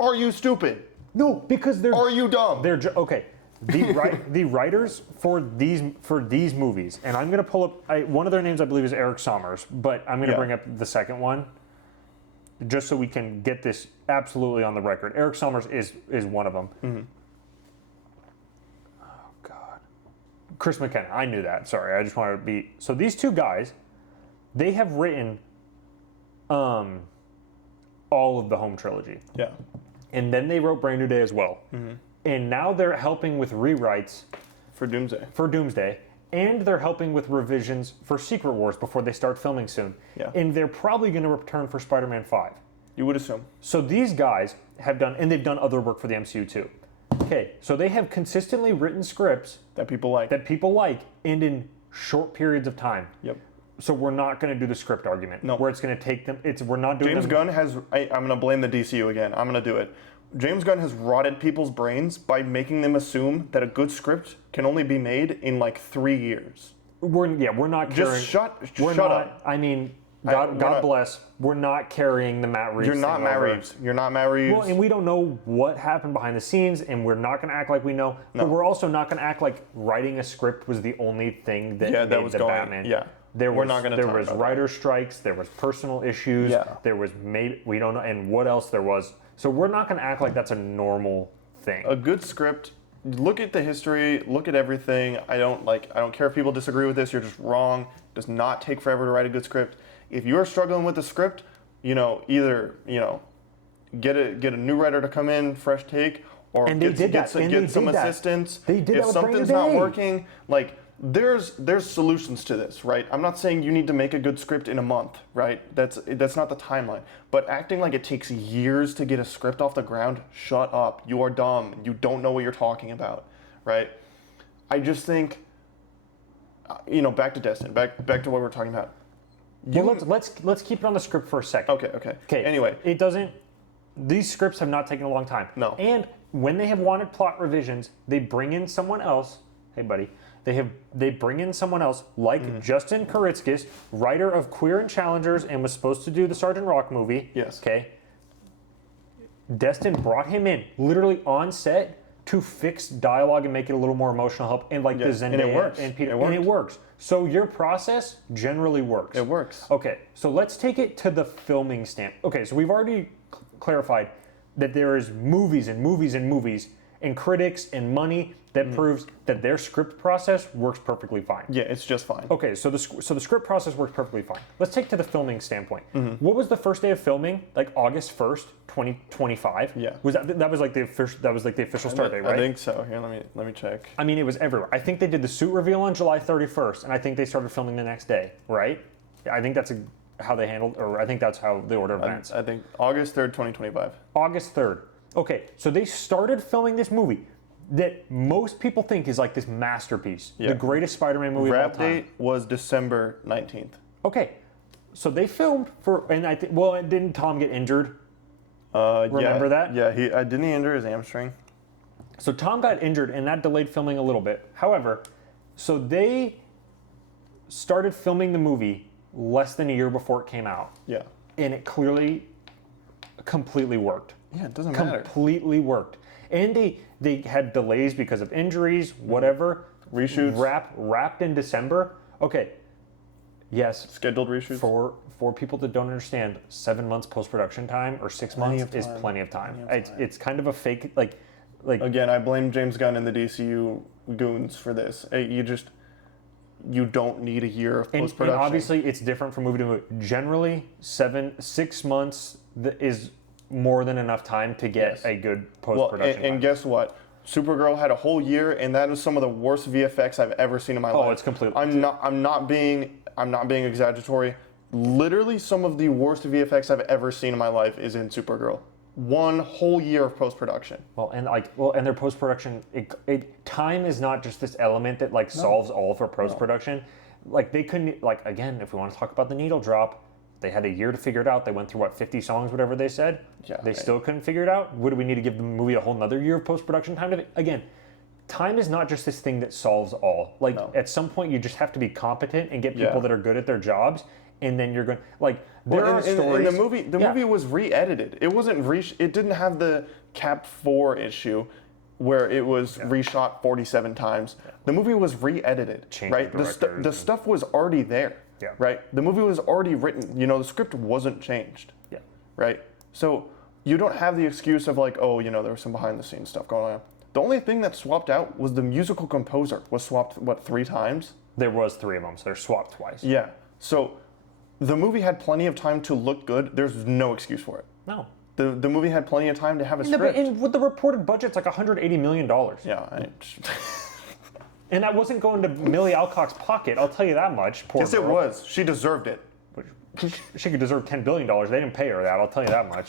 Are you stupid? No, because they're. Are you dumb? Okay. The writers for these movies, and I'm gonna pull up one of their names. I believe is Eric Sommers, but I'm gonna bring up the second one, just so we can get this absolutely on the record. Eric Sommers is one of them. Mm-hmm. Oh God, Chris McKenna. I knew that. Sorry, I just wanted to be. So these two guys, they have written, all of the Home trilogy. Yeah. And then they wrote Brand New Day as well. Mm-hmm. And now they're helping with rewrites For Doomsday. And they're helping with revisions for Secret Wars before they start filming soon. Yeah. And they're probably going to return for Spider-Man 5. You would assume. So these guys have done, and they've done other work for the MCU too. Okay, so they have consistently written scripts that people like. And in short periods of time. Yep. So we're not going to do the script argument. No. Where it's going to take them. We're not doing. James Gunn has. I'm going to blame the DCU again. I'm going to do it. James Gunn has rotted people's brains by making them assume that a good script can only be made in like 3 years. We're not carrying. Just shut up. I mean, God bless. We're not carrying the Matt Reeves. You're not Matt Reeves. You're not Matt Reeves. Well, and we don't know what happened behind the scenes, and we're not going to act like we know. No. But we're also not going to act like writing a script was the only thing that made was the going. Batman. Yeah. There We're was, not going to there was writer strikes. There was personal issues. Yeah. There was we don't know, and what else there was. So we're not going to act like that's a normal thing. A good script. Look at the history. Look at everything. I don't care if people disagree with this. You're just wrong. It does not take forever to write a good script. If you're struggling with the script, either get a new writer to come in, fresh take, or get some assistance. They did if that with something's Brand New not Day. working, there's solutions to this, right? I'm not saying you need to make a good script in a month, right? That's not the timeline. But acting like it takes years to get a script off the ground, shut up. You are dumb. You don't know what you're talking about, right? I just think, back to Destin, back to what we're talking about. Let's keep it on the script for a second. Okay. Anyway, these scripts have not taken a long time. No. And when they have wanted plot revisions, they bring in someone else. Hey, buddy. They bring in someone else like Justin Kuritzkis, writer of Queer and Challengers, and was supposed to do the Sergeant Rock movie. Yes. Okay. Destin brought him in literally on set to fix dialogue and make it a little more emotional help, and the Zendaya and it works. and Peter, and it works. So your process generally works. It works. Okay, so let's take it to the filming stamp. Okay, so we've already clarified that there is movies and movies and movies and critics and money that proves that their script process works perfectly fine. Yeah, it's just fine. Okay, so the script process works perfectly fine. Let's take to the filming standpoint. What was the first day of filming? Like August 1st, 2025. Yeah. Was that was like the official start date, right? I think so. Here, let me check. I mean, it was everywhere. I think they did the suit reveal on July 31st, and I think they started filming the next day, right? I think that's how they handled, or I think that's how the order of events. I think August 3rd, 2025. August 3rd. Okay, so they started filming this movie that most people think is like this masterpiece, the greatest Spider-Man movie of all Wrap time. date was December 19th. Okay, so they filmed and I think, didn't Tom get injured? Remember that? Yeah, didn't he injure his hamstring? So Tom got injured, and that delayed filming a little bit. However, so they started filming the movie less than a year before it came out. Yeah. And it clearly completely worked. Yeah, it doesn't matter. Completely worked. And they had delays because of injuries, whatever. Reshoots. Wrapped in December. Okay. Yes. Scheduled reshoots. For people that don't understand, 7 months post-production time or 6 months is plenty of time. It's kind of a fake, like. Again, I blame James Gunn and the DCU goons for this. You don't need a year of post-production. And obviously, it's different from movie to movie. Generally, 6 months is more than enough time to get a good post-production. And guess what? Supergirl had a whole year, and that is some of the worst VFX I've ever seen in my life. Oh, it's completely. I'm not being exaggeratory. Literally, some of the worst VFX I've ever seen in my life is in Supergirl. 1 whole year of post-production. And their post-production, time is not just this element that solves all for post-production. They couldn't, again, if we want to talk about the needle drop, they had a year to figure it out. They went through 50 songs, whatever they said. Yeah, they still couldn't figure it out. Would we need to give the movie a whole nother year of post-production time? Again, time is not just this thing that solves all. At some point, you just have to be competent and get people that are good at their jobs. and then you're going like there are in stories. the movie. The movie was re-edited. It wasn't It didn't have the Cap 4 issue where it was reshot 47 times. Yeah. The movie was re-edited, right? The stuff was already there, right? The movie was already written. You know, the script wasn't changed, right? So you don't have the excuse of like, oh, you know, there was some behind-the-scenes stuff going on. The only thing that swapped out was the musical composer was swapped, 3 times? There was 3 of them, so they're swapped twice. Yeah. So the movie had plenty of time to look good. There's no excuse for it. No. The movie had plenty of time to have a script. And with the reported budget's like $180 million. Yeah. And that wasn't going to Millie Alcock's pocket, I'll tell you that much. Poor yes, girl. it was. She deserved it. She could deserve $10 billion. They didn't pay her that, I'll tell you that much.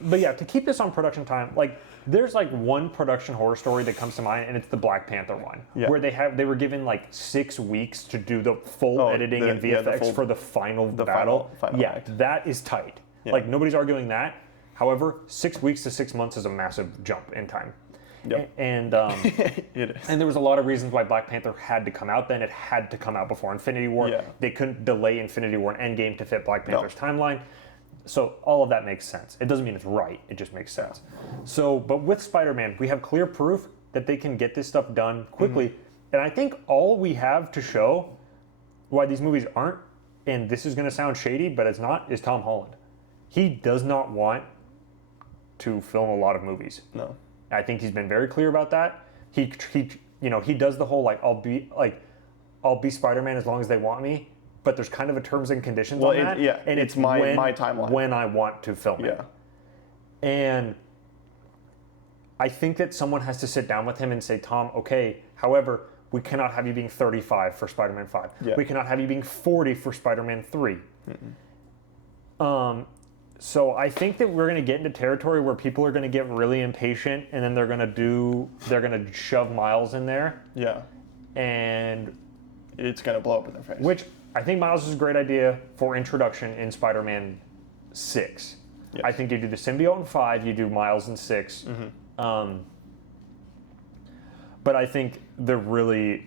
But yeah, to keep this on production time, like there's like one production horror story that comes to mind, and it's the Black Panther one, where they were given like 6 weeks to do the full editing and VFX for the final battle. Final act. That is tight. Yeah. Like nobody's arguing that. However, 6 weeks to 6 months is a massive jump in time. Yep. And it is. And there was a lot of reasons why Black Panther had to come out then. It had to come out before Infinity War. Yeah. They couldn't delay Infinity War and Endgame to fit Black Panther's timeline. So all of that makes sense. It doesn't mean it's right. It just makes sense. So, but with Spider-Man, we have clear proof that they can get this stuff done quickly. And I think all we have to show why these movies aren't, and this is going to sound shady, but it's not, is Tom Holland. He does not want to film a lot of movies. No. I think he's been very clear about that. He does the whole like I'll be Spider-Man as long as they want me, but there's kind of a terms and conditions on that. Yeah, and it's my timeline when I want to film it. And I think that someone has to sit down with him and say, Tom, okay, however, we cannot have you being 35 for Spider-Man 5. Yeah. We cannot have you being 40 for Spider-Man 3. So I think that we're going to get into territory where people are going to get really impatient, and then they're going to shove Miles in there. Yeah. And it's going to blow up in their face. Which I think Miles is a great idea for introduction in Spider-Man 6. Yes. I think you do the symbiote in 5, you do Miles in 6. But I think they're really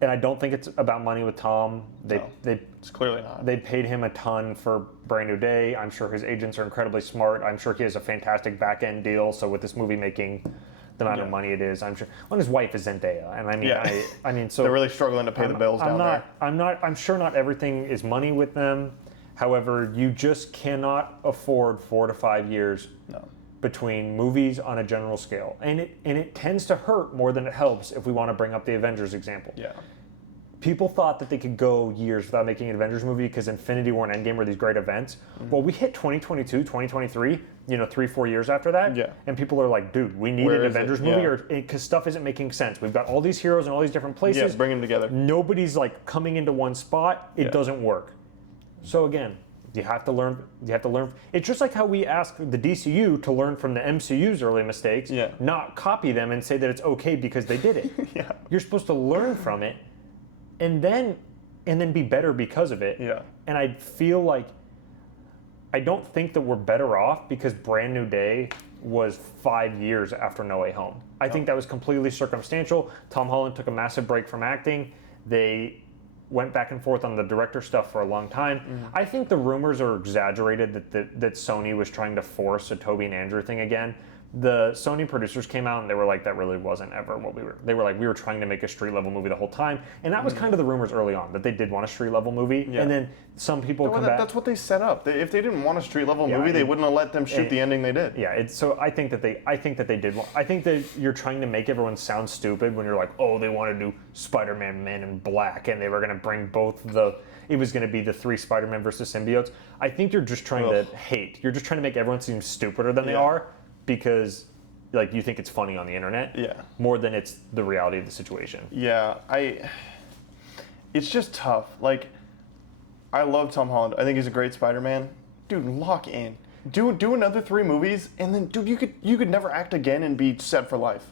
and I don't think it's about money with Tom. It's clearly not. They paid him a ton for Brand New Day. I'm sure his agents are incredibly smart. I'm sure he has a fantastic back-end deal. So with this movie making the amount of money it is, I'm sure. Well, his wife is Zendaya, and so they're really struggling to pay the bills down there. I'm sure not everything is money with them. However, you just cannot afford 4 to 5 years between movies on a general scale, and it tends to hurt more than it helps. If we want to bring up the Avengers example, people thought that they could go years without making an Avengers movie because Infinity War and Endgame were these great events. Well, we hit 2022, 2023, 3-4 years after that, and people are like, dude, we need an Avengers movie, or because stuff isn't making sense. We've got all these heroes in all these different places. Yeah, bring them together. Nobody's like coming into one spot. It doesn't work. So again, you have to learn. It's just like how we ask the DCU to learn from the MCU's early mistakes, not copy them and say that it's okay because they did it. You're supposed to learn from it, and then be better because of it. And I feel like I don't think that we're better off because Brand New Day was 5 years after No Way Home. I think that was completely circumstantial. Tom Holland took a massive break from acting. They went back and forth on the director stuff for a long time. I think the rumors are exaggerated that Sony was trying to force a Toby and Andrew thing again. The Sony producers came out and they were like, that really wasn't ever what they were like, we were trying to make a street level movie the whole time. And that was kind of the rumors early on, that they did want a street level movie. And then some people come back. That's what they set up. If they didn't want a street level movie, they wouldn't have let them shoot the ending they did. So I think that they did want, I think that you're trying to make everyone sound stupid when you're like, oh, they want to do Spider-Man Men in Black, and they were going to bring it was going to be the 3 Spider-Man versus symbiotes. I think you're just trying to hate. You're just trying to make everyone seem stupider than they are, because like you think it's funny on the internet more than it's the reality of the situation. It's just tough. Like, I love Tom Holland. I think he's a great Spider-Man. Dude, lock in. Do another 3 movies, and then dude, you could never act again and be set for life.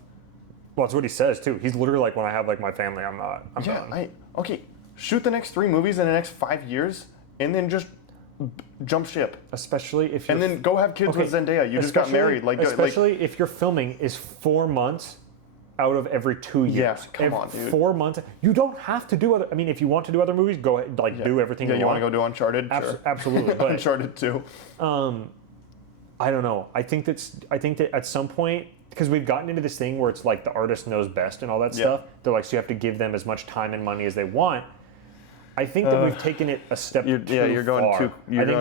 Well, that's what he says too. He's literally like, when I have like my family, I'm done. Okay, shoot the next 3 movies in the next 5 years, and then just jump ship. Especially if you're... And then go have kids with Zendaya. You just got married. Especially if your filming is 4 months out of every 2 years. Yeah, come on, dude. 4 months. You don't have to do other. I mean, if you want to do other movies, go ahead, do everything you want. You want to go do Uncharted? Sure. Absolutely. But, Uncharted 2. I don't know. I think that at some point, because we've gotten into this thing where it's like the artist knows best and all that stuff. They're like, so you have to give them as much time and money as they want. I think that we've taken it a step too far. You're going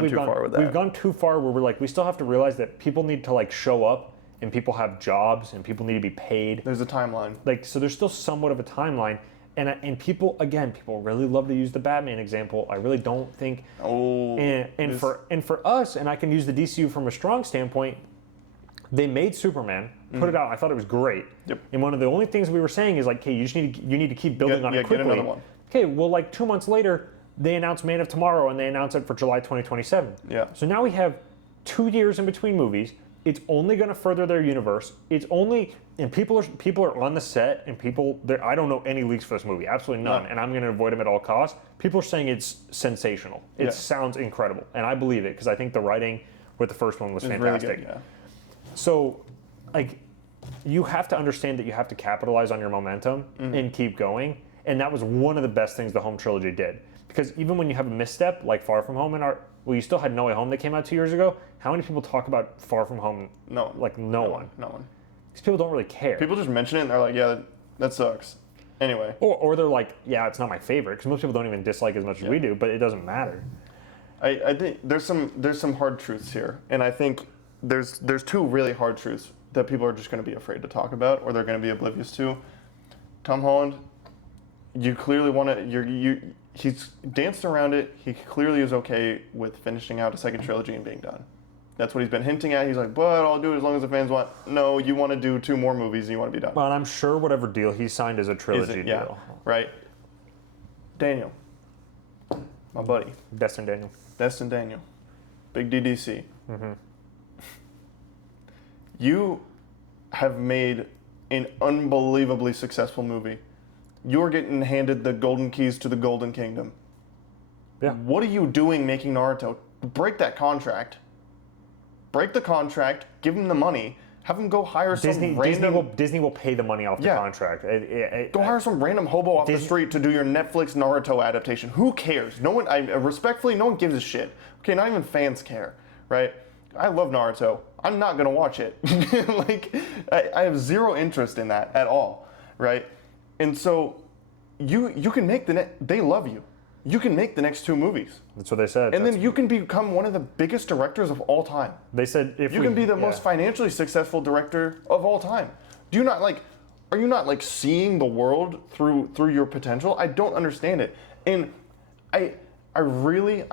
too far with that. We've gone too far where we're like, we still have to realize that people need to like show up and people have jobs and people need to be paid. There's a timeline. Like, so there's still somewhat of a timeline. And people really love to use the Batman example. I really don't think. For us, and I can use the DCU from a strong standpoint. They made Superman, put it out. I thought it was great. Yep. And one of the only things we were saying is like, okay, you need to keep building on it quickly. Get another one. Okay, well, like 2 months later, they announced Man of Tomorrow, and they announced it for July 2027. Yeah. So now we have 2 years in between movies. It's only going to further their universe. And people are on the set, and I don't know any leaks for this movie, absolutely none, and I'm going to avoid them at all costs. People are saying it's sensational. It sounds incredible, and I believe it because I think the writing with the first one was fantastic. Really good, yeah. So, like, you have to understand that you have to capitalize on your momentum and keep going. And that was one of the best things the Home trilogy did. Because even when you have a misstep, like Far From Home, you still had No Way Home that came out 2 years ago. How many people talk about Far From Home? No. Like, no one. No one. Because people don't really care. People just mention it and they're like, yeah, that sucks. Anyway. Or they're like, yeah, it's not my favorite. Because most people don't even dislike as much as we do, but it doesn't matter. I think there's some hard truths here. And I think there's 2 really hard truths that people are just going to be afraid to talk about or they're going to be oblivious to. Tom Holland, you clearly want to. He's danced around it. He clearly is okay with finishing out a second trilogy and being done. That's what he's been hinting at. He's like, but I'll do it as long as the fans want. No, you want to do 2 more movies and you want to be done. Well, and I'm sure whatever deal he signed is a trilogy deal. Yeah, right. Daniel, my buddy. Destin Daniel. Big DDC. You have made an unbelievably successful movie. You're getting handed the golden keys to the Golden Kingdom. Yeah. What are you doing making Naruto? Break that contract. Break the contract. Give him the money. Have him go hire some random... Disney will pay the money off the contract. Go hire some random hobo off the street to do your Netflix Naruto adaptation. Who cares? No one... respectfully, no one gives a shit. Okay, not even fans care, right? I love Naruto. I'm not going to watch it. Like, I have zero interest in that at all, right? And so you can make they love you. You can make the next 2 movies. That's what they said. And then you can become one of the biggest directors of all time. They said if you can be the most financially successful director of all time. Are you not like seeing the world through your potential? I don't understand it. And I really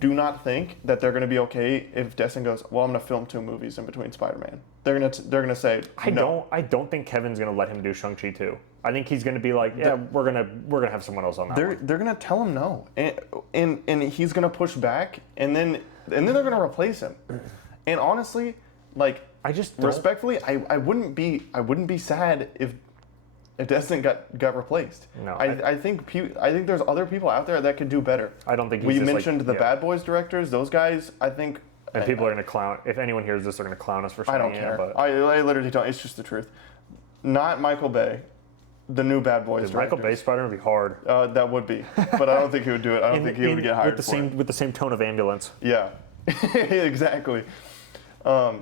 do not think that they're going to be okay if Destin goes, well, I'm going to film 2 movies in between Spider-Man. They're going to say no. I don't think Kevin's going to let him do Shang-Chi 2. I think he's going to be like, yeah, we're gonna have someone else on that. They're going to tell him no, and he's going to push back, and then they're going to replace him. And honestly, like, I just respectfully, I wouldn't be sad if Destin got replaced. No, I think there's other people out there that could do better. I don't think we mentioned the Bad Boys directors; those guys, I think. And people are going to clown. If anyone hears this, they're going to clown us for saying I don't care. But I literally don't. It's just the truth. Not Michael Bay, the new Bad Boys directors. Michael Bay Spider-Man would be hard. That would be, but I don't think he would do it. I don't think he would get hired with the same tone of ambulance. Yeah, exactly. If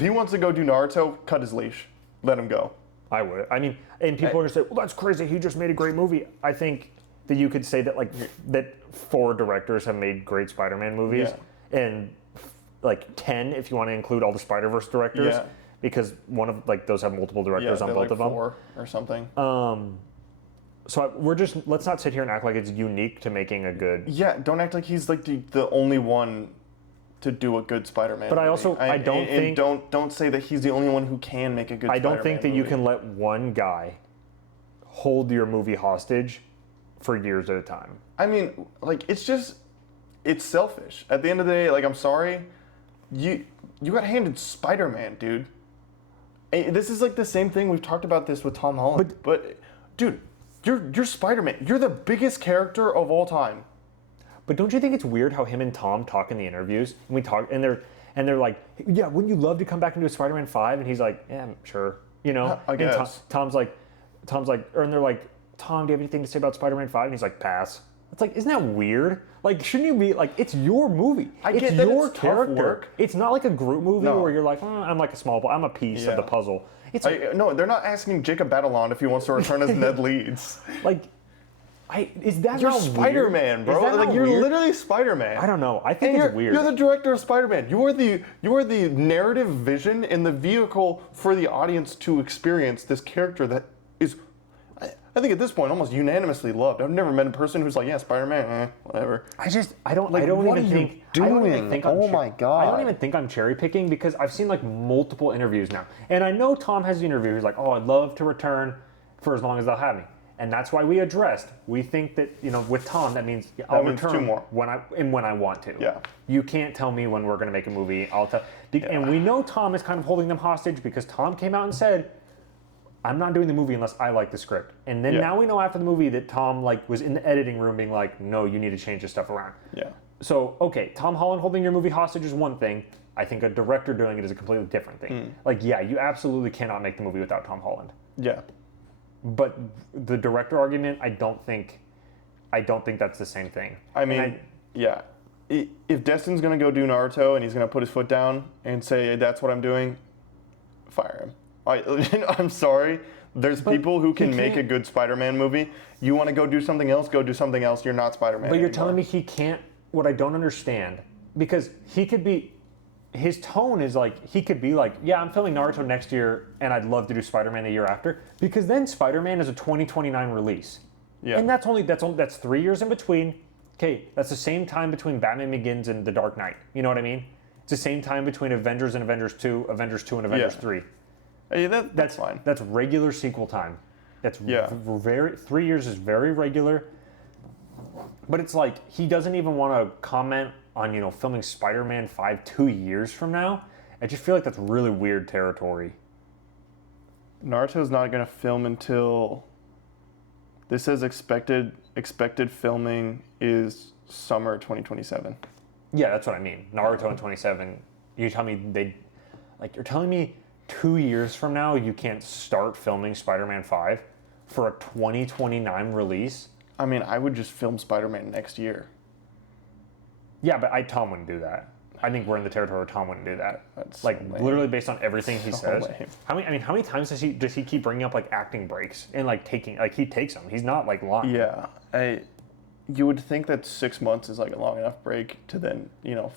he wants to go do Naruto, cut his leash. Let him go. I would. I mean, and people are going to say, well, that's crazy. He just made a great movie. I think that you could say that that 4 directors have made great Spider-Man movies, and 10 if you want to include all the Spider-Verse directors, because one of those have multiple directors on both of them. 4 or something. So let's not sit here and act like it's unique to making a good. Yeah, don't act like he's the only one to do a good Spider-Man. But movie. Don't say that he's the only one who can make a good. I don't think that movie. you can let one guy hold your movie hostage for years at a time. I mean, it's selfish. At the end of the day, I'm sorry, you got handed Spider-Man, dude. This is the same thing. We've talked about this with Tom Holland. But dude, you're Spider-Man. You're the biggest character of all time. But don't you think it's weird how him and Tom talk in the interviews? And And they're like, yeah, wouldn't you love to come back and do a Spider-Man 5? And he's like, yeah, sure. You know? I guess. And Tom's like, and they're like, Tom, do you have anything to say about Spider-Man 5? And he's like, pass. It's like, isn't that weird? Like, shouldn't you be like, it's your movie. It's your tough character. work. It's not like a group movie where you're like, I'm like I'm a piece of the puzzle. It's no, they're not asking Jacob Batalon if he wants to return as Ned Leeds. like, is that You're not Spider-Man, weird? bro. Is that Like not you're weird? literally Spider-Man. I don't know. I think And it's weird. You're the director of Spider-Man. You are the narrative vision and the vehicle for the audience to experience this character that is, I think at this point, almost unanimously loved. I've never met a person who's like, yeah, Spider-Man, whatever. I don't Like, even what are you think doing? Oh my God. I don't even think I'm cherry picking because I've seen like multiple interviews now. And I know Tom has the interview. He's like, oh, I'd love to return for as long as they'll have me. And that's why we addressed. We think that, with Tom, that means I'll means return 2 more. when I want to. Yeah. You can't tell me when we're going to make a movie. I'll tell. And we know Tom is kind of holding them hostage because Tom came out and said, I'm not doing the movie unless I like the script. And then now we know after the movie that Tom was in the editing room being like, no, you need to change this stuff around. Yeah. So, okay, Tom Holland holding your movie hostage is one thing. I think a director doing it is a completely different thing. You absolutely cannot make the movie without Tom Holland. Yeah. But the director argument, I don't think that's the same thing. I mean, if Destin's going to go do Naruto and he's going to put his foot down and say, that's what I'm doing, fire him. I'm sorry. There's people who can make a good Spider-Man movie. You want to go do something else, go do something else. You're not Spider-Man But you're anymore. telling me he can't, what I don't understand, because he could be, his tone is like, he could be like, yeah, I'm filming Naruto next year and I'd love to do Spider-Man the year after, because then Spider-Man is a 2029 release. Yeah. And that's 3 years in between. Okay, that's the same time between Batman Begins and The Dark Knight. You know what I mean? It's the same time between Avengers and Avengers 2, Avengers 2 and Avengers 3. That's fine. That's regular sequel time. That's 3 years is very regular. But it's like he doesn't even want to comment on filming Spider-Man 5 2 years from now. I just feel like that's really weird territory. Naruto's not going to film until this says expected filming is summer 2027. Yeah, that's what I mean. Naruto in 27. You tell me you're telling me 2 years from now you can't start filming Spider-Man 5 for a 2029 release? I mean, I would just film Spider-Man next year. Yeah, but Tom wouldn't do that. I think we're in the territory where Tom wouldn't do that. That's so lame. Literally based on everything he says. Lame. How many times does he keep bringing up acting breaks and taking he takes them? He's not lying. Yeah, you would think that 6 months is a long enough break to then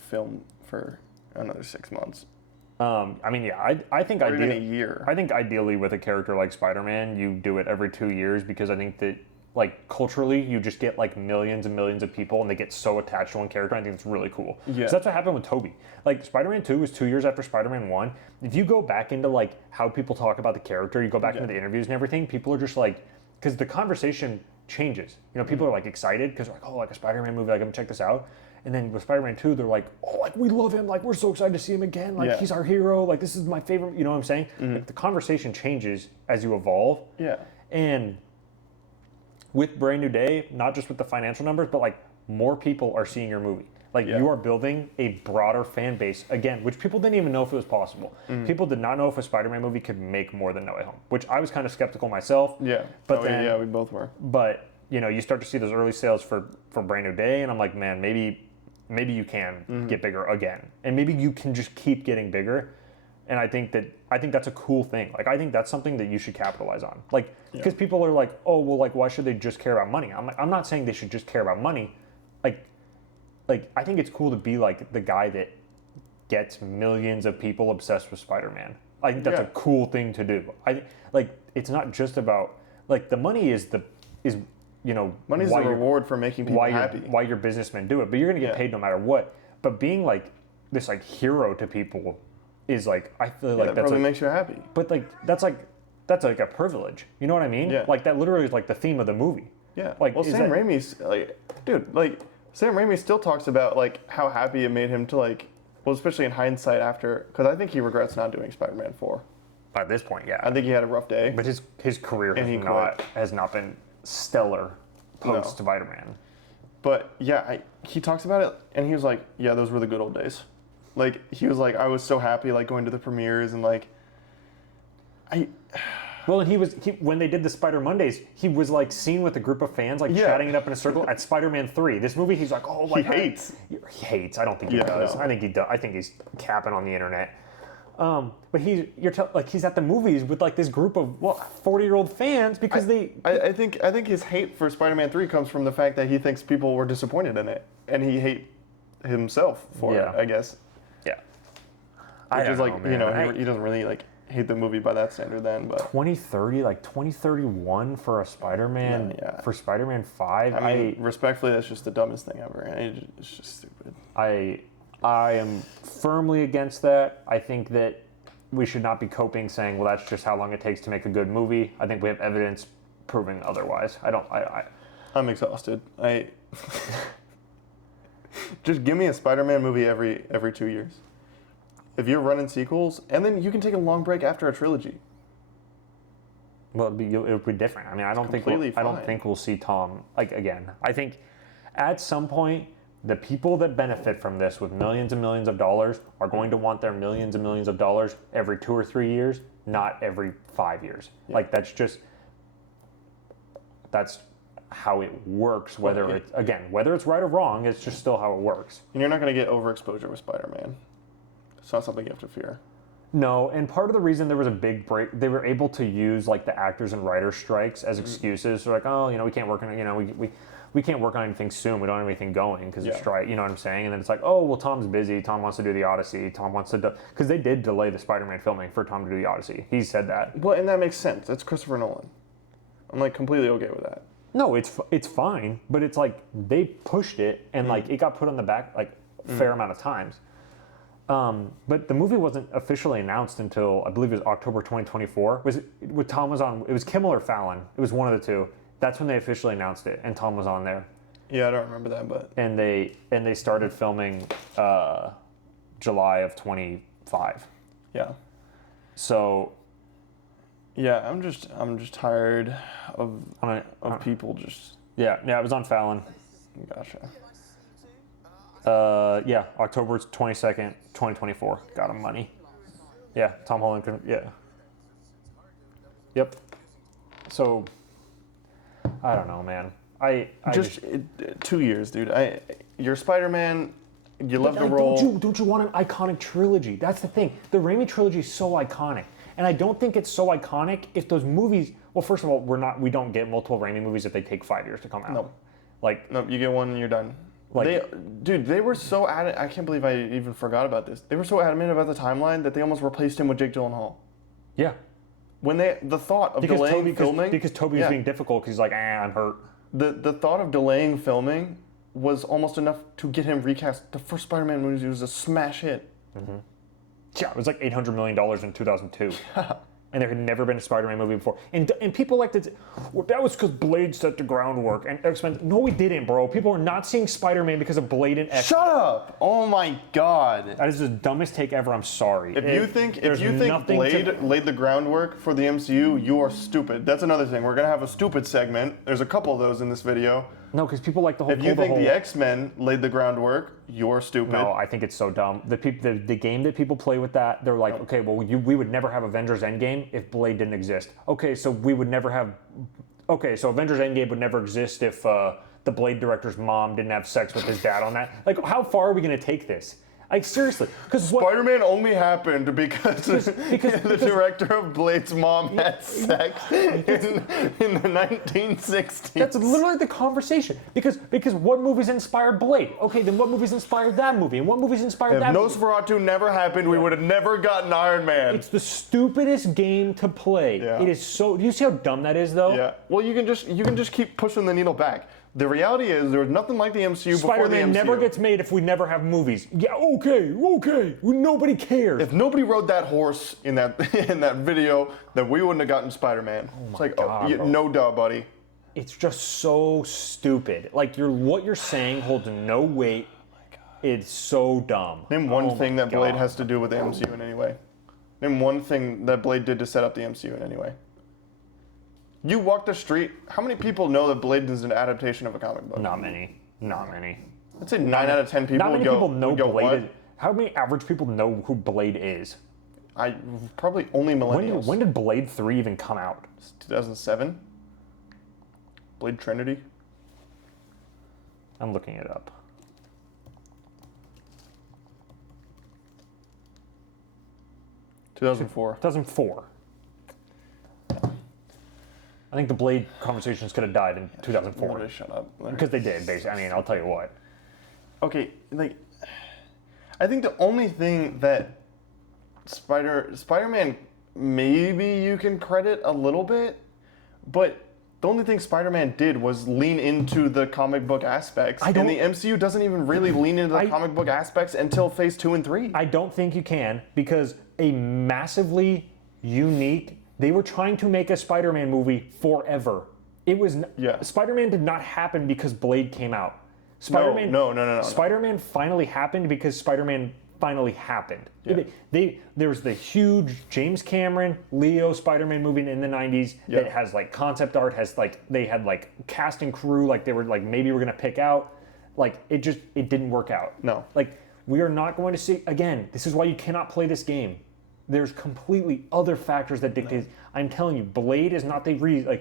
film for another 6 months. I think or even a year. I think ideally with a character like Spider-Man, you do it every 2 years because I think that culturally you just get millions and millions of people and they get so attached to one character. I think it's really cool. Yeah. So that's what happened with Tobey. Spider-Man 2 was 2 years after Spider-Man 1. If you go back into how people talk about the character, you go back into the interviews and everything, people are just because the conversation changes. People are excited because they're oh, a Spider-Man movie, I'm gonna check this out. And then with Spider-Man 2, they're oh, we love him, we're so excited to see him again, he's our hero, this is my favorite, you know what I'm saying? Mm-hmm. The conversation changes as you evolve. Yeah. And with Brand New Day, not just with the financial numbers, but more people are seeing your movie. You are building a broader fan base again, which people didn't even know if it was possible. Mm-hmm. People did not know if a Spider-Man movie could make more than No Way Home, which I was kind of skeptical myself. Yeah. But we both were. But you start to see those early sales for Brand New Day, and I'm like, man, maybe you can get bigger again, and maybe you can just keep getting bigger. And I think that's a cool thing. I think that's something that you should capitalize on. Because people are oh, well, why should they just care about money? I'm not saying they should just care about money. I think it's cool to be the guy that gets millions of people obsessed with Spider-Man. I think that's a cool thing to do. It's not just about the money is money's the reward for making people happy. Why your businessmen do it, but you're gonna get paid no matter what. But being this hero to people is I feel that that's probably makes you happy. But that's a privilege. You know what I mean? Yeah. That literally is the theme of the movie. Yeah. Sam Raimi's Sam Raimi still talks about how happy it made him to especially in hindsight after, because I think he regrets not doing Spider-Man 4. At this point, yeah. I think he had a rough day. But his career has not been stellar post Spider-Man. But yeah, he talks about it and he was like, yeah, those were the good old days. Like, he was like, I was so happy, like, going to the premieres and, like, Well, and when they did the Spider Mondays, he was like seen with a group of fans, like chatting it up in a circle at Spider-Man 3. This movie, he's like, oh my God. He hates. I don't think he does. No. I think he does. I think he's capping on the internet. But he's at the movies with like this group of 40-year-old fans because I think his hate for Spider-Man 3 comes from the fact that he thinks people were disappointed in it, and he hate himself for it, I guess. Yeah. Which is like, man. He doesn't really like hate the movie by that standard then, but 2030, like 2031 for a Spider-Man, for Spider-Man 5. I mean, respectfully, that's just the dumbest thing ever. It's just stupid. I am firmly against that. I think that we should not be coping saying, well, that's just how long it takes to make a good movie. I think we have evidence proving otherwise. I'm exhausted. Just give me a Spider-Man movie every 2 years. If you're running sequels, and then you can take a long break after a trilogy. Well, it would be different. I mean, I don't think we'll see Tom again. I think at some point the people that benefit from this with millions and millions of dollars are going to want their millions and millions of dollars every 2 or 3 years, not every 5 years. Yeah. Like that's how it works. Whether it's right or wrong, it's just still how it works. And you're not going to get overexposure with Spider-Man. It's not something you have to fear. No, and part of the reason there was a big break, they were able to use like the actors and writers strikes as excuses. They're like, oh, we can't work on we can't work on anything soon. We don't have anything going because of strike. You know what I'm saying? And then it's like, oh, well, Tom's busy. Tom wants to do the Odyssey. Tom wants to do, because they did delay the Spider-Man filming for Tom to do the Odyssey. He said that. Well, and that makes sense. That's Christopher Nolan. I'm like completely okay with that. No, it's fine, but it's like they pushed it and like it got put on the back like a fair amount of times. But the movie wasn't officially announced until I believe it was October 2024. Tom was on? It was Kimmel or Fallon. It was one of the two. That's when they officially announced it, and Tom was on there. Yeah, I don't remember that, but and they started filming July of 25. Yeah. So. Yeah, I'm just tired of people just. Yeah, it was on Fallon. Gotcha. October 22nd, 2024. Got him money. Yeah, Tom Holland. Yeah. Yep. So, I don't know, man. I just 2 years, dude. You're Spider-Man. You love the role. Don't you want an iconic trilogy? That's the thing. The Raimi trilogy is so iconic, and I don't think it's so iconic if those movies. Well, first of all, we don't get multiple Raimi movies if they take 5 years to come out. No, you get one and you're done. They were so adamant. I can't believe I even forgot about this. They were so adamant about the timeline that they almost replaced him with Jake Gyllenhaal. Yeah. When the thought of delaying filming because Toby was being difficult because he's like, I'm hurt. The thought of delaying filming was almost enough to get him recast. The first Spider-Man movie was a smash hit. Mm-hmm. Yeah, it was like $800 million in 2002. And there had never been a Spider-Man movie before. And people like to that was because Blade set the groundwork. And X-Men, no, we didn't, bro. People are not seeing Spider-Man because of Blade and X-Men. Shut up! Oh my God. That is the dumbest take ever. I'm sorry. If you think Blade laid the groundwork for the MCU, you are stupid. That's another thing. We're gonna have a stupid segment. There's a couple of those in this video. No, because people like the whole. If you think the X-Men laid the groundwork, you're stupid. No, I think it's so dumb. The game that people play with that, they're like, okay, well, we would never have Avengers Endgame if Blade didn't exist. Okay, so we would never have. Okay, so Avengers Endgame would never exist if the Blade director's mom didn't have sex with his dad on that. Like, how far are we going to take this? Like, seriously, because Spider-Man only happened because the director of Blade's mom had sex in the 1960s. That's literally the conversation. Because what movies inspired Blade? Okay, then what movies inspired that movie? And what movies inspired that movie? If Nosferatu never happened, we would have never gotten Iron Man. It's the stupidest game to play. Yeah. It is so. Do you see how dumb that is, though? Yeah. Well, you can just keep pushing the needle back. The reality is, there was nothing like the MCU before the MCU. Spider-Man never gets made if we never have movies. Yeah, okay. Nobody cares. If nobody rode that horse in that video, then we wouldn't have gotten Spider-Man. It's like, no duh, buddy. It's just so stupid. Like, what you're saying holds no weight. Oh my God. It's so dumb. Name one thing that Blade has to do with the MCU in any way. Name one thing that Blade did to set up the MCU in any way. You walk the street, how many people know that Blade is an adaptation of a comic book? Not many. I'd say 9 out of 10 people Not many people know Blade. how many average people know who Blade is? I probably only millennials. When did Blade 3 even come out? 2007. Blade Trinity. I'm looking it up. 2004. 2004. I think the Blade conversations could have died in 2004. Everybody shut up. Because they did, basically. I mean, I'll tell you what. Okay, like, I think the only thing that Spider-Man, maybe you can credit a little bit, but the only thing Spider-Man did was lean into the comic book aspects. And the MCU doesn't even really lean into the comic book aspects until Phase 2 and 3. I don't think you can, because a massively unique... They were trying to make a Spider-Man movie forever. It was... Spider-Man did not happen because Blade came out. Spider-Man, no. Spider-Man finally happened because Spider-Man finally happened. Yeah. There was the huge James Cameron, Leo Spider-Man movie in the 90s that has like concept art, they had like cast and crew, like they were like maybe we're gonna pick out. Like it didn't work out. No. Like we are not going to see, again, this is why you cannot play this game. There's completely other factors that dictate. No. I'm telling you, Blade is not the reason.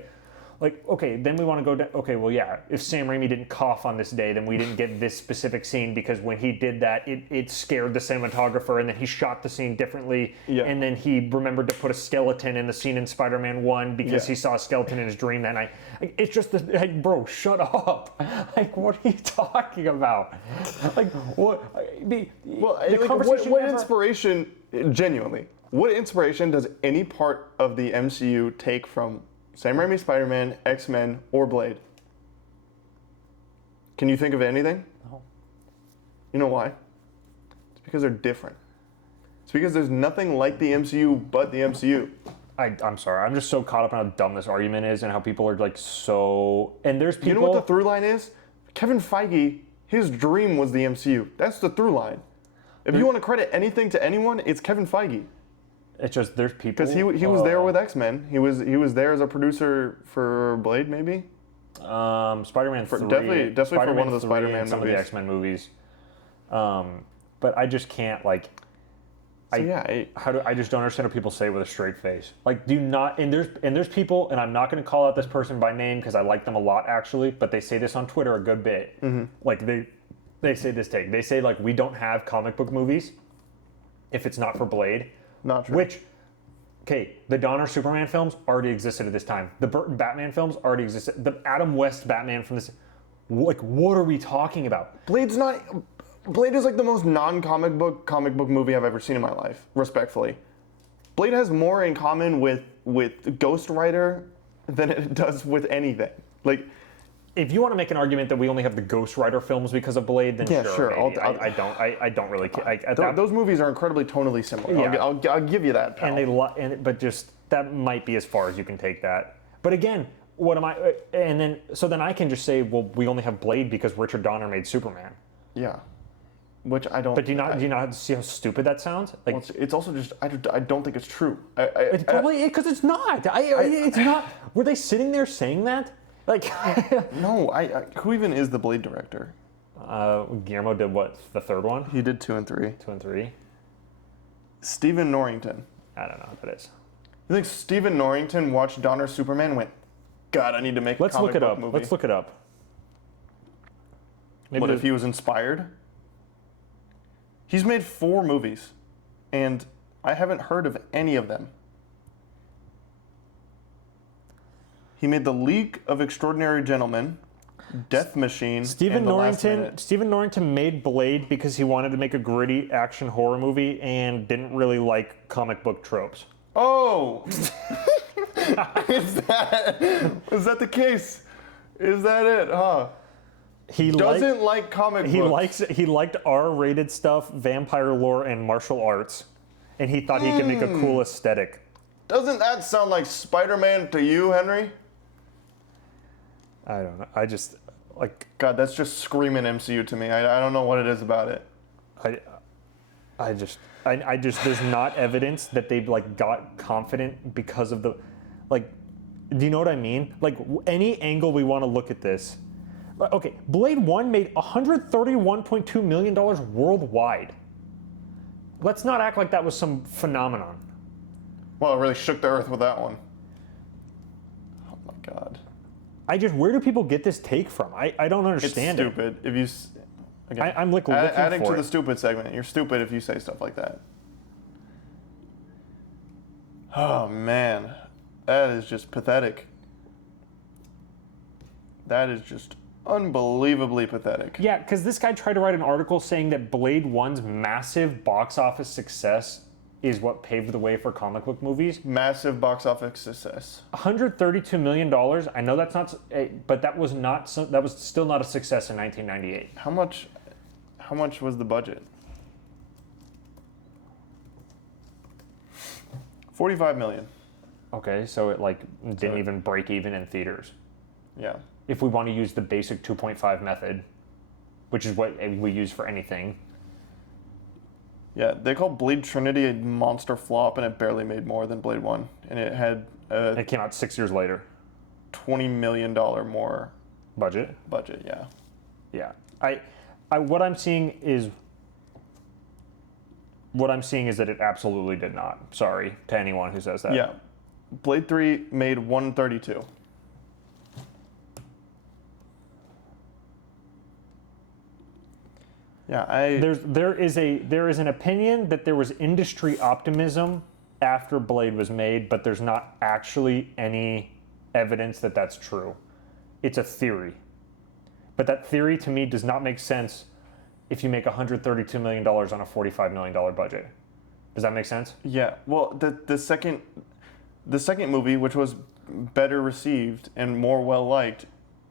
Like, okay, then we want to go down. Okay, well, yeah, if Sam Raimi didn't cough on this day, then we didn't get this specific scene because when he did that, it scared the cinematographer, and then he shot the scene differently, and then he remembered to put a skeleton in the scene in Spider-Man 1 because he saw a skeleton in his dream that night. It's just, like, bro, shut up. Like, what are you talking about? Like, what? What inspiration, genuinely, what inspiration does any part of the MCU take from Sam Raimi Spider-Man, X-Men, or Blade? Can you think of anything? No. You know why? It's because they're different. It's because there's nothing like the MCU but the MCU. I'm sorry. I'm just so caught up in how dumb this argument is and how people are like so... And there's people... You know what the through line is? Kevin Feige, his dream was the MCU. That's the through line. If you want to credit anything to anyone, it's Kevin Feige. It's just there's people because he was there with X-Men. He was there as a producer for Blade, maybe. Spider-Man 3. Definitely Spider-Man for one of the Spider-Man movies. Some of the X-Men movies. But I just can't like. I just don't understand what people say with a straight face. Like, do not. And there's people, and I'm not going to call out this person by name because I like them a lot actually, but they say this on Twitter a good bit. Mm-hmm. Like they say this take. They say like we don't have comic book movies if it's not for Blade. Not true. Which, okay, the Donner Superman films already existed at this time. The Burton Batman films already existed. The Adam West Batman from this, like, what are we talking about? Blade is like the most non-comic book movie I've ever seen in my life, respectfully. Blade has more in common with Ghost Rider than it does with anything. Like, if you want to make an argument that we only have the Ghost Rider films because of Blade, then sure. I don't really care. Those movies are incredibly tonally similar. Yeah. I'll give you that, pal. But just that might be as far as you can take that. But again, what am I? And then then I can just say, well, we only have Blade because Richard Donner made Superman. Yeah. Which I don't. But do you not see how stupid that sounds? Like, well, it's also just I don't think it's true. It's probably because it's not. It's not. Were they sitting there saying that? Like, no, who even is the Blade director? Guillermo did what? The third one? He did 2 and 3. 2 and 3. Stephen Norrington. I don't know what that is. You think Stephen Norrington watched Donner Superman and went, God, I need to make a comic book movie? Let's look it up. Maybe what if he was inspired? He's made 4 movies, and I haven't heard of any of them. He made The League of Extraordinary Gentlemen, Death Machine, Stephen Norrington made Blade because he wanted to make a gritty action horror movie and didn't really like comic book tropes. Oh! Is that the case? Is that it, huh? He doesn't like comic books. He liked R-rated stuff, vampire lore, and martial arts, and he thought he could make a cool aesthetic. Doesn't that sound like Spider-Man to you, Henry? I don't know. I just like. God, that's just screaming MCU to me. I don't know what it is about it. I just. There's not evidence that they like got confident because of the, like. Do you know what I mean? Like any angle we want to look at this. Okay, Blade 1 made $131.2 million worldwide. let's not act like that was some phenomenon. Well, it really shook the earth with that one. Oh my god. Where do people get this take from? I don't understand It's stupid. If you, again, I'm like looking adding for to it. the stupid segment. You're stupid if you say stuff like that. Oh man, that is just pathetic. That is just unbelievably pathetic. Yeah, because this guy tried to write an article saying that Blade 1's massive box office success is what paved the way for comic book movies. Massive box office success. $132 million. I know that's not, but that was still not a success in 1998. How much was the budget? $45 million. Okay, so it didn't even break even in theaters. Yeah. If we want to use the basic 2.5 method, which is what we use for anything. Yeah, they call Blade Trinity a monster flop, and it barely made more than Blade 1. And it had It came out 6 years later. $20 million more Budget? budget, yeah. Yeah. What I'm seeing is that it absolutely did not. Sorry to anyone who says that. Yeah. Blade 3 made 132. Yeah, There is an opinion that there was industry optimism after Blade was made, but there's not actually any evidence that that's true. It's a theory. But that theory to me does not make sense if you make $132 million on a $45 million budget. Does that make sense? Yeah. Well, the second movie, which was better received and more well liked,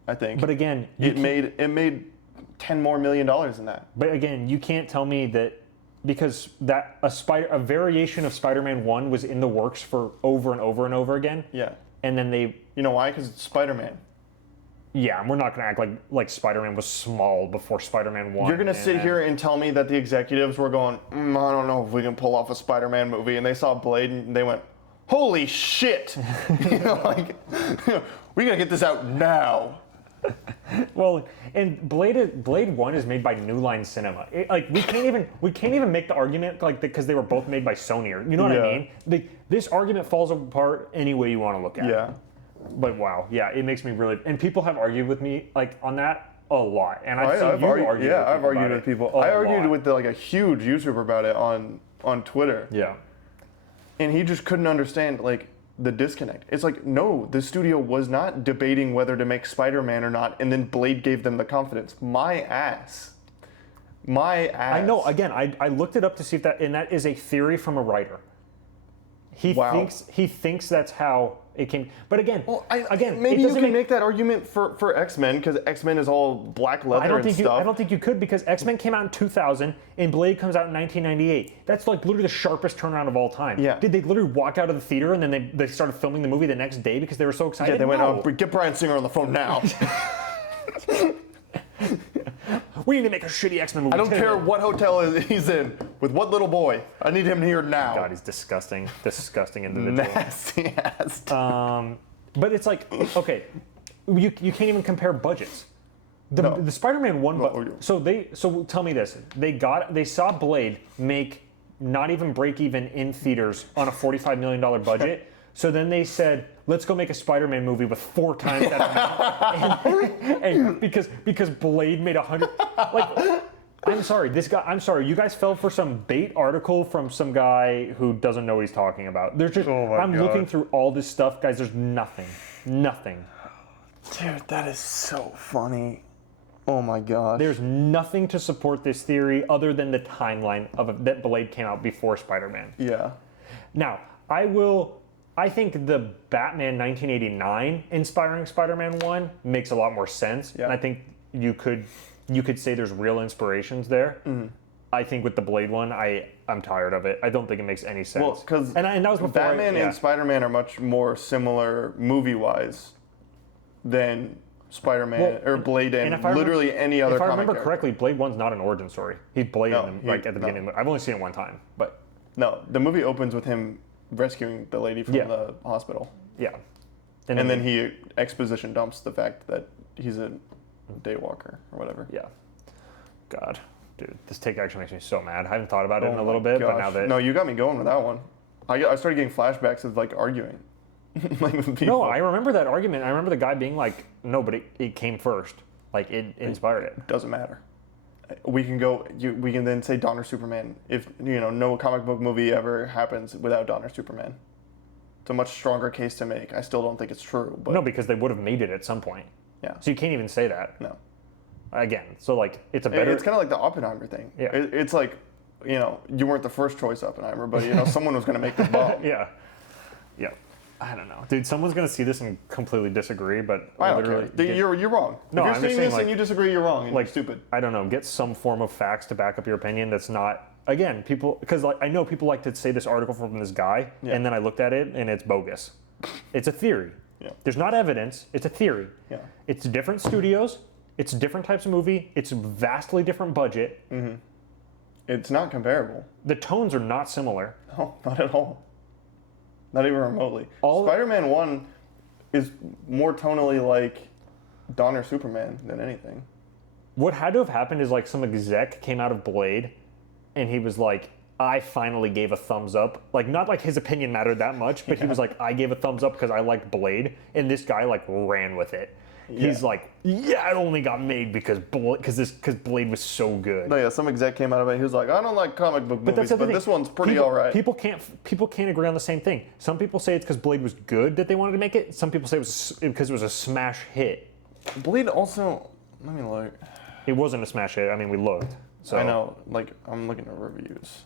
I think. But again, it made $10 more million than that. But again, you can't tell me that because that a variation of Spider-Man 1 was in the works for over and over and over again. Yeah. And then they. You know why? Because it's Spider-Man. Yeah, and we're not going to act like Spider-Man was small before Spider-Man 1. You're going to sit here and tell me that the executives were going, I don't know if we can pull off a Spider-Man movie, and they saw Blade and they went, holy shit! We got to get this out now. Well, and Blade 1 is made by New Line Cinema. We can't even make the argument because they were both made by Sony. You know what I mean? This argument falls apart any way you want to look at it. Yeah. But wow, yeah, it makes me really. And people have argued with me on that a lot. And I've argued with people. I argued with with a huge YouTuber about it on Twitter. Yeah. And he just couldn't understand the disconnect. It's no, the studio was not debating whether to make Spider-Man or not, and then Blade gave them the confidence. My ass. I know. Again, I looked it up to see if and that is a theory from a writer. He thinks that's how it came. But again, maybe you can make that argument for X-Men because X-Men is all black leather and stuff. I don't think you could because X-Men came out in 2000 and Blade comes out in 1998. That's literally the sharpest turnaround of all time. Yeah. Did they literally walk out of the theater and then they started filming the movie the next day because they were so excited? Yeah, they went, no. Get Bryan Singer on the phone now. We need to make a shitty X-Men movie. I don't care what hotel he's in, with what little boy. I need him here now. God, he's disgusting individual. Nasty ass. But it's okay, you can't even compare budgets. The Spider-Man 1 so tell me this. They saw Blade make not even break even in theaters on a $45 million budget. So then they said, let's go make a Spider-Man movie with 4 times that amount. and because Blade made 100. I'm sorry, you guys fell for some bait article from some guy who doesn't know what he's talking about. There's just, looking through all this stuff, guys, there's nothing. Dude, that is so funny. Oh my gosh. There's nothing to support this theory other than the timeline that Blade came out before Spider-Man. Yeah. Now, I think the Batman 1989 inspiring Spider-Man 1 makes a lot more sense. Yeah. And I think you could say there's real inspirations there. Mm. I think with the Blade one, I'm tired of it. I don't think it makes any sense. Well, because that was before Batman and Spider-Man are much more similar movie-wise than Spider-Man or Blade and literally any other comic If I remember character. correctly, Blade 1's not an origin story. He's Blade at the beginning. I've only seen it one time, but... No, the movie opens with him rescuing the lady from the hospital. Yeah. And then he exposition dumps the fact that he's a daywalker or whatever. Yeah. God. Dude, this take actually makes me so mad. I haven't thought about it in a little bit, but now that... No, you got me going with that one. I started getting flashbacks of, like, arguing. Like, with people. No, I remember that argument. I remember the guy being like, no, but it came first. Like, it inspired it. Doesn't matter. We can then say Donner Superman if, no comic book movie ever happens without Donner Superman. It's a much stronger case to make. I still don't think it's true. But no, because they would have made it at some point. Yeah. So you can't even say that. No. Again, so like, it's a better... It's kind of like the Oppenheimer thing. Yeah. It's like, you weren't the first choice Oppenheimer, but, someone was going to make the bomb. Yeah. Yeah. I don't know. Dude, someone's going to see this and completely disagree, but... I don't care. You're wrong. No, if you're seeing this and you disagree, you're wrong and you're stupid. I don't know. Get some form of facts to back up your opinion that's not... Again, people... Because I know people like to say this article from this guy, and then I looked at it, and it's bogus. It's a theory. Yeah. There's not evidence. It's a theory. Yeah. It's different studios. It's different types of movie. It's vastly different budget. Mm-hmm. It's not comparable. The tones are not similar. No, not at all. Not even remotely. Spider-Man 1 is more tonally like Donner Superman than anything. What had to have happened is like some exec came out of Blade and he was like, I finally gave a thumbs up. Like, not like his opinion mattered that much, but he was like, I gave a thumbs up because I liked Blade. And this guy like ran with it. He's like, yeah, it only got made because Blade was so good. No, yeah, some exec came out of it. He was like, I don't like comic book movies, but this one's pretty all right. People can't agree on the same thing. Some people say it's because Blade was good that they wanted to make it. Some people say it was because it was a smash hit. Blade also, let me look. It wasn't a smash hit. I mean, we looked. So I know. Like, I'm looking at reviews.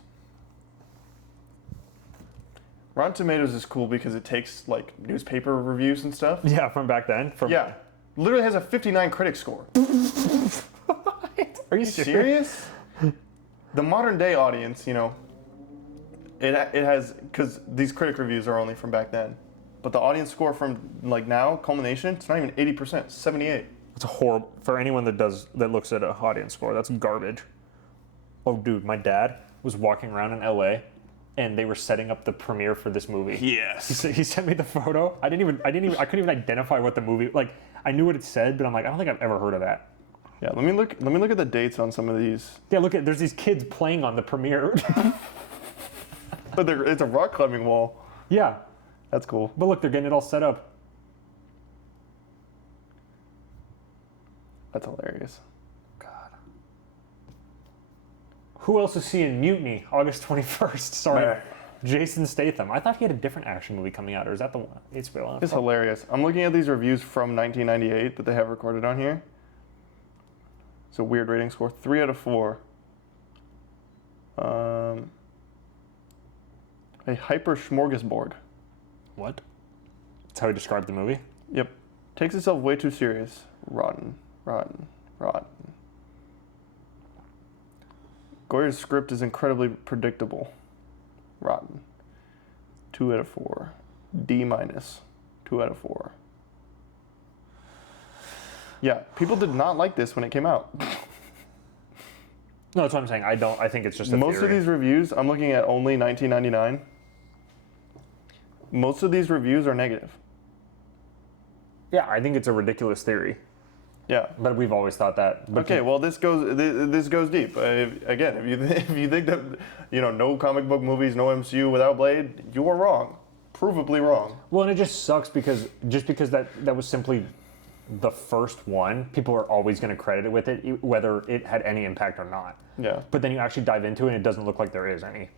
Rotten Tomatoes is cool because it takes like newspaper reviews and stuff. Yeah, from back then. Yeah. Literally has a 59 critic score. Are you serious? The modern day audience, it has, because these critic reviews are only from back then, but the audience score from like now, culmination, it's not even 80%, it's 78. It's a horrible, for anyone that looks at an audience score, that's garbage. Oh dude, my dad was walking around in LA and they were setting up the premiere for this movie. Yes. He sent me the photo. I couldn't even identify what the movie, like, I knew what it said, but I'm like, I don't think I've ever heard of that. Yeah, let me look at the dates on some of these. Yeah, there's these kids playing on the premiere. But it's a rock climbing wall. Yeah. That's cool. But look, they're getting it all set up. That's hilarious. God. Who else is seeing Mutiny August 21st? Sorry. Man. Jason Statham. I thought he had a different action movie coming out, or is that the one? It's hilarious. I'm looking at these reviews from 1998 that they have recorded on here. It's a weird rating score. 3 out of 4. A hyper smorgasbord. What? That's how he described the movie? Yep. Takes itself way too serious. Rotten. Goyer's script is incredibly predictable. Rotten. 2 out of 4. D-. 2 out of 4. Yeah, people did not like this when it came out. No, that's what I'm saying. I think it's just a Most theory. of these reviews, I'm looking at only 1999. Most of these reviews are negative. Yeah, I think it's a ridiculous theory. Yeah, but we've always thought that. Okay, well, this goes deep. If you think that no comic book movies, no MCU without Blade, you are wrong, provably wrong. Well, and it just sucks because that was simply the first one. People are always going to credit it with it, whether it had any impact or not. Yeah. But then you actually dive into it, and it doesn't look like there is any.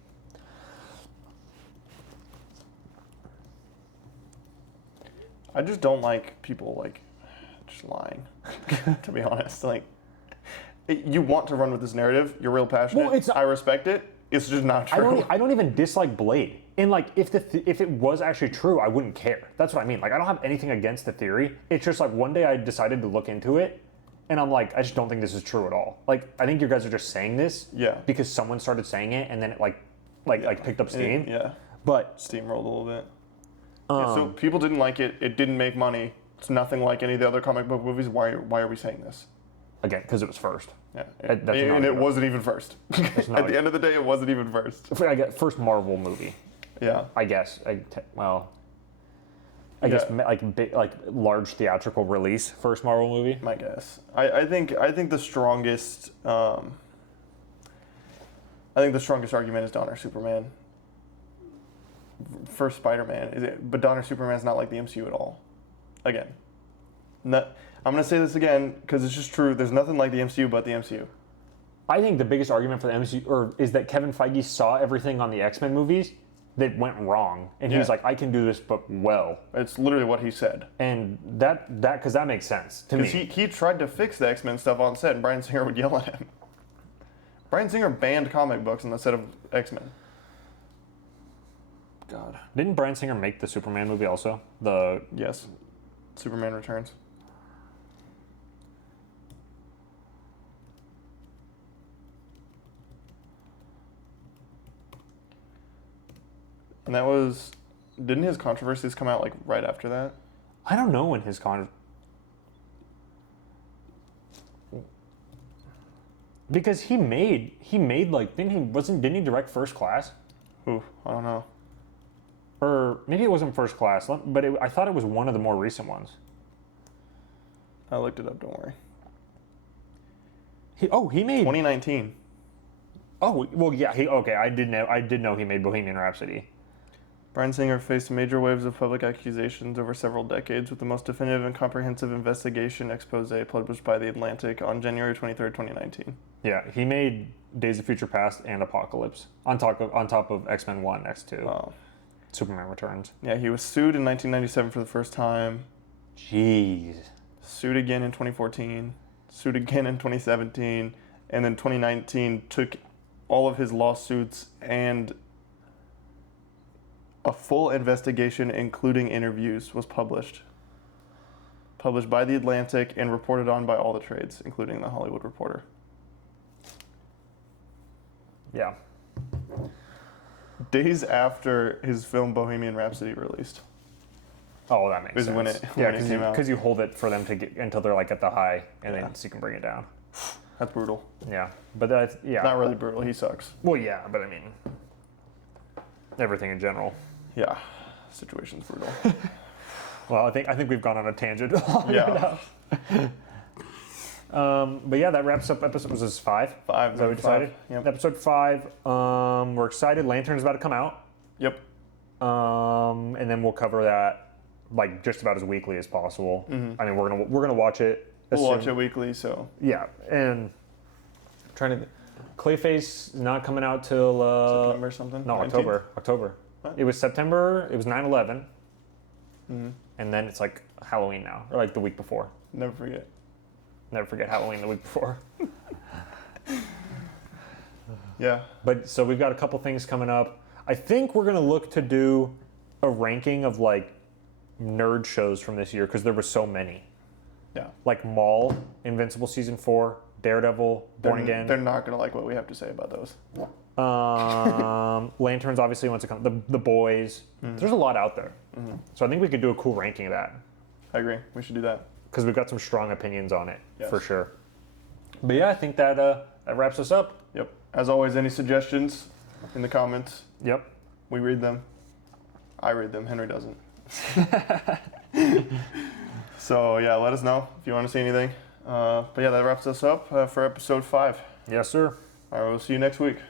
I just don't like people just lying. To be honest, you want to run with this narrative. You're real passionate. Well, I respect it. It's just not true. I don't even dislike Blade. And if it was actually true, I wouldn't care. That's what I mean. I don't have anything against the theory. It's just one day I decided to look into it, and I'm like, I just don't think this is true at all. I think you guys are just saying this because someone started saying it, and then it picked up steam. Yeah. But steamrolled a little bit. So people didn't like it. It didn't make money. It's nothing like any of the other comic book movies. Why are we saying this? Again, because it was first. Yeah, and it wasn't even first. At the end of the day, it wasn't even first. I guess first Marvel movie. Yeah. I guess. I guess large theatrical release first Marvel movie. My guess. I think the strongest I think the strongest argument is Donner Superman. For Spider-Man, but Donner Superman's not like the MCU at all. Again, I'm gonna say this again because it's just true. There's nothing like the MCU but the MCU. I think the biggest argument for the MCU is that Kevin Feige saw everything on the X-Men movies that went wrong, and he was like, "I can do this, but well." It's literally what he said, and that makes sense to me. Because he tried to fix the X-Men stuff on set, and Bryan Singer would yell at him. Bryan Singer banned comic books on the set of X-Men. God. Didn't Bryan Singer make the Superman movie also? Yes. Superman Returns. And that was... Didn't his controversies come out, like, right after that? I don't know when his because he made like didn't he direct First Class? Ooh, I don't know. Or maybe it wasn't First Class, but I thought it was one of the more recent ones. I looked it up, don't worry. He made 2019. Oh, well, yeah, I did know he made Bohemian Rhapsody. Bryan Singer faced major waves of public accusations over several decades, with the most definitive and comprehensive investigation expose published by The Atlantic on January 23rd, 2019. Yeah, he made Days of Future Past and Apocalypse on top of X-Men 1, X2. Wow. Superman Returns. Yeah, he was sued in 1997 for the first time. Jeez. Sued again in 2014. Sued again in 2017. And then 2019 took all of his lawsuits and a full investigation, including interviews, was published. Published by The Atlantic and reported on by all the trades, including The Hollywood Reporter. Yeah. Days after his film Bohemian Rhapsody released. Oh, that makes sense. When it came out. Because you hold it for them to get until they're like at the high, and then so you can bring it down. That's brutal. Yeah, but that's Not really brutal. He sucks. Well, yeah, but I mean, everything in general. Yeah, situation's brutal. Well, I think we've gone on a tangent. Yeah. But yeah, that wraps up episode. Was this 5? 5. Is that what we decided? Yep. Episode 5. We're excited. Lantern's about to come out. Yep. And then we'll cover that like just about as weekly as possible. Mm-hmm. I mean, we're gonna watch it. We'll watch it weekly. So yeah, and Clayface not coming out till September or something. No, 19th? October. What? It was September. It was 9/11. Mm-hmm. And then it's like Halloween now, or like the week before. Never forget. Never forget Halloween the week before. Yeah. But so we've got a couple things coming up. I think we're gonna look to do a ranking of like nerd shows from this year because there were so many. Yeah. Like Maul, Invincible Season 4, Daredevil, Born Again. They're not gonna like what we have to say about those. Lanterns obviously wants to come. The Boys. Mm-hmm. There's a lot out there. Mm-hmm. So I think we could do a cool ranking of that. I agree. We should do that. Because we've got some strong opinions on it, yes. For sure. But yeah, I think that wraps us up. Yep. As always, any suggestions in the comments? Yep. We read them. I read them. Henry doesn't. So yeah, let us know if you want to see anything. But yeah, that wraps us up for episode 5. Yes, sir. All right, we'll see you next week.